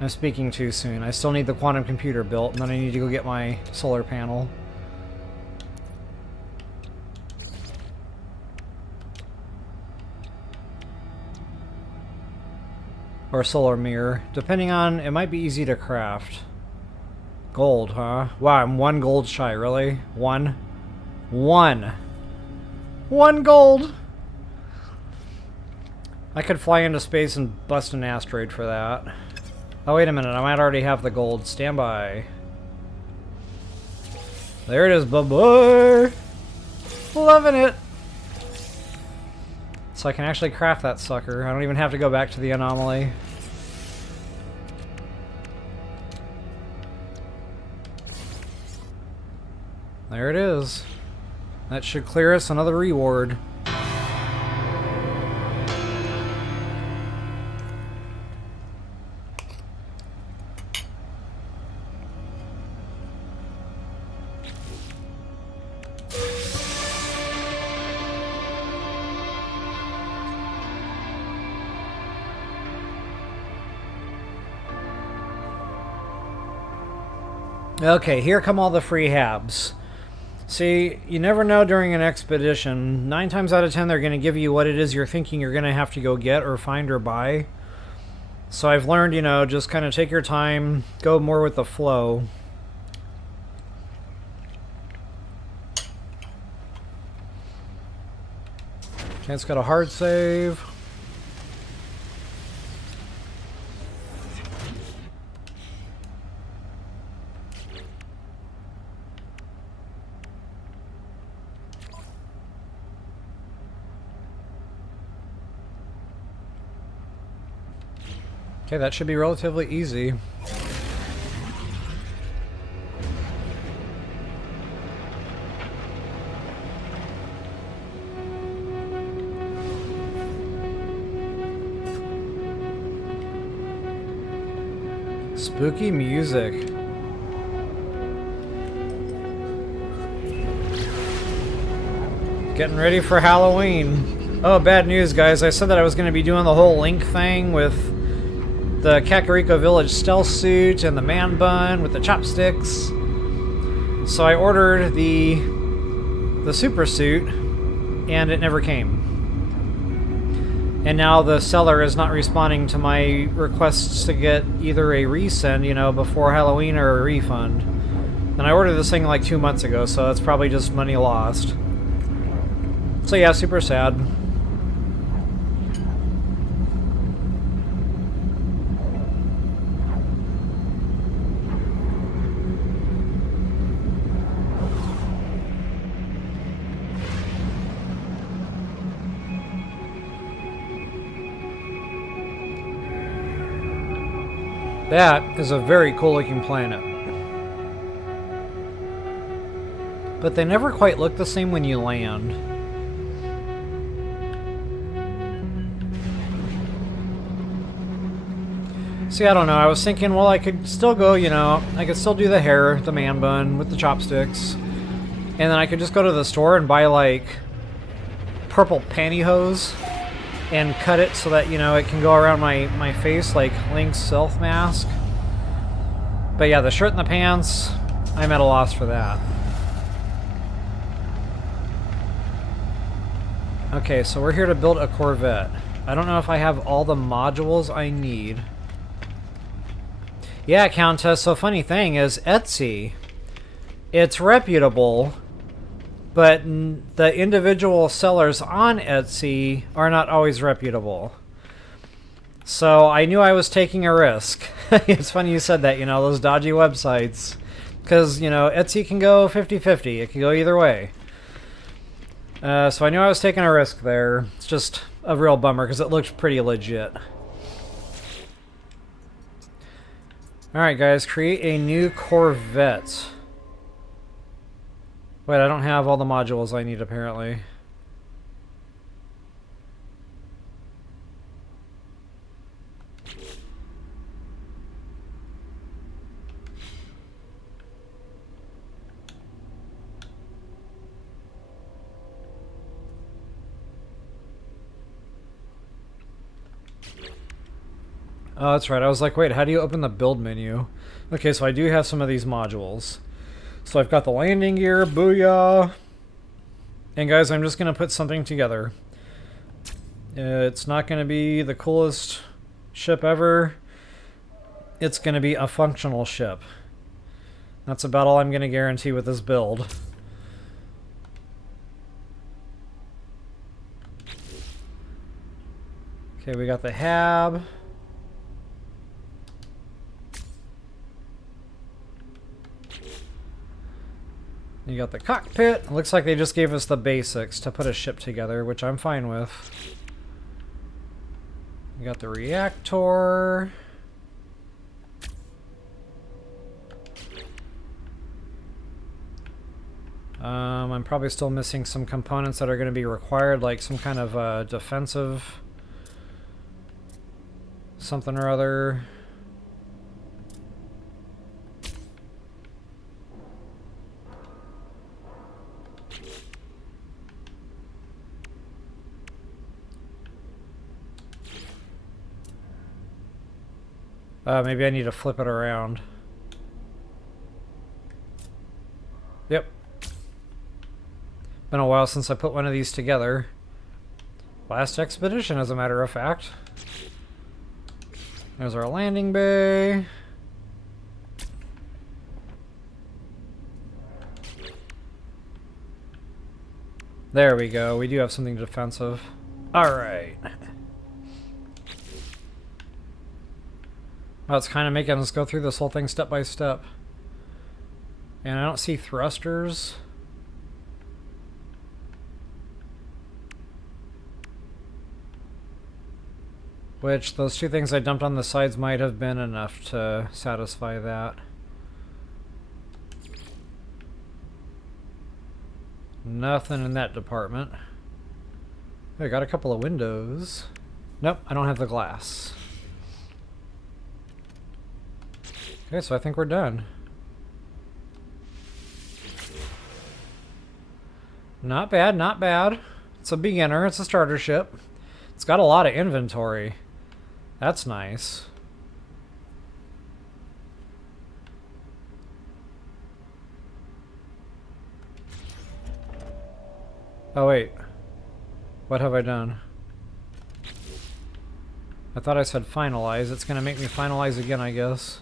I'm speaking too soon. I still need the quantum computer built, and then I need to go get my solar panel. Or solar mirror. Depending on... It might be easy to craft. Gold, huh? Wow, I'm 1 gold shy, really? 1? 1! 1 gold! I could fly into space and bust an asteroid for that. Oh, wait a minute. I might already have the gold. Stand by. There it is, bye-bye! Loving it! So I can actually craft that sucker. I don't even have to go back to the Anomaly. There it is. That should clear us another reward. Okay, here come all the free habs. See, you never know during an expedition. 9 times out of 10 they're going to give you what it is you're thinking you're going to have to go get or find or buy. So I've learned, you know, just kind of take your time, go more with the flow. Okay, it's got a hard save. Okay, that should be relatively easy. Spooky music. Getting ready for Halloween. Oh, bad news, guys. I said that I was going to be doing the whole Link thing with the Kakariko Village stealth suit and the man bun with the chopsticks. So I ordered the super suit, and it never came. And now the seller is not responding to my requests to get either a resend, you know, before Halloween or a refund. And I ordered this thing like 2 months ago, so that's probably just money lost. So yeah, super sad. That is a very cool looking planet. But they never quite look the same when you land. See, I don't know, I was thinking, well, I could still go, you know, I could still do the hair, the man bun with the chopsticks. And then I could just go to the store and buy, like, purple pantyhose. And cut it so that, you know, it can go around my face like Link's self mask. But yeah, the shirt and the pants, I'm at a loss for that. Okay, so we're here to build a Corvette. I don't know if I have all the modules I need. Yeah, Countess, so funny thing is Etsy, it's reputable, but the individual sellers on Etsy are not always reputable. So I knew I was taking a risk. It's funny you said that, you know, those dodgy websites. Because, you know, Etsy can go 50-50. It can go either way. So I knew I was taking a risk there. It's just a real bummer because it looked pretty legit. Alright guys, create a new Corvette. Wait, I don't have all the modules I need apparently. Oh, that's right. I was like, wait, how do you open the build menu? Okay, so I do have some of these modules. So I've got the landing gear, booyah! And guys, I'm just going to put something together. It's not going to be the coolest ship ever. It's going to be a functional ship. That's about all I'm going to guarantee with this build. Okay, we got the hab. You got the cockpit. It looks like they just gave us the basics to put a ship together, which I'm fine with. You got the reactor. I'm probably still missing some components that are going to be required, like some kind of defensive something or other. Maybe I need to flip it around. Yep. Been a while since I put one of these together. Last expedition, as a matter of fact. There's our landing bay. There we go. We do have something defensive. Alright. Oh, it's kind of making us go through this whole thing step by step. And I don't see thrusters. Which, those two things I dumped on the sides might have been enough to satisfy that. Nothing in that department. I got a couple of windows. Nope, I don't have the glass. Okay, so I think we're done. Not bad, not bad. It's a beginner, it's a starter ship. It's got a lot of inventory. That's nice. Oh wait. What have I done? I thought I said finalize. It's gonna make me finalize again, I guess.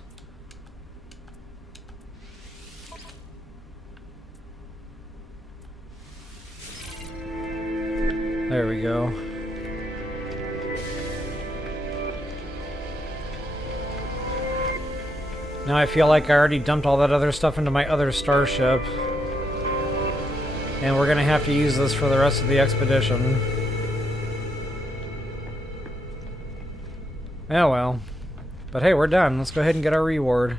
There we go. Now I feel like I already dumped all that other stuff into my other starship. And we're gonna have to use this for the rest of the expedition. Yeah, well. But hey, we're done. Let's go ahead and get our reward.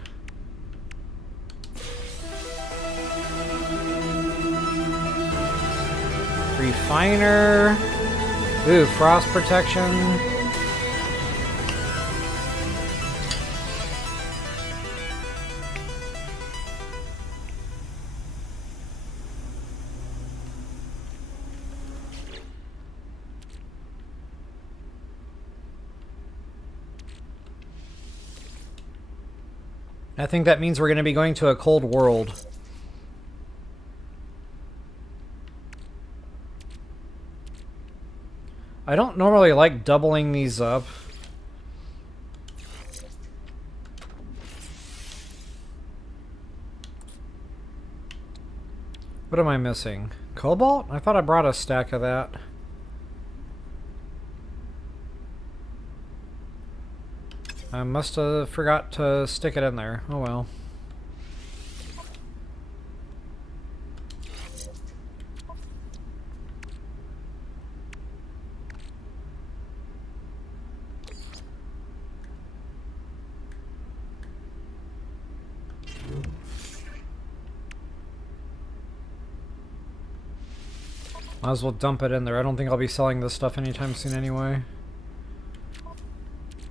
Refiner. Ooh, frost protection. I think that means we're going to be going to a cold world. I don't normally like doubling these up. What am I missing? Cobalt? I thought I brought a stack of that. I must have forgot to stick it in there. Oh well. Might as well dump it in there. I don't think I'll be selling this stuff anytime soon anyway.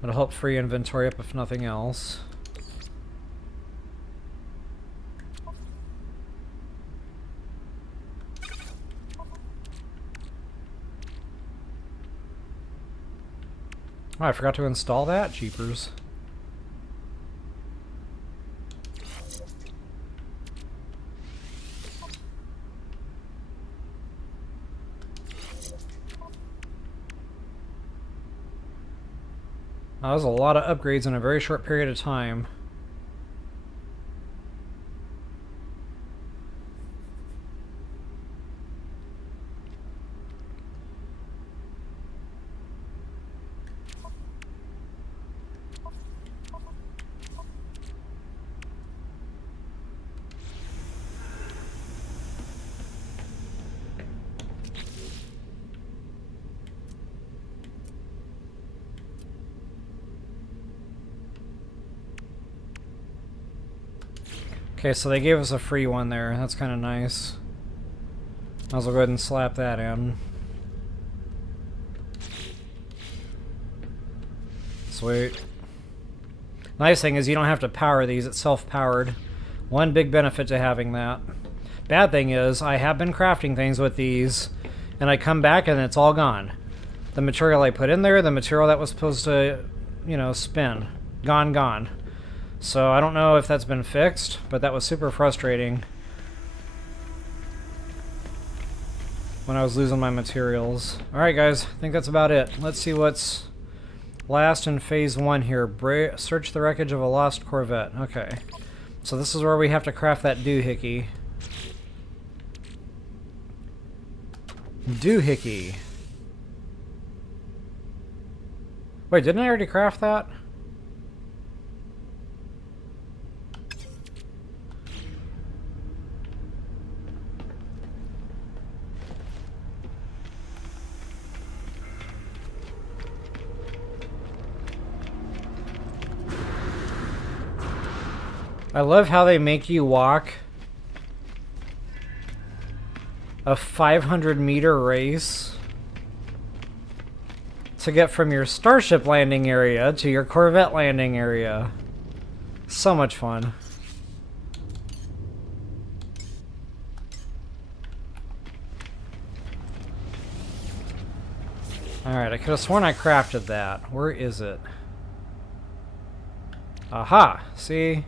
It'll help free inventory up if nothing else. Oh, I forgot to install that? Jeepers. That was a lot of upgrades in a very short period of time. Okay, so they gave us a free one there. That's kind of nice. Might as well go ahead and slap that in. Sweet. Nice thing is you don't have to power these. It's self-powered. One big benefit to having that. Bad thing is I have been crafting things with these, and I come back and it's all gone. The material I put in there, the material that was supposed to, you know, spin. Gone. So I don't know if that's been fixed, but that was super frustrating when I was losing my materials. Alright guys, I think that's about it. Let's see what's last in phase 1 here. Search the wreckage of a lost Corvette. Okay. So this is where we have to craft that doohickey. Doohickey. Wait, didn't I already craft that? I love how they make you walk a 500-meter race to get from your Starship landing area to your Corvette landing area. So much fun. Alright, I could have sworn I crafted that. Where is it? Aha! See?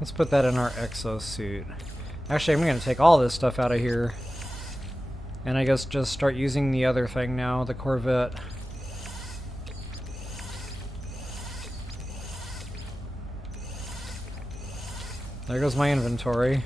Let's put that in our exosuit. Actually, I'm going to take all this stuff out of here. And I guess just start using the other thing now, the Corvette. There goes my inventory.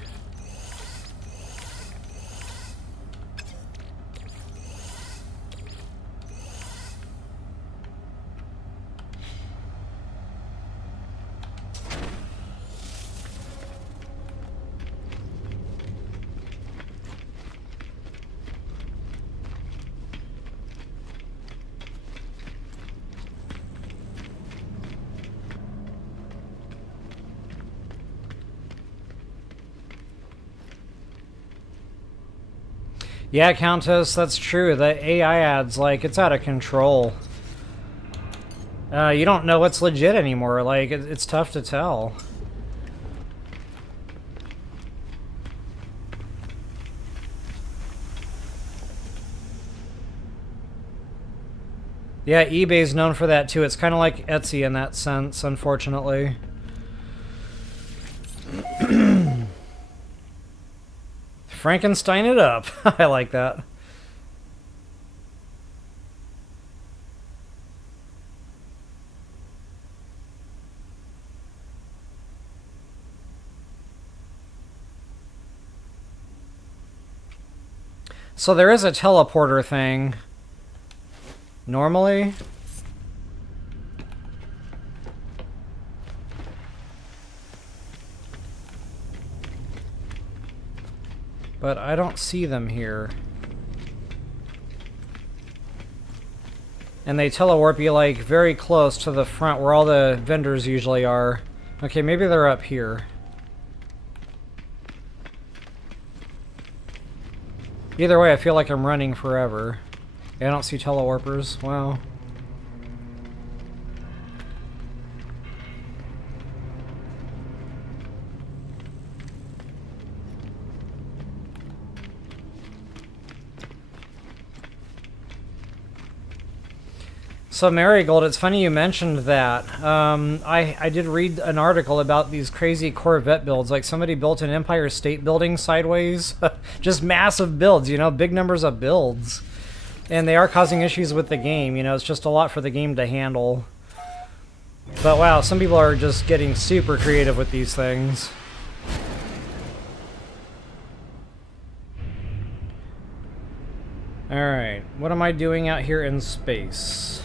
Yeah, Countess, that's true. The AI ads, like, it's out of control. You don't know what's legit anymore. Like, it's tough to tell. Yeah, eBay's known for that too. It's kind of like Etsy in that sense, unfortunately. Frankenstein it up. I like that. So there is a teleporter thing Normally? But I don't see them here. And they telewarp you like very close to the front where all the vendors usually are. Okay, maybe they're up here. Either way, I feel like I'm running forever. I don't see telewarpers. Wow. So Marigold, it's funny you mentioned that. I did read an article about these crazy Corvette builds. Like somebody built an Empire State Building sideways. Just massive builds, you know, big numbers of builds. And they are causing issues with the game, you know, it's just a lot for the game to handle. But wow, some people are just getting super creative with these things. Alright, what am I doing out here in space?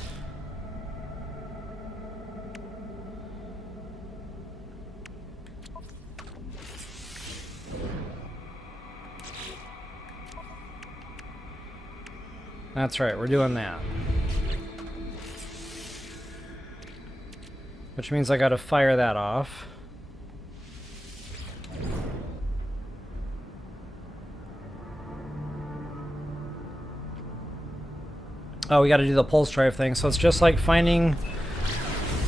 That's right, we're doing that. Which means I gotta fire that off. Oh, we gotta do the pulse drive thing, so it's just like finding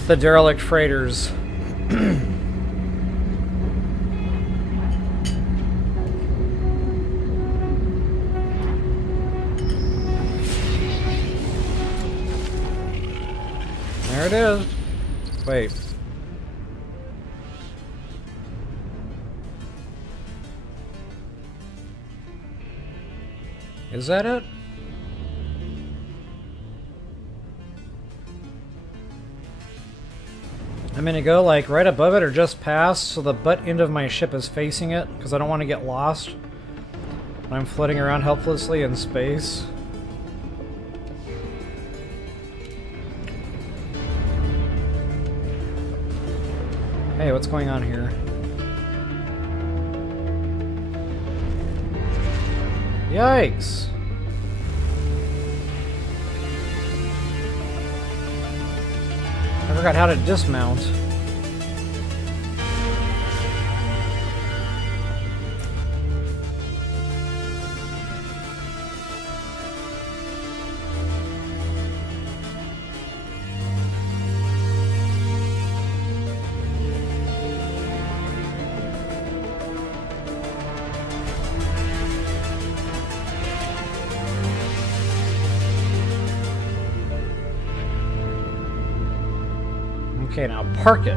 the derelict freighters. There it is. Wait. Is that it? I'm gonna go like right above it or just past so the butt end of my ship is facing it because I don't want to get lost when I'm floating around helplessly in space. Hey, what's going on here? Yikes! I forgot how to dismount. Okay, now park it.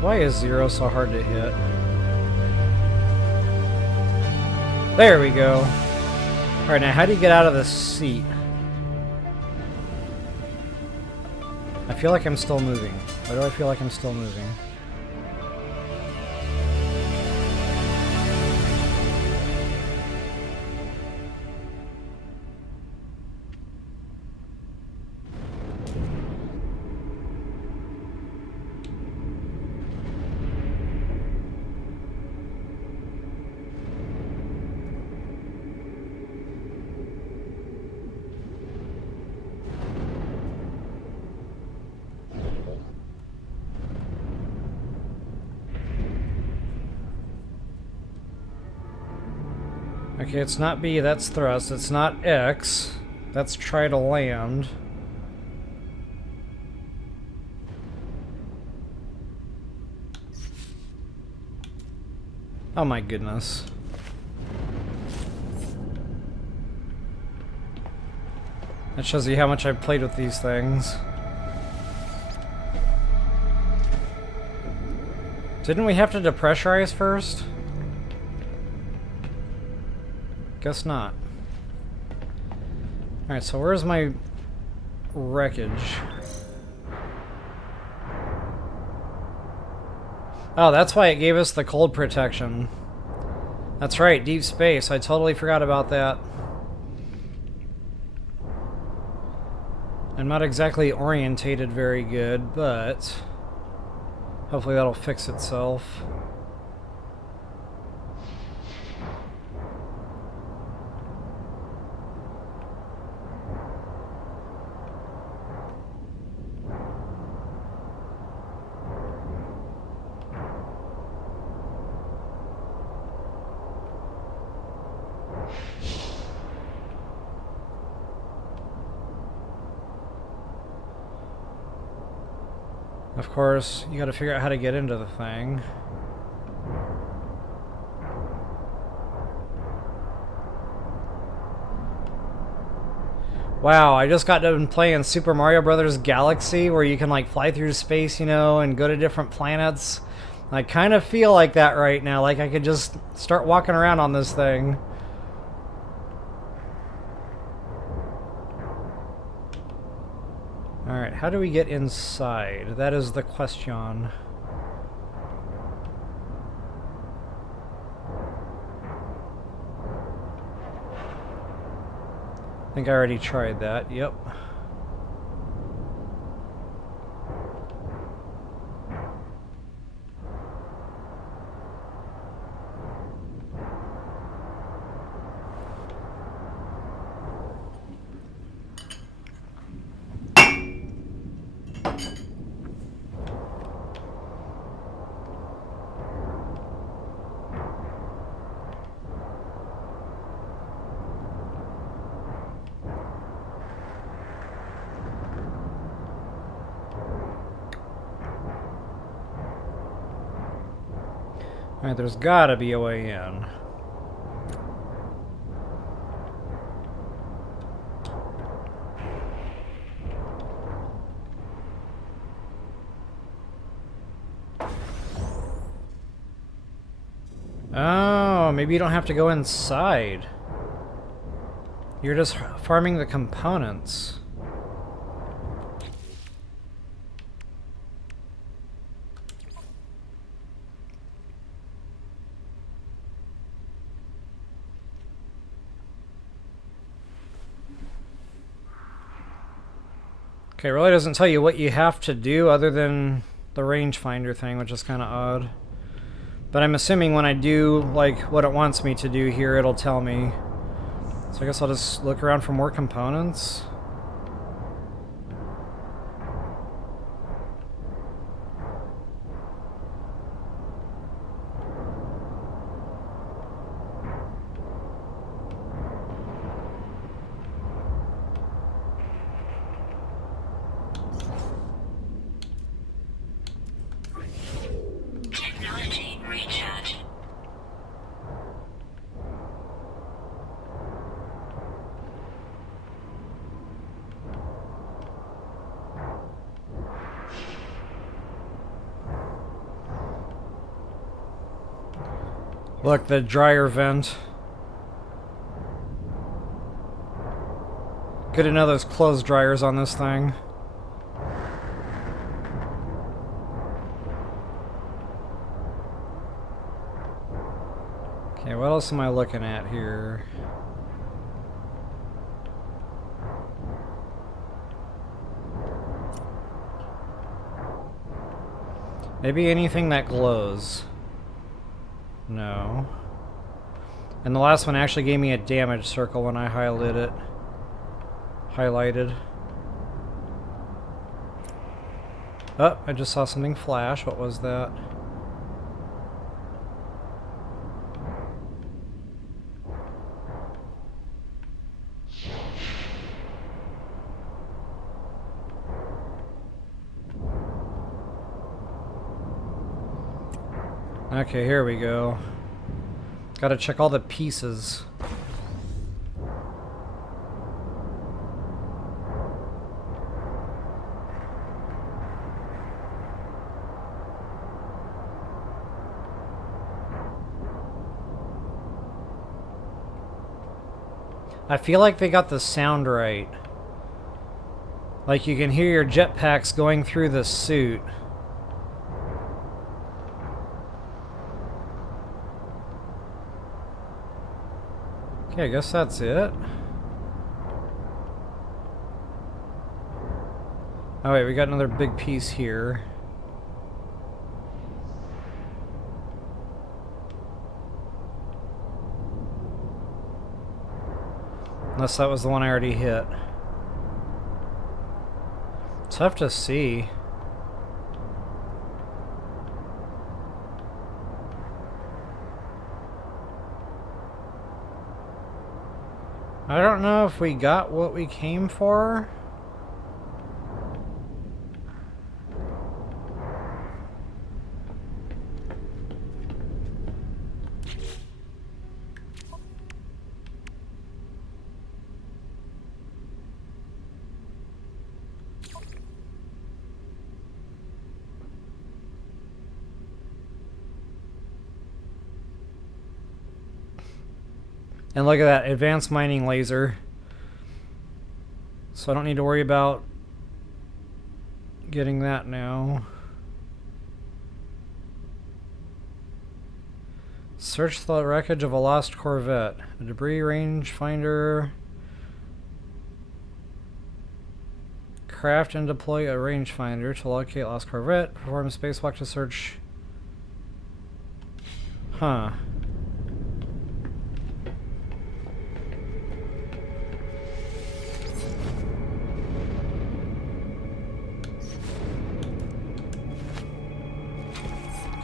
Why is 0 so hard to hit? There we go. Alright, now how do you get out of the seat? I feel like I'm still moving. Why do I feel like I'm still moving? Okay, it's not B, that's thrust. It's not X, that's try to land. Oh my goodness. That shows you how much I've played with these things. Didn't we have to depressurize first? Guess not. Alright, so where's my wreckage? Oh, that's why it gave us the cold protection. That's right, deep space. I totally forgot about that. I'm not exactly orientated very good, but hopefully that'll fix itself. Of course, you gotta figure out how to get into the thing. Wow, I just got done playing Super Mario Bros. Galaxy, where you can like fly through space, you know, and go to different planets. I kind of feel like that right now, like I could just start walking around on this thing. Alright, how do we get inside? That is the question. I think I already tried that, yep. Alright, there's gotta be a way in. Oh, maybe you don't have to go inside. You're just farming the components. Okay, it really doesn't tell you what you have to do other than the rangefinder thing, which is kind of odd. But I'm assuming when I do like what it wants me to do here, it'll tell me. So I guess I'll just look around for more components. Technology recharge. Look, the dryer vent. Good to know there's clothes dryers on this thing. Okay, what else am I looking at here? Maybe anything that glows. No. And the last one actually gave me a damage circle when I highlighted it. Oh, I just saw something flash. What was that? Okay, here we go. Gotta check all the pieces. I feel like they got the sound right. Like you can hear your jetpacks going through the suit. Okay, I guess that's it. Oh wait, we got another big piece here. Unless that was the one I already hit. Tough to see. I don't know if we got what we came for. And look at that, advanced mining laser. So I don't need to worry about getting that now. Search the wreckage of a lost Corvette. A debris rangefinder. Craft and deploy a rangefinder to locate lost Corvette. Perform spacewalk to search. Huh.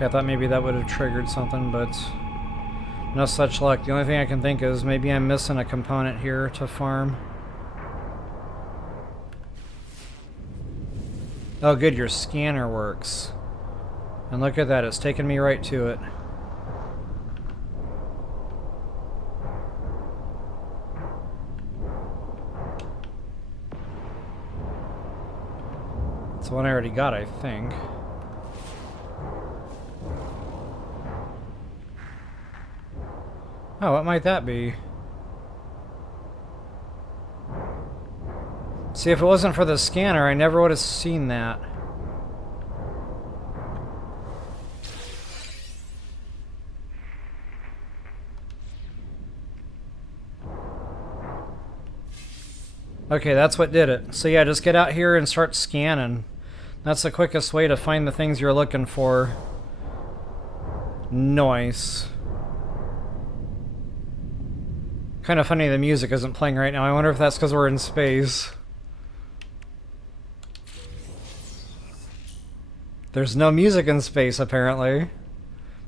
I thought maybe that would have triggered something, but no such luck. The only thing I can think is maybe I'm missing a component here to farm. Oh good, your scanner works. And look at that, it's taking me right to it. It's the one I already got, I think. Oh, what might that be? See, if it wasn't for the scanner, I never would have seen that. Okay, that's what did it. So yeah, just get out here and start scanning. That's the quickest way to find the things you're looking for. Nice. Kind of funny the music isn't playing right now. I wonder if that's because we're in space. There's no music in space, apparently.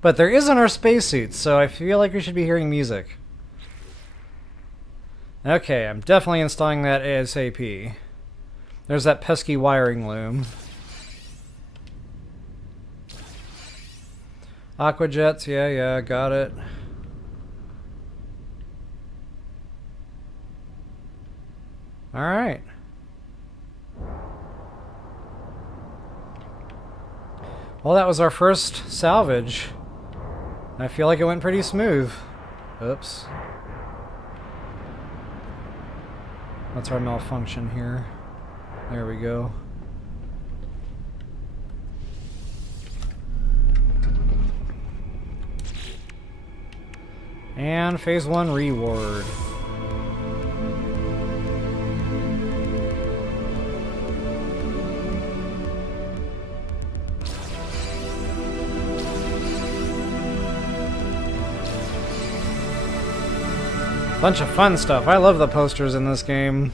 But there is in our spacesuits, so I feel like we should be hearing music. Okay, I'm definitely installing that ASAP. There's that pesky wiring loom. Aquajets, yeah, got it. Alright. Well, that was our first salvage. I feel like it went pretty smooth. Oops. That's our malfunction here. There we go. And phase 1 reward. Bunch of fun stuff. I love the posters in this game.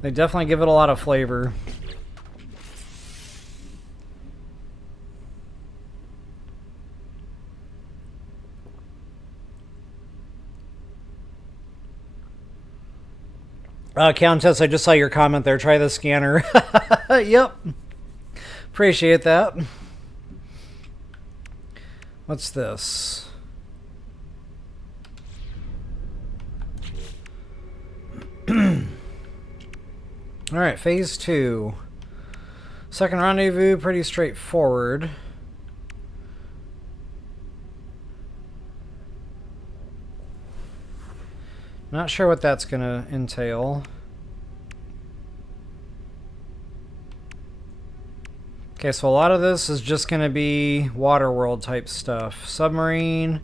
They definitely give it a lot of flavor. Countess, I just saw your comment there. Try the scanner. Yep. Appreciate that. What's this? Alright, phase 2. Second rendezvous, pretty straightforward. Not sure what that's going to entail. Okay, so a lot of this is just going to be water world type stuff. Submarine,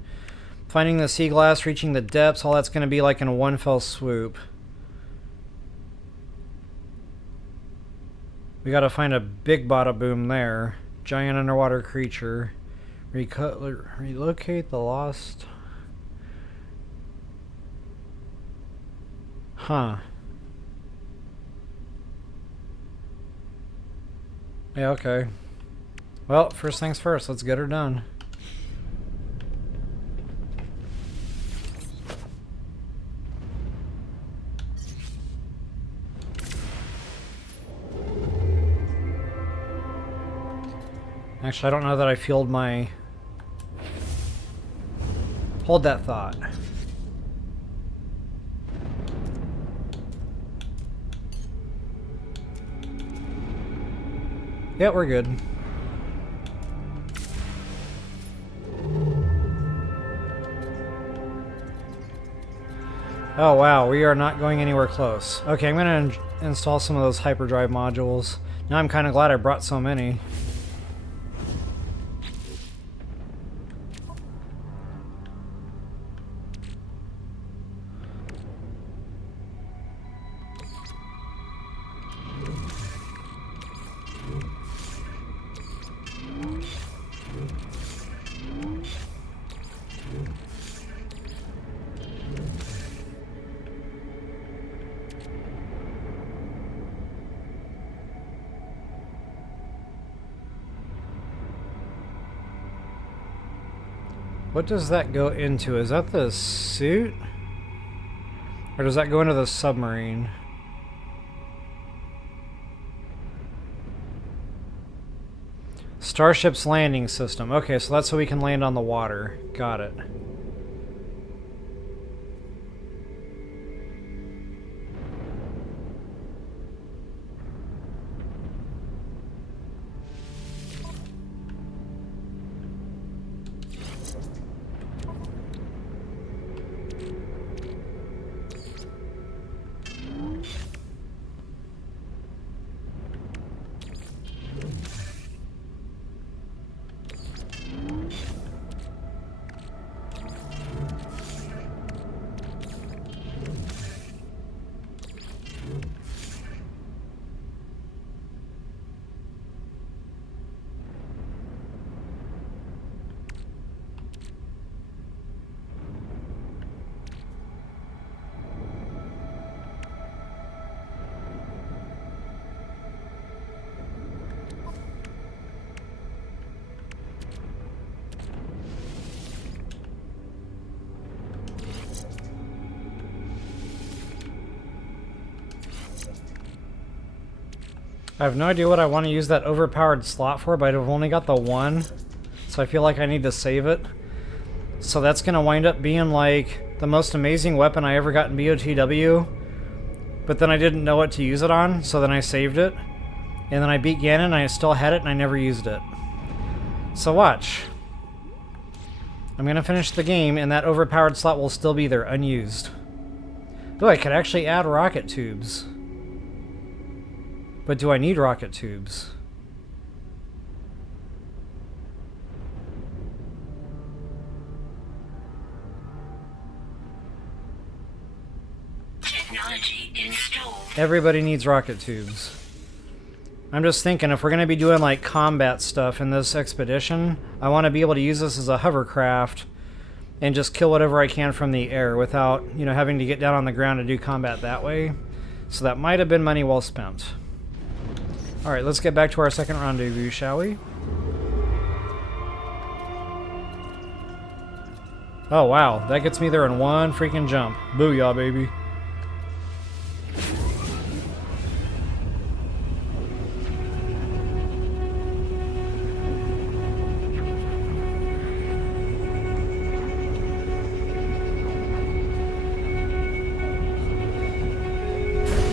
Finding the sea glass, reaching the depths, all that's going to be like in one fell swoop. We got to find a big bada boom there. Giant underwater creature. Relocate the lost. Huh. Yeah, okay. Well, first things first, let's get her done. Actually, I don't know that I fueled my... Hold that thought. Yeah, we're good. Oh wow, we are not going anywhere close. Okay, I'm gonna install some of those hyperdrive modules. Now I'm kind of glad I brought so many. What does that go into? Is that the suit? Or does that go into the submarine? Starship's landing system. Okay, so that's so we can land on the water. Got it. I have no idea what I want to use that overpowered slot for, but I've only got the one, so I feel like I need to save it. So that's going to wind up being like the most amazing weapon I ever got in BOTW, but then I didn't know what to use it on, so then I saved it. And then I beat Ganon and I still had it and I never used it. So watch. I'm going to finish the game and that overpowered slot will still be there, unused. Oh, I could actually add rocket tubes. But do I need rocket tubes? Technology installed. Everybody needs rocket tubes. I'm just thinking, if we're going to be doing like combat stuff in this expedition, I want to be able to use this as a hovercraft and just kill whatever I can from the air without, you know, having to get down on the ground and do combat that way. So that might have been money well spent. Alright, let's get back to our second rendezvous, shall we? Oh wow, that gets me there in one freaking jump. Booyah, baby.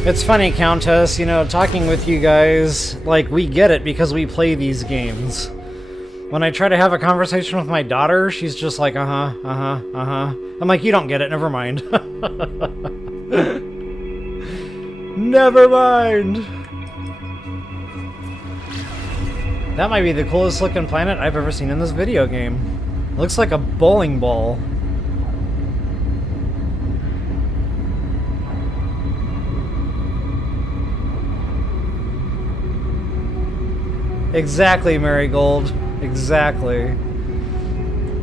It's funny, Countess, you know, talking with you guys, like, we get it because we play these games. When I try to have a conversation with my daughter, she's just like, uh-huh, uh-huh, uh-huh. I'm like, you don't get it, never mind. Never mind! That might be the coolest looking planet I've ever seen in this video game. Looks like a bowling ball. Exactly, Marigold. Exactly.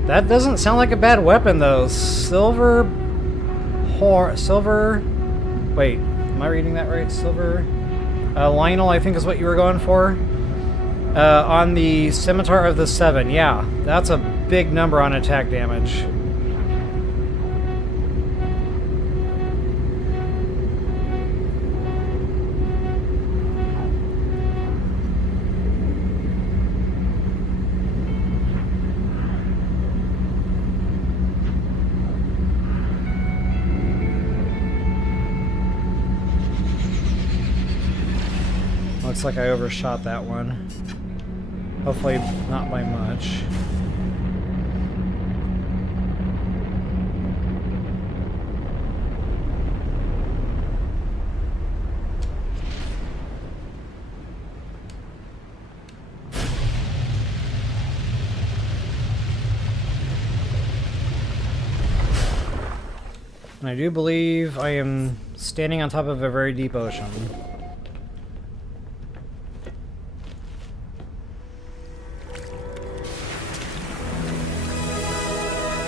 That doesn't sound like a bad weapon, though. Silver... Wait, am I reading that right? Silver... Lionel, I think is what you were going for. On the Scimitar of the Seven. Yeah, that's a big number on attack damage. Looks like I overshot that one. Hopefully not by much. And I do believe I am standing on top of a very deep ocean.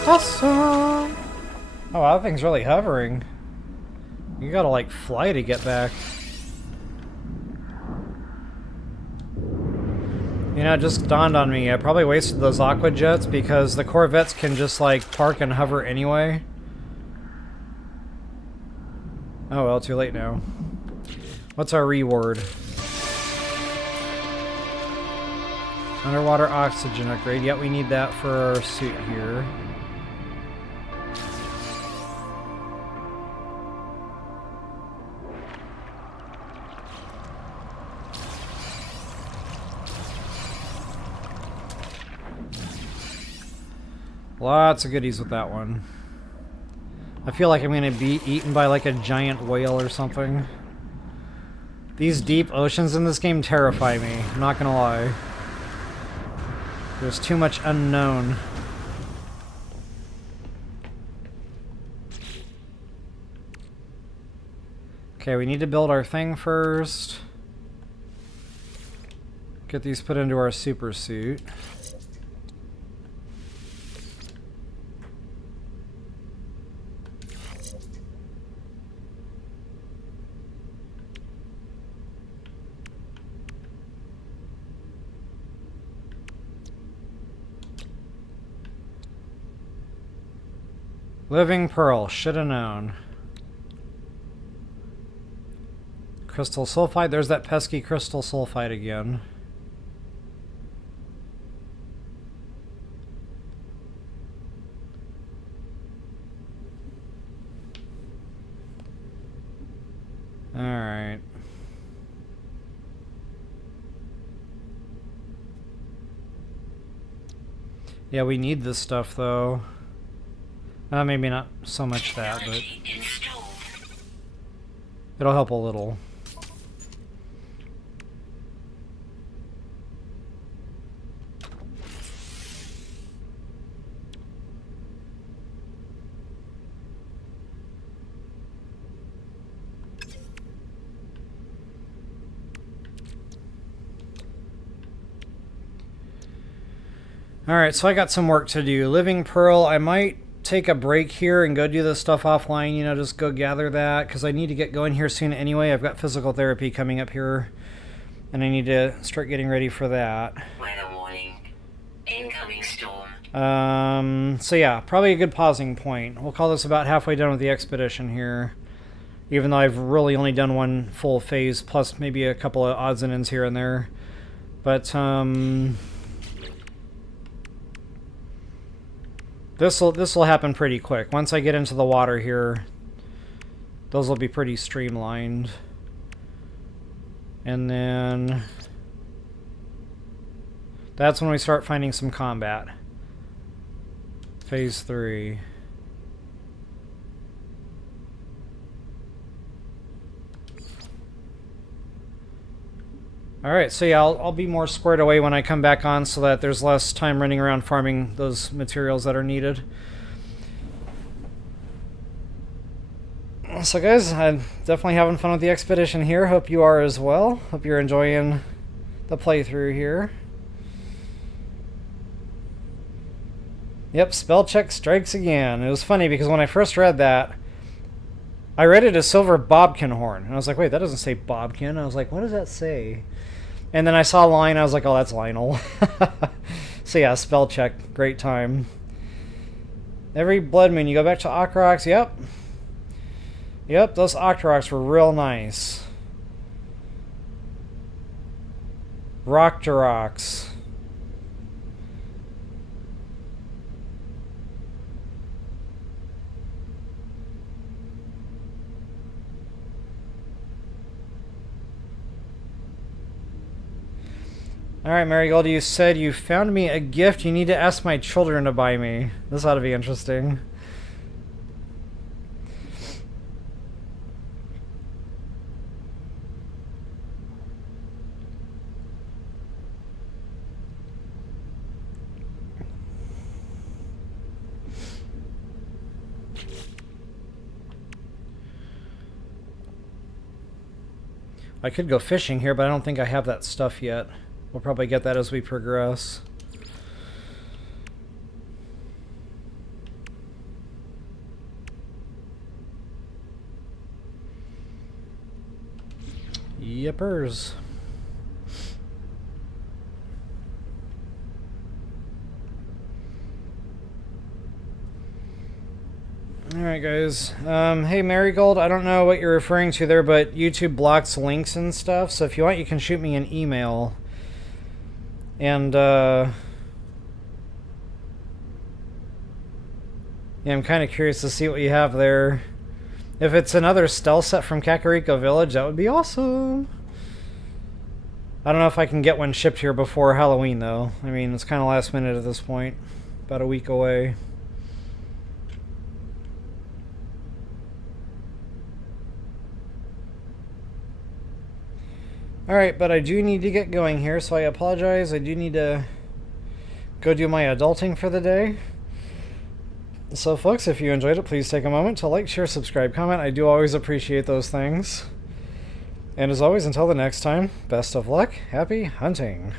Awesome! Oh, wow, that thing's really hovering. You gotta, like, fly to get back. You know, it just dawned on me. I probably wasted those aqua jets because the Corvettes can just, like, park and hover anyway. Oh, well, too late now. What's our reward? Underwater oxygen upgrade. Yeah, we need that for our suit here. Lots of goodies with that one. I feel like I'm gonna be eaten by like a giant whale or something. These deep oceans in this game terrify me, I'm not gonna lie. There's too much unknown. Okay, we need to build our thing first. Get these put into our super suit. Living Pearl, shoulda known. Crystal Sulfide, there's that pesky Crystal Sulfide again. Alright. Yeah, we need this stuff though. Maybe not so much that, but it'll help a little. Alright, so I got some work to do. Living Pearl, I might take a break here and go do this stuff offline, you know, just go gather that, because I need to get going here soon anyway. I've got physical therapy coming up here, and I need to start getting ready for that. Weather warning. Incoming storm. So yeah, probably a good pausing point. We'll call this about halfway done with the expedition here, even though I've really only done one full phase, plus maybe a couple of odds and ends here and there. But, This will happen pretty quick. Once I get into the water here, those will be pretty streamlined. And then that's when we start finding some combat. Phase 3. Alright, so yeah, I'll be more squared away when I come back on so that there's less time running around farming those materials that are needed. So guys, I'm definitely having fun with the expedition here. Hope you are as well. Hope you're enjoying the playthrough here. Yep, spell check strikes again. It was funny because when I first read that, I read it as Silver Bobkin Horn. And I was like, wait, that doesn't say Bobkin. I was like, what does that say? And then I saw a line, I was like, oh, that's Lionel. So yeah, spell check, great time. Every Blood Moon, you go back to Octoroks, yep. Yep, those Octoroks were real nice. Rocktoroks. Alright, Marigold, you said you found me a gift you need to ask my children to buy me. This ought to be interesting. I could go fishing here, but I don't think I have that stuff yet. We'll probably get that as we progress. Yippers. Alright guys, hey Marigold, I don't know what you're referring to there, but YouTube blocks links and stuff, so if you want you can shoot me an email. And, yeah, I'm kind of curious to see what you have there. If it's another stealth set from Kakariko Village, that would be awesome. I don't know if I can get one shipped here before Halloween, though. I mean, it's kind of last minute at this point. About a week away. Alright, but I do need to get going here, so I apologize. I do need to go do my adulting for the day. So folks, if you enjoyed it, please take a moment to like, share, subscribe, comment. I do always appreciate those things. And as always, until the next time, best of luck, happy hunting.